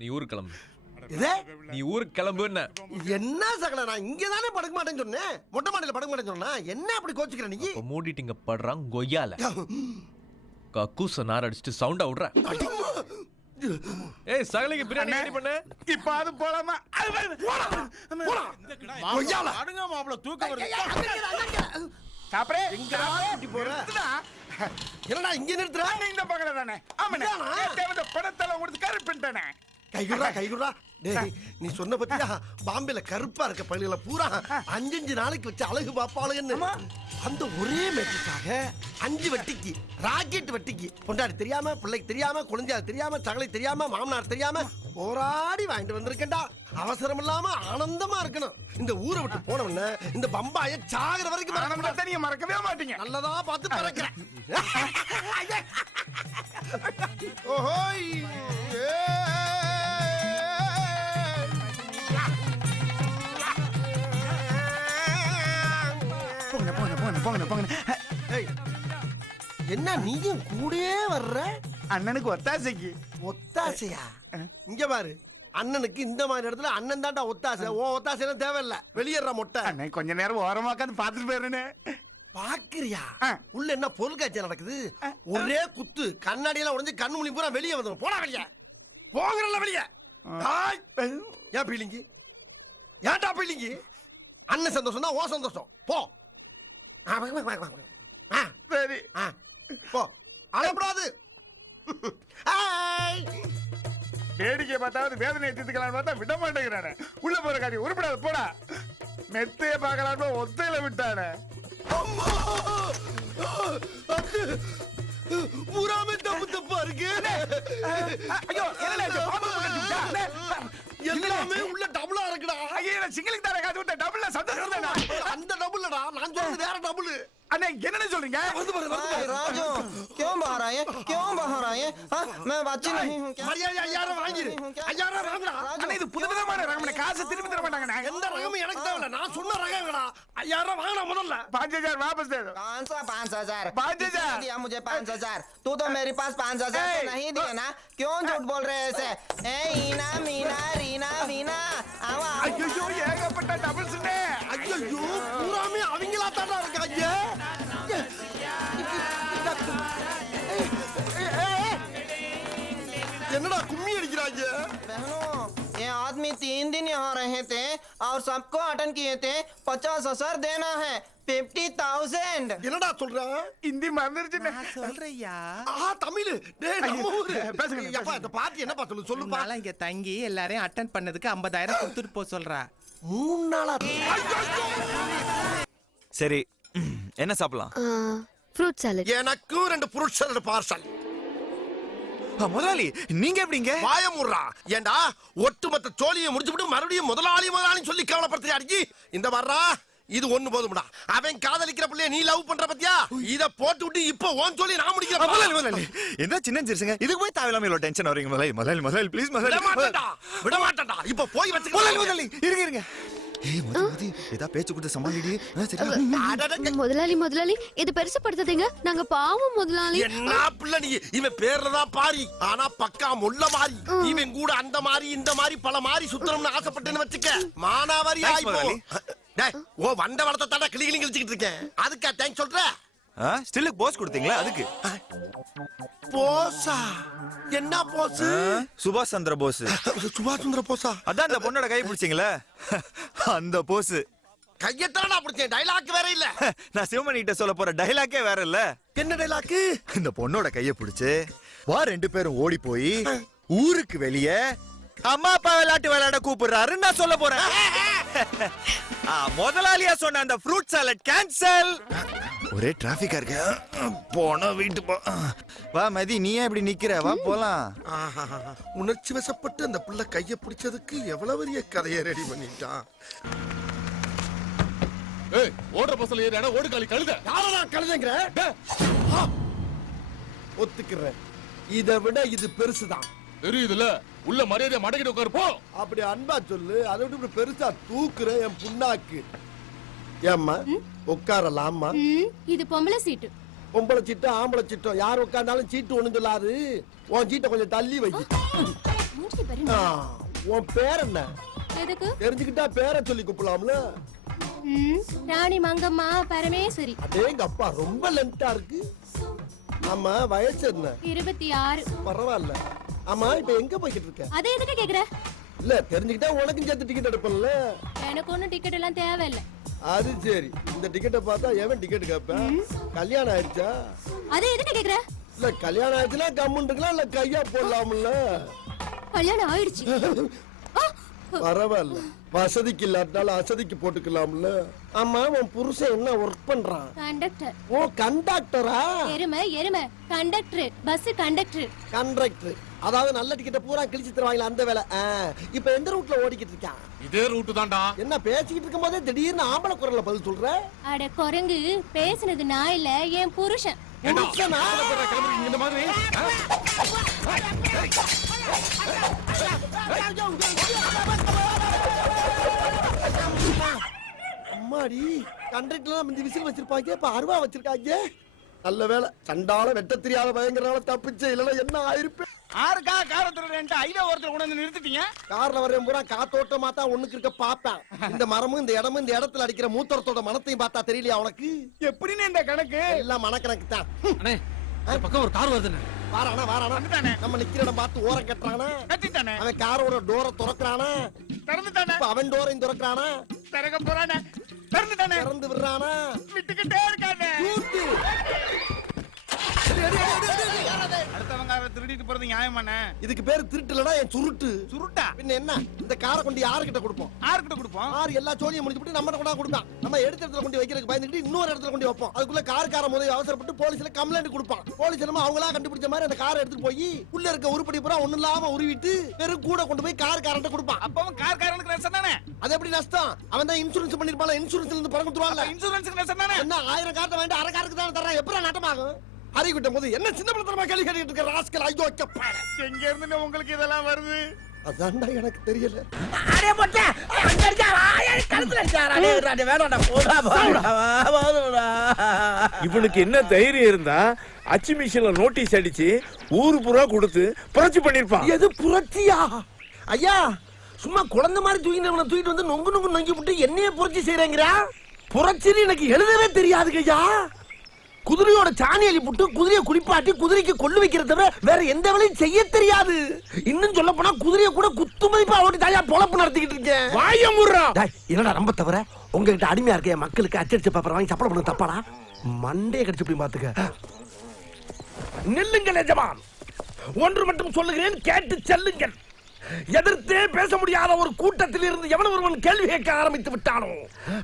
நீ ஊருக்கு கிளம்பு. இதே நீ ஊருக்கு கிளம்புன்னு. என்ன சகல நான் இங்க தானே படுக்க மாட்டேன்னு சொன்னேன். மொட்டை மாடியில படுக்க மாட்டேன்னு சொன்னா என்ன அப்படி கோச்சிக்கிற நீ? இப்ப மூடிட்டிங்க படுறான் கொய்யால. கக்கூச நார் அடிச்சிட்டு சவுண்டா விடுற. ஏய் சகலைக்கு பிரியாணி ரெடி பண்ணு. இப்ப அது போலாமா? கொய்யால அடங்க மாப்ள தூக்கம் வருது. சாப்பிரே எங்க கூட்டி போற? என்னடா இங்க நிறுத்துற? இந்த பக்கல தானே. ஆமாண்ணே. தேவத படத்தல கொடுத்து கருப்பிட்டானே. கைகுறா டேய் நீ சொன்ன பத்தியா பாம்பேல கருப்பா இருக்க பள்ளியில பூரா 5 நாளைக்கு வச்சு அழகு பாப்பாளுன்னு அந்த ஒரே மேட்சுக்காக 5 வட்டிக்கு ராக்கெட் வட்டிக்கு பொண்டாடி தெரியாம பிள்ளைக்கு தெரியாம குழந்தையா தெரியாம சகலை தெரியாம மாமனார் தெரியாம போராடி வாங்கிட்டு வந்திருக்கேன்டா. அவசரம் இல்லாம ஆனந்தமா இருக்கணும். இந்த ஊரை விட்டு போனவன இந்த பம்பாய சாகர வரைக்கும் ஆனந்தத்தை நீங்க மறக்கவே மாட்டீங்க. நல்லதா பார்த்து பறக்கிறேன். ஓஹோய் என்ன நீயும் கூடயே வர்ற? அண்ணனுக்கு ஒத்தாசைக்கு. ஒத்தாசையா? இங்க பாரு அண்ணனுக்கு இந்த மாதிரி இடத்துல அண்ணன் தாண்டா ஒத்தாசை. ஓ ஒத்தாசை தேவையில்ல. வெளியேற மொட்டை. அண்ணன் கொஞ்ச நேரம் ஓரமா உட்காந்து பாத்துட்டு போயிருந்தே. பாக்குறியா? உள்ள என்ன பொருள் காட்சி நடக்குது? ஒரே குத்து கண்ணாடி எல்லாம் உடைஞ்சு கண்ணு முழி பூரா வெளியே வந்துடும். போடா வெளியே. போகிறல்ல வெளியே. ஏன் பீலிங்கி? ஏன்டா பீலிங்கி? அண்ணன் சந்தோஷம் தான் ஓ சந்தோஷம். போ. சரி போ. அழப்படாது. வேடிக்கை பார்த்தாவது வேதனை தீர்த்துக்கலாம் பார்த்தா விட மாட்டேங்கிறானே. உள்ள போற காரியம் உருப்படாது. போடா. மெத்தைய பார்க்கலான்னு ஒத்தையில விட்டானே. பூராமே தப்பு தப்பா இருக்கு. ஐயோ என்னடா இது பாம்பு கடிச்சுட்டா எல்லாமே உள்ள டபுளா இருக்குடா. ஐயோ சிங்கிளுக்கு தர காது விட்ட டபுள்ல சத்தம் வருதுடா. அந்த டபுள்டா நான் சொல்றது வேற டபுள். அண்ணே என்னன்னு சொல்றீங்க? राजू क्यों बाहर आए क्यों बाहर आए हाँ मैं बातचीत नहीं हूँ क्या மரியாதை 5000 வாங்கிரு. 5000 வாங்குடா. அண்ணே இது புதுவிதமான ரகம்னே காசு திருப்பி தர மாட்டாங்கண்ணே. எந்த ரகமும் எனக்கு தேவையில்ல. நான் சொன்ன ரகம்டா. 5000 வாங்குடா முதல்ல. 5000 वापस दे दो. कौन सा 5000 5000 दिया मुझे 5000 तू तो मेरे पास 5000 तो नहीं दिया ना क्यों झूठ बोल रहे हैं ऐसे ए ईना मीना रीना वीना आवा ஐயோ ஏகப்பட்ட டபுள்ஸ்னே. ஐயோ பூராமே அவங்களா தான்டா இருக்காங்க. என்னடா கும்மி அடிக்கிறாங்க? बहनों ये आदमी 3 दिन यहाँ रहे थे और सबको अटेंड किए थे 50,000 देना है 50,000 என்னடா சொல்ற? ஹிந்தி மறந்துருச்சுனே. சொல்றியா? தமிழ். டேய் நம்ம ஊரு. பேசுங்க. அப்பா இந்த பாட்டி என்னப்பா சொல்லுப்பா. நாளா இங்க தங்கி எல்லாரையும் அட்டெண்ட் பண்ணதுக்கு 50,000 கொடுத்துட்டு போ சொல்றா. 3 நாளா. சரி என்ன சாப்பிடலாம்? Fruit salad. எனக்கு 2 ஃப்ரூட் சாலட் பார்சல். முதலாளி நீங்க எப்படிங்க? வாய மூடுறா. ஏண்டா ஒட்டுமொத்த சோழியை முடிச்சுட்டு மறுபடியும் முதலாளி சொல்லி கவலைப்படுத்துறியா? இந்த வர்றா இது ஒண்ணு போதும்டா. அவன் காதலிக்கிற பிள்ளைய நீ லவ் பண்ற பத்தியா? இத போட்டு விட்டு இப்ப ஓன் சொல்லி நான் முடிக்கிறேன். முதலாளி என்ன சின்ன சிறுசுங்க இதுக்கு போய் தேவையில்லாம இவ்வளவு டென்ஷன் வரீங்க? முதலாளி ப்ளீஸ் முதலாளி. விட மாட்டேன்டா. இப்ப போய் வச்சு முதலாளி இருங்க ஏய் மதி ஏதா பேச்சு கொடுத்து சமாளிடி. முதலாளி இது பெருசுப்படுத்தாதீங்க. நாங்க பாவம் முதலாளி. என்ன பிள்ளை நீ? இவன் பேர்லதான் பாரி ஆனா பக்கா முள்ள மாறி. இவன் கூட அந்த மாதிரி இந்த மாதிரி பல மாதிரி சுத்தணும்னு ஆசைப்பட்டேன்னு வச்சுக்க மானாவாரி ஆயிப்போ. டேய் ஓ வண்ட வளத்தை தாண்டா கிளி கிழிச்சிட்டு இருக்கேன். அதுக்கா தேங்க்ஸ் சொல்ற? ஸ்டில்லுக்கு போஸ் கொடுத்தீங்களா? அதுக்கு போஸா? என்ன போஸ்? சுபாஷ் சந்திர போஸ். சுபாஷ் சந்திர போஸா? அதான் அந்த பொண்ணோட கை பிடிச்சீங்களே அந்த போஸ். கையத்தானா பிடிச்சேன். டைலாக் வேற இல்ல. நான் சிவமணி கிட்ட சொல்ல போற டைலாக்கே வேற இல்ல. என்ன டைலாக்? இந்த பொண்ணோட கைய பிடிச்சு வா 2 பேரும் ஓடி போய் ஊருக்கு வெளியே அம்மா அப்பா விளையாட கூப்பிடுறாரு நான் சொல்ல போறேன். முதலாளியா சொன்ன அந்த ஃப்ரூட் சாலட் கேன்சல். ஒரே டிராபிக்கா இருக்கு. போன வீட்டு போ. வா மதி நீ ஏன் இப்படி நிக்கிற? வா போலாம். உணர்ச்சி வசப்பட்டு அந்த பிள்ளை கைய பிடிச்சதுக்கு எவ்வளவு பெரிய கதையை ரெடி பண்ணிட்டான். ஏய் ஓடுற பஸ்ல ஏறினா ஓடு காலி கழுத. யாரடா கழுதங்கற? ஒத்துக்கிறேன். இதை விட இது பெருசுதான். தெரியுதுல உள்ள மரியாதை மடக்கிட்டு உட்காரு போ. அப்படி அன்பா சொல்லு. அதை விட்டு இப்படி பெருசா தூக்குற என் புண்ணாக்கு. ஏம்மா உட்காரலாமா? இது பொம்பளை சீட்டு. பொம்பளை சீட்டு ஆம்பளை சீட்டோ யார் உட்கார்ந்தாலும் சீட்டு ஒண்ணு சொல்லாது. உன் சீட்டை கொஞ்சம் தள்ளி வை. உன் பேர் என்ன? எதுக்கு? தெரிஞ்சுக்கிட்டா பேரை சொல்லி கூப்பிடலாம்ல. ராணி மங்கம்மா பரமேஸ்வரி. அதேங்க அப்பா ரொம்ப லென்த்தா இருக்கு. ஆமா வயசு என்ன? 26. பரவாயில்ல. ஆமா இப்ப எங்க போய்கிட்டு இருக்க? அதே எதுக்கு கேக்குற? இல்ல தெரிஞ்சுக்கிட்டா உனக்கும் சேர்த்து டிக்கெட் எடுப்பல. எனக்கு ஒண்ணும் டிக்கெட் எல்லாம் தேவையில்லை. அது சரி. இந்த டிக்கெட்டை பார்த்தா எவன் டிக்கெட் கேட்பேன்? கல்யாணம் ஆயிடுச்சா? அதே எதுக்கு கேக்குற? இல்ல கல்யாணம் ஆயிடுச்சுன்னா கம்முன்னு இருக்கலாம் இல்ல கையா போடலாம்ல. கல்யாணம் ஆயிடுச்சு. பரவாயில்ல. வசதிக்கு இல்லாட்டாலும் அசதிக்கு போட்டுக்கலாம்ல. ஆமா உன் புருஷன் என்ன ஒர்க் பண்றான்? கண்டக்டர். ஓ கண்டக்டரா? எருமை கண்டக்டர். Bus conductor. கண்டக்டர் அதாவது நல்ல டிக்கெட்டை பூரா கிழிச்சு தருவாங்களா அந்த வேலை. இப்ப எந்த ரூட்ல ஓடிக்கிட்டு இருக்கான்? இதே ரூட் தான்டா. என்ன பேசிக்கிட்டு இருக்கும் போதே திடீர்னு ஆம்பளை குரல்ல பதில் சொல்ற? அட குரங்கு பேசுனது நான் இல்ல என் புருஷன். புருஷனா? இந்த மாதிரி அம்மாடி கண்டக்டர்லாம் முந்தி விசில் வச்சிருப்பாங்க இப்ப அருவா வச்சிருக்காங்க. நல்ல வேலை சண்டால வெட்ட தெரியாத பயங்கரனால தப்பிச்சே. இல்லைன்னா என்ன ஆயிருப்பேன்? ஆறுக்கா காரத்துல ஐடியா ஒருத்தர் கொண்டு வந்து நிறுத்திட்டீங்க. கார்ல வரேன் பூரா காத்தோட்டமா தான் ஒண்ணுக்கு இருக்க பாப்பேன். இந்த மரமும் இந்த இடமும் இந்த இடத்துல அடிக்கிற மூத்தரத்தோட மனத்தையும் பார்த்தா தெரியலையா உனக்கு? எப்படின்னு இந்த கணக்கு? எல்லாம் மனக்கணக்கு தான். பக்கம் ஒரு கார் வருதுன்னு வாரானா நம்ம நிக்கிற இடம் பார்த்து ஓரம் கட்டுறானா? கட்டிட்டானே. அவன் காரோட டோரை திறக்கிறானா? திறந்துட்டானே. அவன் டோரையும் திறக்கிறானா? திறக்க போறானே. திறந்துட்டானே. திறந்து விடுறானா? விட்டுக்கிட்டே இருக்கானே. அடுத்தவங்க திருடிட்டு போறது நியாயமாண்ணே? இதுக்கு பேரு திருட்டுலடா என் சுருட்டு. சுருட்டா? பின்ன என்ன? இந்த காரை கொண்டு யார்கிட்ட கொடுப்போம்? யார்கிட்ட கொடுப்போம்? யார் எல்லா சோழியும் முடிச்சுட்டு நம்ம கொண்டா கொடுப்பான். நம்ம எடுத்த இடத்துல கொண்டு வைக்கிறதுக்கு பயந்துட்டு இன்னொரு இடத்துல கொண்டு வைப்போம். அதுக்குள்ள கார முதல்ல அவசரப்பட்டு போலீஸ்ல கம்ப்ளைண்ட் கொடுப்பான். போலீஸ் நம்ம அவங்களா கண்டுபிடிச்ச மாதிரி அந்த காரை எடுத்துட்டு போய் உள்ள இருக்க உருப்படி பூரா ஒண்ணு இல்லாம உருவிட்டு வெறும் கூட கொண்டு போய் காரண்ட கொடுப்பான். அப்பவும் காரனுக்கு நஷ்டம் தானே? அது எப்படி நஷ்டம்? அவன் தான் இன்சூரன்ஸ் பண்ணிருப்பான். இன்சூரன்ஸ்ல இருந்து பணம் கொடுத்துருவாங்க. இன்சூரன்ஸ்க்கு நஷ்டம் தானே? என்ன 1000 கார்ட்ட வேண்டாம், அரை காருக்கு தான் தர்றான். எப்பறம் நட்டமாகும்? அறிவிட்ட போது என்ன சின்ன பிள்ளைத்தனமா கேள்வி கேட்டுட்டு இருக்க ராஸ்கல். ஐயோ கப்பாட. எங்க இருந்து உங்களுக்கு இதெல்லாம் வருது? அதான்டா எனக்கு தெரியல. அடே போட்டா அங்க இருக்கா ஆயா கழுத்துல இருக்காரா? அடே வேணாம்டா போடா போடா. இவனுக்கு என்ன தைரியம் இருந்தா அச்சு மிஷின்ல நோட்டீஸ் அடிச்சு ஊரு பூரா கொடுத்து புரட்சி பண்ணிருப்பான். எது புரட்சியா? ஐயா சும்மா குழந்தை மாதிரி தூக்கிட்டு வந்து நொங்கு நொங்கு நொங்கி விட்டு என்னையே புரட்சி செய்யறேங்கிறா? புரட்சின்னு எனக்கு எழுதவே தெரியாதுங்க ஐயா. குதிரையோட சாணி அள்ளி போட்டு குதிரையை குளிப்பாட்டி குதிரைக்கு கொள்ளு வைக்கிறத தவிர வேற எந்த வேலையும் செய்ய தெரியாது. இன்னும் சொல்ல போனா குதிரையை கூட குத்து மதிப்பா ஓட்டி தாயா பொழப்பு நடத்திக்கிட்டு இருக்கேன். வாய முறா. என்னடா ரொம்ப தவிர உங்ககிட்ட அடிமையா இருக்க மக்களுக்கு அச்சடிச்ச பேப்பர் வாங்கி சப்பளம் பண்ண தப்பாடா? மண்டே கடிச்சு போய் பாத்துக்க. நில்லுங்கள் எஜமான், ஒன்று மட்டும் சொல்லுகிறேன், கேட்டு செல்லுங்கள். எதிர்த்தே பேச முடியாத ஒரு கூட்டத்தில் இருந்து எவன் ஒருவன் கேள்வி கேட்க ஆரம்பித்து விட்டானோ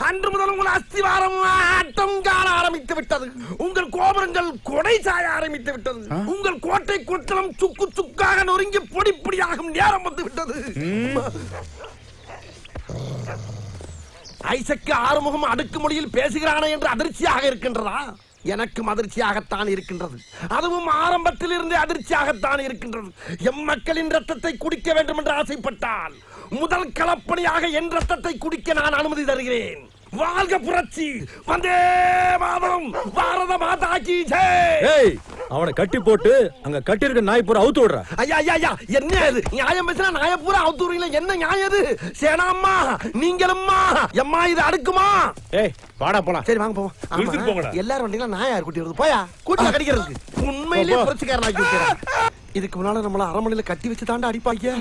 அன்று முதல் உங்கள் அஸ்திவாரம் ஆட்டம் காண ஆரம்பித்து விட்டது. உங்கள் கோபுரங்கள் கொடை சாய ஆரம்பித்து விட்டது. உங்கள் கோட்டை குற்றலம் சுக்கு சுக்காக நொறுங்கி பொடி பொடியாகும் நேரம் வந்து விட்டது. ஐசக்கு ஆறுமுகம் அடுக்குமொழியில் பேசுகிறானே என்று அதிர்ச்சியாக இருக்கின்றதா? எனக்கும் அதிர்ச்சியாகத்தான் இருக்கின்றது. அதுவும் ஆரம்பத்தில் இருந்து அதிர்ச்சியாகத்தான் இருக்கின்றது. எம் மக்களின் ரத்தத்தை குடிக்க வேண்டும் என்று ஆசைப்பட்டால் முதல் களப்பணியாக என் ரத்தத்தை குடிக்க நான் அனுமதி தருகிறேன். வாழ்க புரட்சி! வந்தே மாதரம்! பாரத மாதா கி ஜெய்! அவனை கட்டி போட்டு அங்க கட்டி இருக்க நாய் பூரா அவுத்து விடுற. ஐயா ஐயா ஐயா என்ன இது? நியாயம் பேசினா நாய பூரா அவுத்து விடுறீங்களா? என்ன நியாயம் இது? சேனாம்மா நீங்களும்மா எம்மா இது அடுக்குமா? வாடா போலாம். சரி வாங்க போவோம். போங்கடா. எல்லாரும் வந்தீங்களா? நாயா குட்டி வருது. போயா கூட்டில கடிக்கிறதுக்கு. உண்மையிலேயே புரட்சிக்காரன் ஆக்கி விட்டுறேன். இதுக்கு முன்னால நம்மள அரமனையில கட்டி வச்சு தாண்டா அடிப்பாங்க.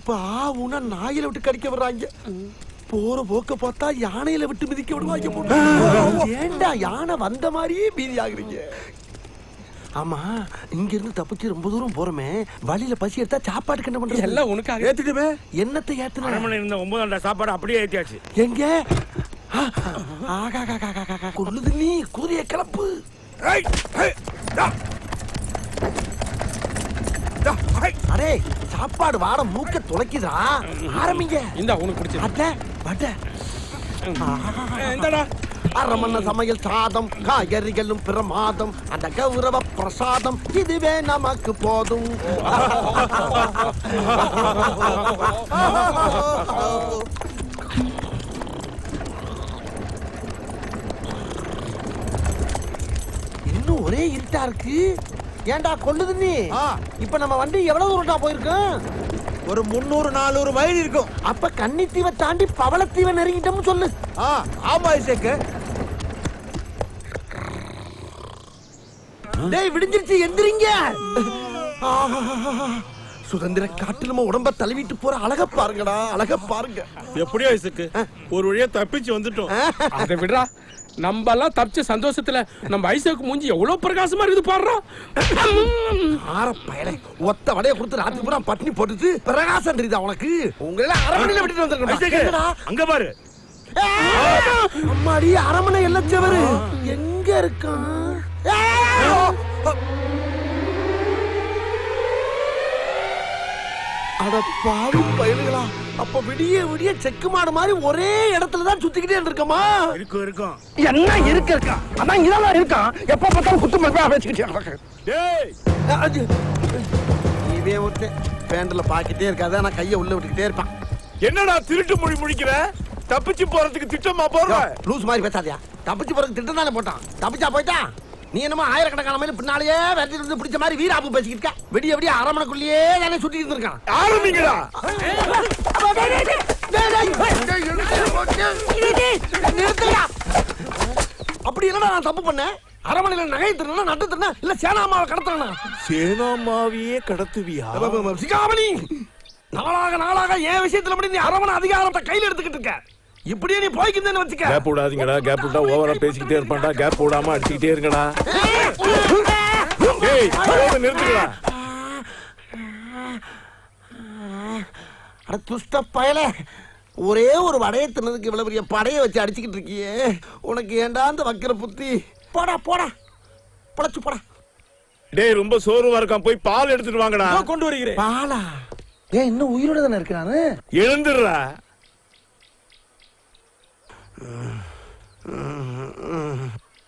இப்ப ஆவுனா நாயில விட்டு கடிக்க விடுறாங்க. போற போக்க பார்த்தா யானையில விட்டு மிதிக்க விடுவாங்க. ஏண்டா யானை வந்த மாதிரியே பீதி ஆகுறீங்க? ஆமா இங்க இருந்து தப்பிச்சு ரொம்ப தூரம் போறோமே, வழியில பசி எடுத்தா சாப்பாட்டுக்கு என்ன பண்றது? எல்லாம் உனக்காக ஏத்திடுவே. என்னத்தை ஏத்துன? அரமனை இருந்த 9 சாப்பாடு அப்படியே ஏத்தியாச்சு. எங்க? கொள்ளுது நீ குதிரைய கிளப்பு. அடே சாப்பாடு வாட மூக்க துளைக்குதா? ஆரம்பிங்க. இந்த உனக்கு பிடிச்சது. அட வட. இந்தடா அரமண்ண சமையல் சாதம் காய்கறிகளும் பிரமாதம் அந்த கௌரவ பிரசாதம் இதுவே நமக்கு போதும். இன்னும் ஒரே இருட்டா இருக்கு. ஏண்டா கொள்ளுது நீ? இப்ப நம்ம வண்டி எவ்வளவு தூரம்டா போயிருக்கோம்? ஒரு 300-400 மைல் இருக்கும். அப்ப கன்னித்தீவை தாண்டி பவளத்தீவை நெருங்கிட்டோம்னு சொல்லு. ஆமா இசேக்கு. டேய் விடிஞ்சிருச்சு, எந்திரிங்க. சுதந்திர காட்டு நம்ம உடம்ப தழுவிட்டு போற அழக பாருங்கடா, அழக பாருங்க. எப்படியோ இசேக்கு ஒரு வழியா தப்பிச்சு வந்துட்டோம். அதை விடுறா, நம்ம எல்லாம் தப்பிச்ச சந்தோஷத்துல நம்ம ஐசக்கு மூஞ்சி எவ்வளவு பிரகாசமா இருக்குது பாடுறோம். ஆற பயலே ஒத்த வடைய கொடுத்து ராத்திரி பூரா பட்னி போட்டுட்டு பிரகாசம் தெரியுதா உனக்கு? உங்கள அரமனையில விட்டுட்டு வந்திருக்கேன். அங்க பாரு. அம்மாடி அரமனை எல்லச்சவரு எங்க இருக்கான்? அட பாவி பயலுகளா, அப்ப விடிய விடிய செக்கு மாடு மாதிரி ஒரே இடத்துலதான் சுத்திக்கிட்டே இருக்கமா? இருக்கும் என்ன இருக்கா? அதான் இதான் இருக்கான். எப்ப பார்த்தாலும் குத்து மதிப்பா வச்சுக்கிட்டே. இதே ஒருத்த பேண்ட்ல பாக்கிட்டே இருக்காது, ஆனா கைய உள்ள விட்டுக்கிட்டே இருப்பான். என்னடா திருட்டு மொழி முடிக்கிற? தப்பிச்சு போறதுக்கு திட்டமா போற? லூஸ் மாதிரி பேசாதியா. தப்பிச்சு போறதுக்கு திட்டம் தானே போட்டான். தப்பிச்சா போயிட்டான். நீ என்னமோ ஆயிரக்கணக்கான மைல் பின்னாலேயே வெட்டி இருந்து பிடிச்ச மாதிரி வீராப்பு பேசிக்கிட்டு இருக்க. விடிய விடிய அரமனைக்குள்ளேயே தானே சுத்தி இருந்திருக்கான். ஆரம்பிங்களா? அப்படி இல்லடா நான் தப்பு பண்ணேன். அரமனையில நகை திருனா நட்டு திருனா இல்ல சேனாமாவை கடத்துறா? சேனாமாவையே கடத்துவியா? சிகாமணி, நாளாக என் விஷயத்துல அப்படி நீ அரமனை அதிகாரத்தை கையில எடுத்துக்கிட்டு இருக்க. இப்படியே நீ போய்க்கிந்தேன்னு வச்சுக்க. கேப் விடாதீங்கடா, கேப் விட்டா ஓவரா பேசிக்கிட்டே இருப்பான்டா. கேப் விடாம அடிச்சுக்கிட்டே இருங்கடா. ஏய் நிறுத்துடா. அட துஷ்ட பயல, ஒரே ஒரு வடையை தின்னதுக்கு இவ்வளவு பெரிய படையை வச்சு அடிச்சுக்கிட்டு இருக்கியே, உனக்கு ஏண்டா அந்த வக்கிர புத்தி? போடா போடா, பழச்சு போடா. டேய் ரொம்ப சோர்வா இருக்கான், போய் பால் எடுத்துட்டு வாங்கடா. கொண்டு வருகிறேன். பாலா? ஏன் இன்னும் உயிரோட தானே இருக்கிறானு? எழுந்துடுறா.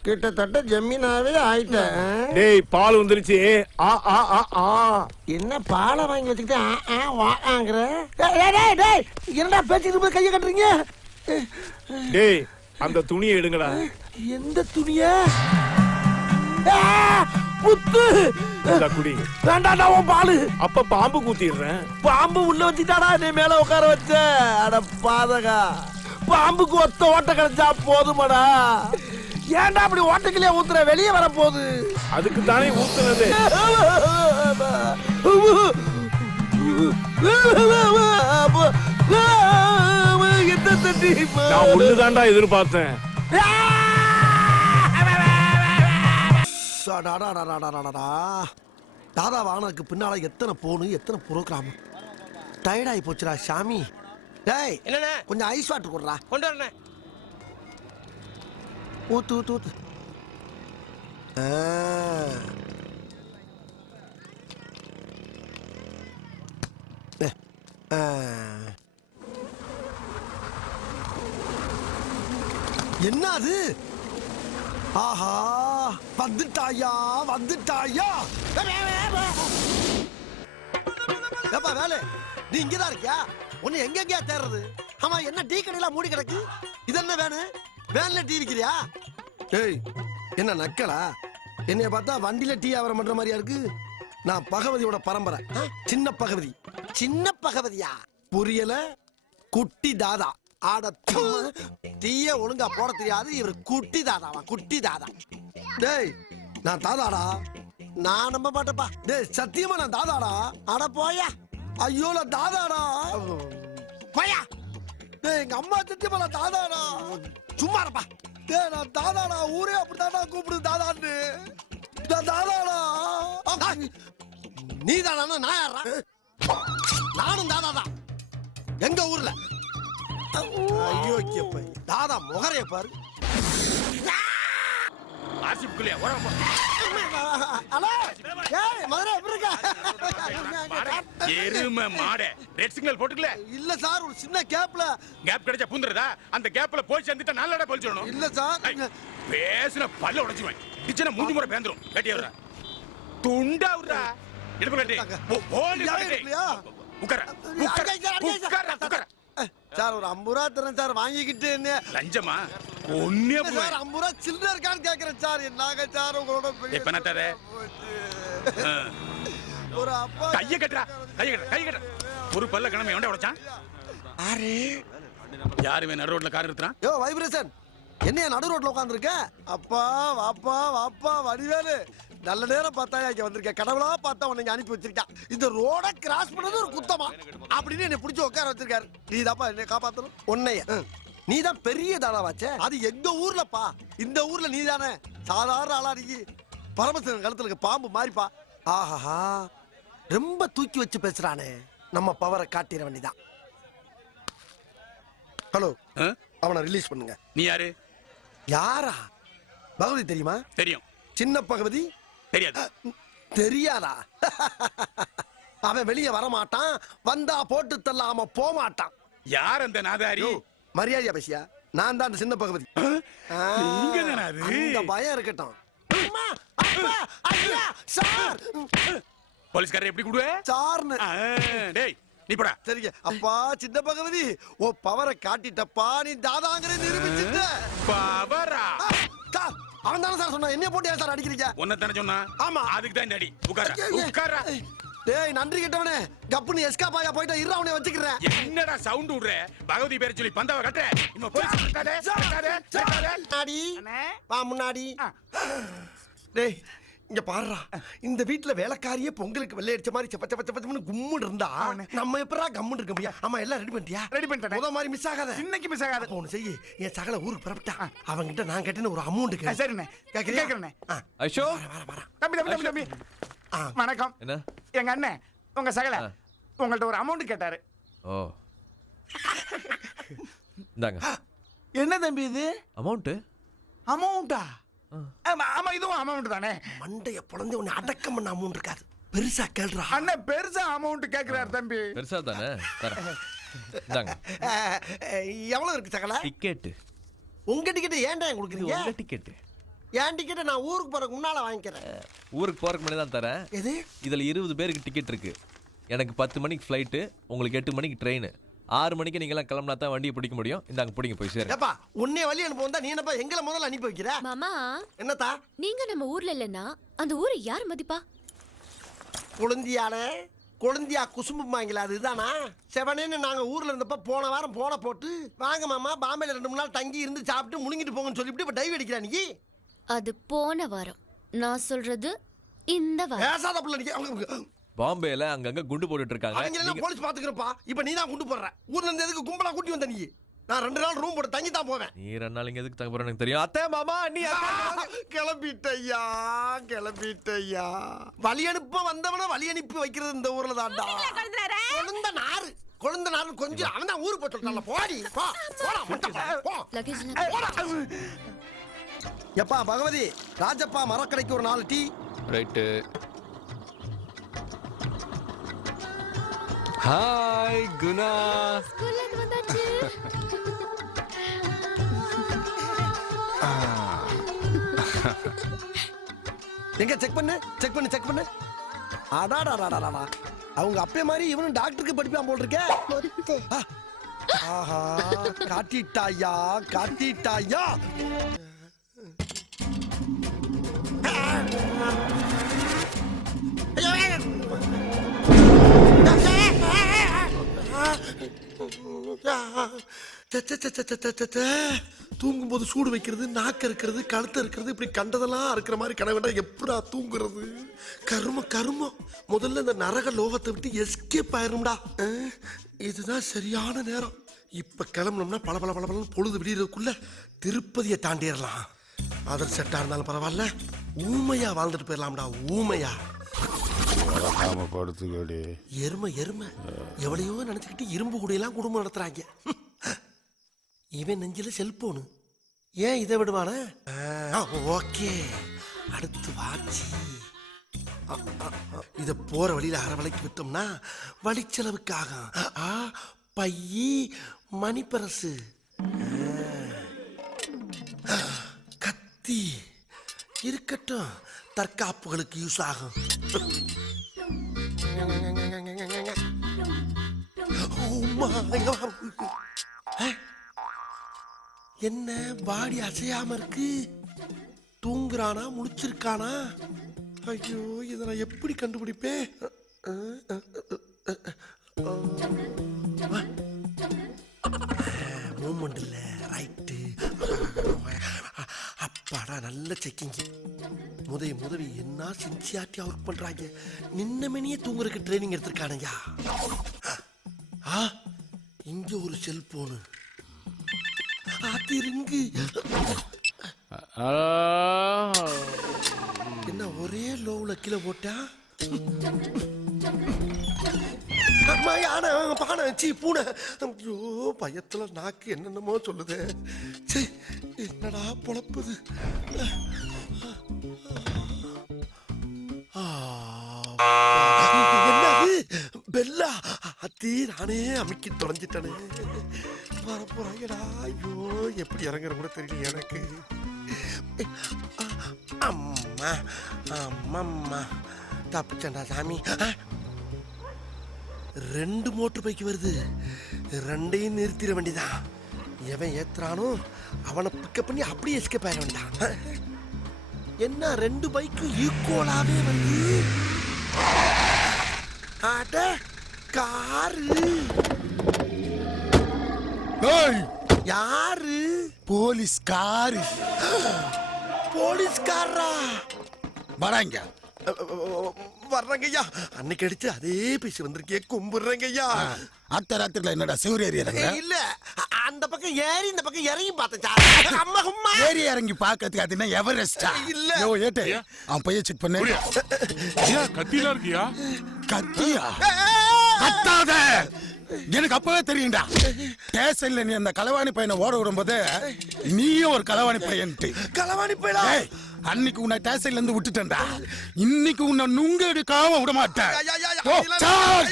கிட்டத்தட்ட ஜமீனாவே ஆயிட்டேன். டேய் பால் வந்துருச்சு. ஆ ஆ ஆ ஆ. என்ன பாலை வாங்கி வச்சுக்கிட்டு வாங்குற? என்னடா பேச்சுக்கிட்டு போய் கையை கட்டுறீங்க? டேய் அந்த துணியை எடுங்கடா. எந்த துணிய? புத்து குடி. வேண்டாடா உன் பாலு. அப்ப பாம்பு கூத்திடுறேன். பாம்பு உள்ள வச்சுட்டாடா நீ மேல உட்கார வச்ச. அட பாதகா, பாம்புக்கு ஒத்த ஓட்ட கிடைச்சா போதுமாடா. ஏன்டா அப்படி ஓட்டைக்கிலே ஊத்துற? வெளியே வர போகுது. அதுக்கு தானே ஊத்துனது. நான் ஒண்ணுதான்டா எதிர்பார்த்தேன். தாதா வானதுக்கு பின்னால எத்தனை போனு, எத்தனை புரோகிராம். டயர்டாகி போச்சுடா சாமி. டேய் என்னண்ணே? கொஞ்சம் ஐஸ் வாட்டர் கொடுறா. கொண்டு வரண்ணே. ஊத்து ஊத்து ஊத்து. என்ன அது? ஆஹா, வந்துட்டாயா வந்துட்டாயா. ஏப்பா வேலை, நீ இங்கதான் இருக்கியா? உன்னை எங்கெங்கயா தேடுறது? ஆமா, என்ன டீ கடையில மூடி கிடக்கு? இது என்ன வேணு? வேன்ல டீ விக்கிறியா? ஏய், என்ன நக்கலா? என்னைய பார்த்தா வண்டியில டீ வியாபாரம் பண்ற மாதிரியா இருக்கு? நான் பகவதியோட பரம்பரை. சின்ன பகவதி. சின்ன பகவதியா? புரியல? குட்டி தாதா. ஆட டீய ஒழுங்கா போட தெரியாது இவர். குட்டி தாதாவா? குட்டி தாதா. டேய் நான் தாதாடா. நான் நம்ப மாட்டேப்பா. டேய் சத்தியமா நான் தாதாடா. அட போயா. ஐயோ நான் தாதாடா. போயா. டேய் எங்க அம்மா சத்தியமா நான் தாதாடா. சும்மா இருப்பா. டேய் நான் தாதாடா. ஊரே அப்படித்தாடா கூப்பிடுது தாதான்னு. நான் தாதாடா. நீ தானா? நான் யாரா? நானும் தாதாடா. எங்க ஊர்ல. ஐயோ கேப்ப தாதா முகரைய பாரு. ஆர்சிப்புக்குள்ளே ஓரம் போ. ஹலோ ஏய் மதுரை எப்படி இருக்க? எருமை மாடே, ரெட் சிக்னல் போட்டுக்கல. இல்ல சார், ஒரு சின்ன கேப்ல. கேப் கிடைச்சா பூந்துறதா? அந்த கேப்ல போய் சேர்ந்துட்டா நல்லடா போய் சொல்லணும். இல்ல சார், பேசுன பல்ல உடைச்சுவேன். கிச்சன மூஞ்சி முறை பேந்துரும். கட்டி வரா துண்டா வரா. இடுப்பு கட்டி போடி கட்டி. உட்கார உட்கார உட்கார உட்கார. சார் ஒரு 50 ரூபா தரேன் சார், வாங்கிக்கிட்டு. என்ன லஞ்சமா? ஒண்ணே சார் 50 ரூபா சில்லற இருக்கான்னு கேக்குறேன் சார். என்னங்க சார் உங்களோட எப்ப நட்டாரே? ஒரு அப்பா கைய கட்டறா, கைய கட்டற, கைய கட்டற. ஒரு பல்ல கணமே எவன்டா உடைச்சான்? அரே யாருமே நடு ரோட்ல கார் நிறுத்துறான்? யோ வைப்ரேஷன், என்னைய நடு ரோட்ல உட்கார்ந்திருக்க? அப்பா வாப்பா வாப்பா வடிவேலு, நல்ல நேரம் பார்த்தா இங்க வந்திருக்க. கடவுளா பார்த்தா உன்னை அனுப்பி வச்சிருக்கான். இந்த ரோட கிராஸ் பண்ணது ஒரு குத்தமா அப்படின்னு என்னை பிடிச்சி உட்கார வச்சிருக்காரு. நீ தாப்பா என்னை காப்பாத்தணும். உன்னைய நீ தான் பெரிய தாதாவாச்சே. அது எங்க ஊர்லப்பா. இந்த ஊர்ல நீ தானே சாதாரண ஆளா? நீ பரமசிவன் கழுத்துல இருக்க பாம்பு மாறிப்பா. ஆஹா, ரொம்ப தூக்கி வச்சு பேசுறானே. நம்ம பவரை காட்டிட வேண்டிதான். ஹலோ, அவனை ரிலீஸ் பண்ணுங்க. நீ யாரு? யாரா? பகவதி தெரியுமா? தெரியும். சின்ன பகவதி தெரியாது. தெரியாதா? அவன் வெளியே வர மாட்டான். வந்தா போட்டு தள்ளாம போக மாட்டான். யார் அந்த நாதாரி? மரியாதையா பேசியா? நான் தான் அந்த சின்ன பகவதி. நீங்க தானே அது? அந்த பயம் இருக்கட்டும். அம்மா, அப்பா, ஐயா, சார். போலீஸ்காரர் எப்படி கூடுவே? சார்னு. டேய் நீ போடா. சரிங்க. அப்பா சின்ன பகவதி, ஓ பவரை காட்டிட்டப்பா. நீ தாதாங்கற நிரூபிச்சிட்ட. பவரா? சார் அவன் தானே சார் சொன்னா. என்ன போட்டு ஏன் சார் அடிக்கிறீங்க? உன்னை தானே சொன்னா? ஆமா. அதுக்கு தான் இந்த அடி. உட்கார உட்கார. டேய் நன்றி கிட்டவனே, கப்புனு எஸ்கா பாயா போய்ட்டா இரு, அவனை வச்சுக்கிறேன். என்னடா சவுண்ட் விடுற? பகவதி பேர் சொல்லி பந்தாவ கட்ட. இன்னும் போய் கட்டாதே கட்டாதே கட்டாதே. முன்னாடி வா முன்னாடி. டேய் இங்க பாருடா, இந்த வீட்ல வேலைக்காரியே பொங்கலுக்கு வெள்ளை அடிச்ச மாதிரி செப்ப செப்ப செப்பன்னு கும்முன்னு இருந்தா நம்ம எப்பறா கம்முன்னு இருக்க முடியா? ஆமா எல்லாம் ரெடி பண்ணிட்டியா? ரெடி பண்ணிட்டேன். முத மாதிரி மிஸ் ஆகாத. இன்னைக்கு மிஸ் ஆகாத. ஒன்னு செய், என் சகல ஊருக்கு புறப்பட்டா அவங்கிட்ட நான் கேட்டேன்னு ஒரு அமௌண்ட் கேளு. சரிண்ணே கேக்குறேன். ஐஷோ தம்பி தம்பி தம்பி வணக்கம். என்ன எங்க அண்ணன் உங்க சகல உங்கள்ட்ட ஒரு அமௌண்ட் கேட்டாரு. ஓ இந்தாங்க. என்ன தம்பி இது? அமௌண்ட். அமௌண்டா? ஆமா இதுவும் அமௌண்ட் தானே. மண்டைய பொளந்து உன்னை அடக்கம் பண்ண அமௌண்ட் இருக்காது. பெருசா கேள்றா. அண்ணன் பெருசா அமௌண்ட் கேக்குறாரு தம்பி. பெருசா தானே தரேன். இந்தாங்க. எவ்வளவு இருக்கு சகல? டிக்கெட். உங்க டிக்கெட் ஏன்டா கொடுக்குறீங்க? உங்க டிக்கெட். என் டிக்கெட்டை நான் ஊருக்கு போறதுக்கு முன்னால வாங்கிக்கிறேன். ஊருக்கு போறதுக்கு முன்னாடி தான் தரேன். எது? இதுல 20 பேருக்கு டிக்கெட் இருக்கு. எனக்கு 10 மணிக்கு ஃப்ளைட்டு, உங்களுக்கு 8 மணிக்கு ட்ரெயின். 6 மணிக்கு நீங்க எல்லாம் கிளம்பினா தான் வண்டியை பிடிக்க முடியும். இந்தாங்க பிடிங்க போய் சேருங்க. ஏப்பா உன்னை வழி அனுப்ப வந்தா நீ என்னப்பா எங்களை முதல்ல அனுப்பி வைக்கிற? மாமா என்னத்தா? நீங்க நம்ம ஊர்ல இல்லன்னா அந்த ஊரை யார் மதிப்பா? கொழுந்தியா குசும்புமாங்களா அதுதானா? செவனேன்னு நாங்க ஊர்ல இருந்தப்ப போன வாரம் போன போட்டு வாங்க மாமா பாம்பேல 2 நாள் தங்கி இருந்து சாப்பிட்டு முழுங்கிட்டு போங்கன்னு சொல்லிட்டு இப்ப டைவ் அடிக்கிறா நீ. அது போன வாரம். நான் சொல்றது இந்த வாரம். பேசாத புள்ள நீ. பாம்பேல அங்கங்க குண்டு போட்டுட்டு இருக்காங்க. அவங்க எல்லாம் போலீஸ் பாத்துக்கறப்பா. இப்போ நீ தான் குண்டு போடுற. ஊர்ல இருந்து எதுக்கு கும்பலா கூட்டி வந்த நீ? நான் 2 நாள் ரூம் போட்டு தங்கி தான் போவேன். நீ 2 நாள் இங்க எதுக்கு தங்க போறேன்னு எனக்கு தெரியும். அத்தை மாமா நீ கிளம்பிட்டய்யா. வழி அனுப்ப வந்தவன வழி அனுப்பி வைக்கிறது இந்த ஊர்ல தான்டா. கொழுந்த நாறு கொஞ்சம் அவன் தான் ஊருக்கு போய் சொல்லிட்டான்ல. போடி போ. போடா முட்டை போ. எப்பா பகவதி ராஜப்பா மரக்கடைக்கு ஒரு 4 டீ. ரைட்டு. ஹாய் குணா. ஸ்கூல்ல இருந்து வந்தாச்சு. எங்க செக் பண்ணு. அடாடாடாடாடா. அவங்க அப்பே மாதிரி இவனும் டாக்டருக்கு படிப்பான் போல் இருக்கே. ஆஹா காட்டிட்டாயா. தூங்கும் போது சூடு வைக்கிறது, நாக்க இருக்கிறது, கழுத்த இருக்கிறது, இப்படி கண்டதெல்லாம் இருக்கிற மாதிரி கனவுடா எப்படா தூங்குறது? கருமம். முதல்ல இந்த நரக லோகத்தை விட்டு எஸ்கேப் ஆயிரும்டா. இதுதான் சரியான நேரம். இப்ப கிளம்பணும்னா பல பொழுது விடியறதுக்குள்ள திருப்பதியை தாண்டிடலாம். அதர் செட்டா இருந்தாலும் பரவாயில்ல, ஊமையா வாழ்ந்துட்டு போயிடலாம்டா. ஊமையா எருமை எவ்வளையோ நினைச்சுக்கிட்டு இரும்பு கூடையெல்லாம் குடும்பம் நடத்துறாங்க. இவன் நெஞ்சில செல்போனு. ஏன் இதை விடுவான? ஓகே அடுத்து வாட்சி. இத போற வழியில அரை விலைக்கு விட்டோம்னா வழிச்செலவுக்காக. பையி மணிப்பரசு, கத்தி இருக்கட்டும், தற்காப்புகளுக்கு யூஸ் ஆகும். என்ன பாடி அசையாம இருக்கு? தூங்குறானா முழிச்சிருக்கானா? ஐயோ இதை நான் எப்படி கண்டுபிடிப்பேன்? மூமெண்ட் இல்ல. ரைட்டு. அப்பாடா நல்ல செக்கிங். முதவி என்ன சின்சியாரிட்டியா ஒர்க் பண்றாங்க. நின்ன மணியே தூங்குறதுக்கு ட்ரைனிங் எடுத்திருக்கானுங்க. இங்க ஒரு செல்போனு. ரிங்கு. என்ன ஒரே லோவ்ல கீழே போட்டா? பூனை. ஐயோ பயத்துல நாக்கு என்னென்னமோ சொல்லுது. என்னடா பொழப்புது? என்னது பெல்லா? அத்தி நானே அமுக்கி தொலைஞ்சிட்டனே. வரப்போறாங்கடா. ஐயோ எப்படி இறங்குற கூட தெரியல எனக்கு. அம்மா தப்பிச்சண்டா சாமி. 2 மோட்டர் பைக்கு வருது. 2ஐயும் நிறுத்திட வேண்டியதான். எவன் ஏத்துறானோ அவனை பிக்கப் பண்ணி அப்படியே எஸ்கேப் ஆயிட வேண்டாம். என்ன 2 பைக்கும் ஈக்குவலாவே வருது. அட காரு. யாரு? போலீஸ்காரு. போலீஸ்காரா? வராங்க. வர்றங்கய்யா. அன்னைக்கு அடிச்சு அதே பேசி வந்திருக்கே. கும்பிடுறேங்கய்யா. அத்த ராத்திரில என்னடா சிவரி ஏரியா? இல்ல அந்த பக்கம் ஏறி இந்த பக்கம் இறங்கி பார்த்தேன். அம்மா அம்மா ஏறி இறங்கி பாக்கிறதுக்கு அது என்ன எவரெஸ்டா? இல்ல. யோ ஏட்டே அவன் பைய செக் பண்ணு. கத்தியா இருக்கியா? கத்தியா? கத்தாத. எனக்கு அப்பவே தெரியும்டா ஸ்டேஷன்ல நீ அந்த களவாணி பையனை ஓட விடும்போது நீயும் ஒரு களவாணி பையன்ட்டு. களவாணி பையனா? அன்னைக்கு உன்னை ஸ்டேஷன்ல இருந்து விட்டுட்டேன்டா, இன்னைக்கு உன்னை நுங்க எடுக்காம விட மாட்டேன். ஓ, சார்!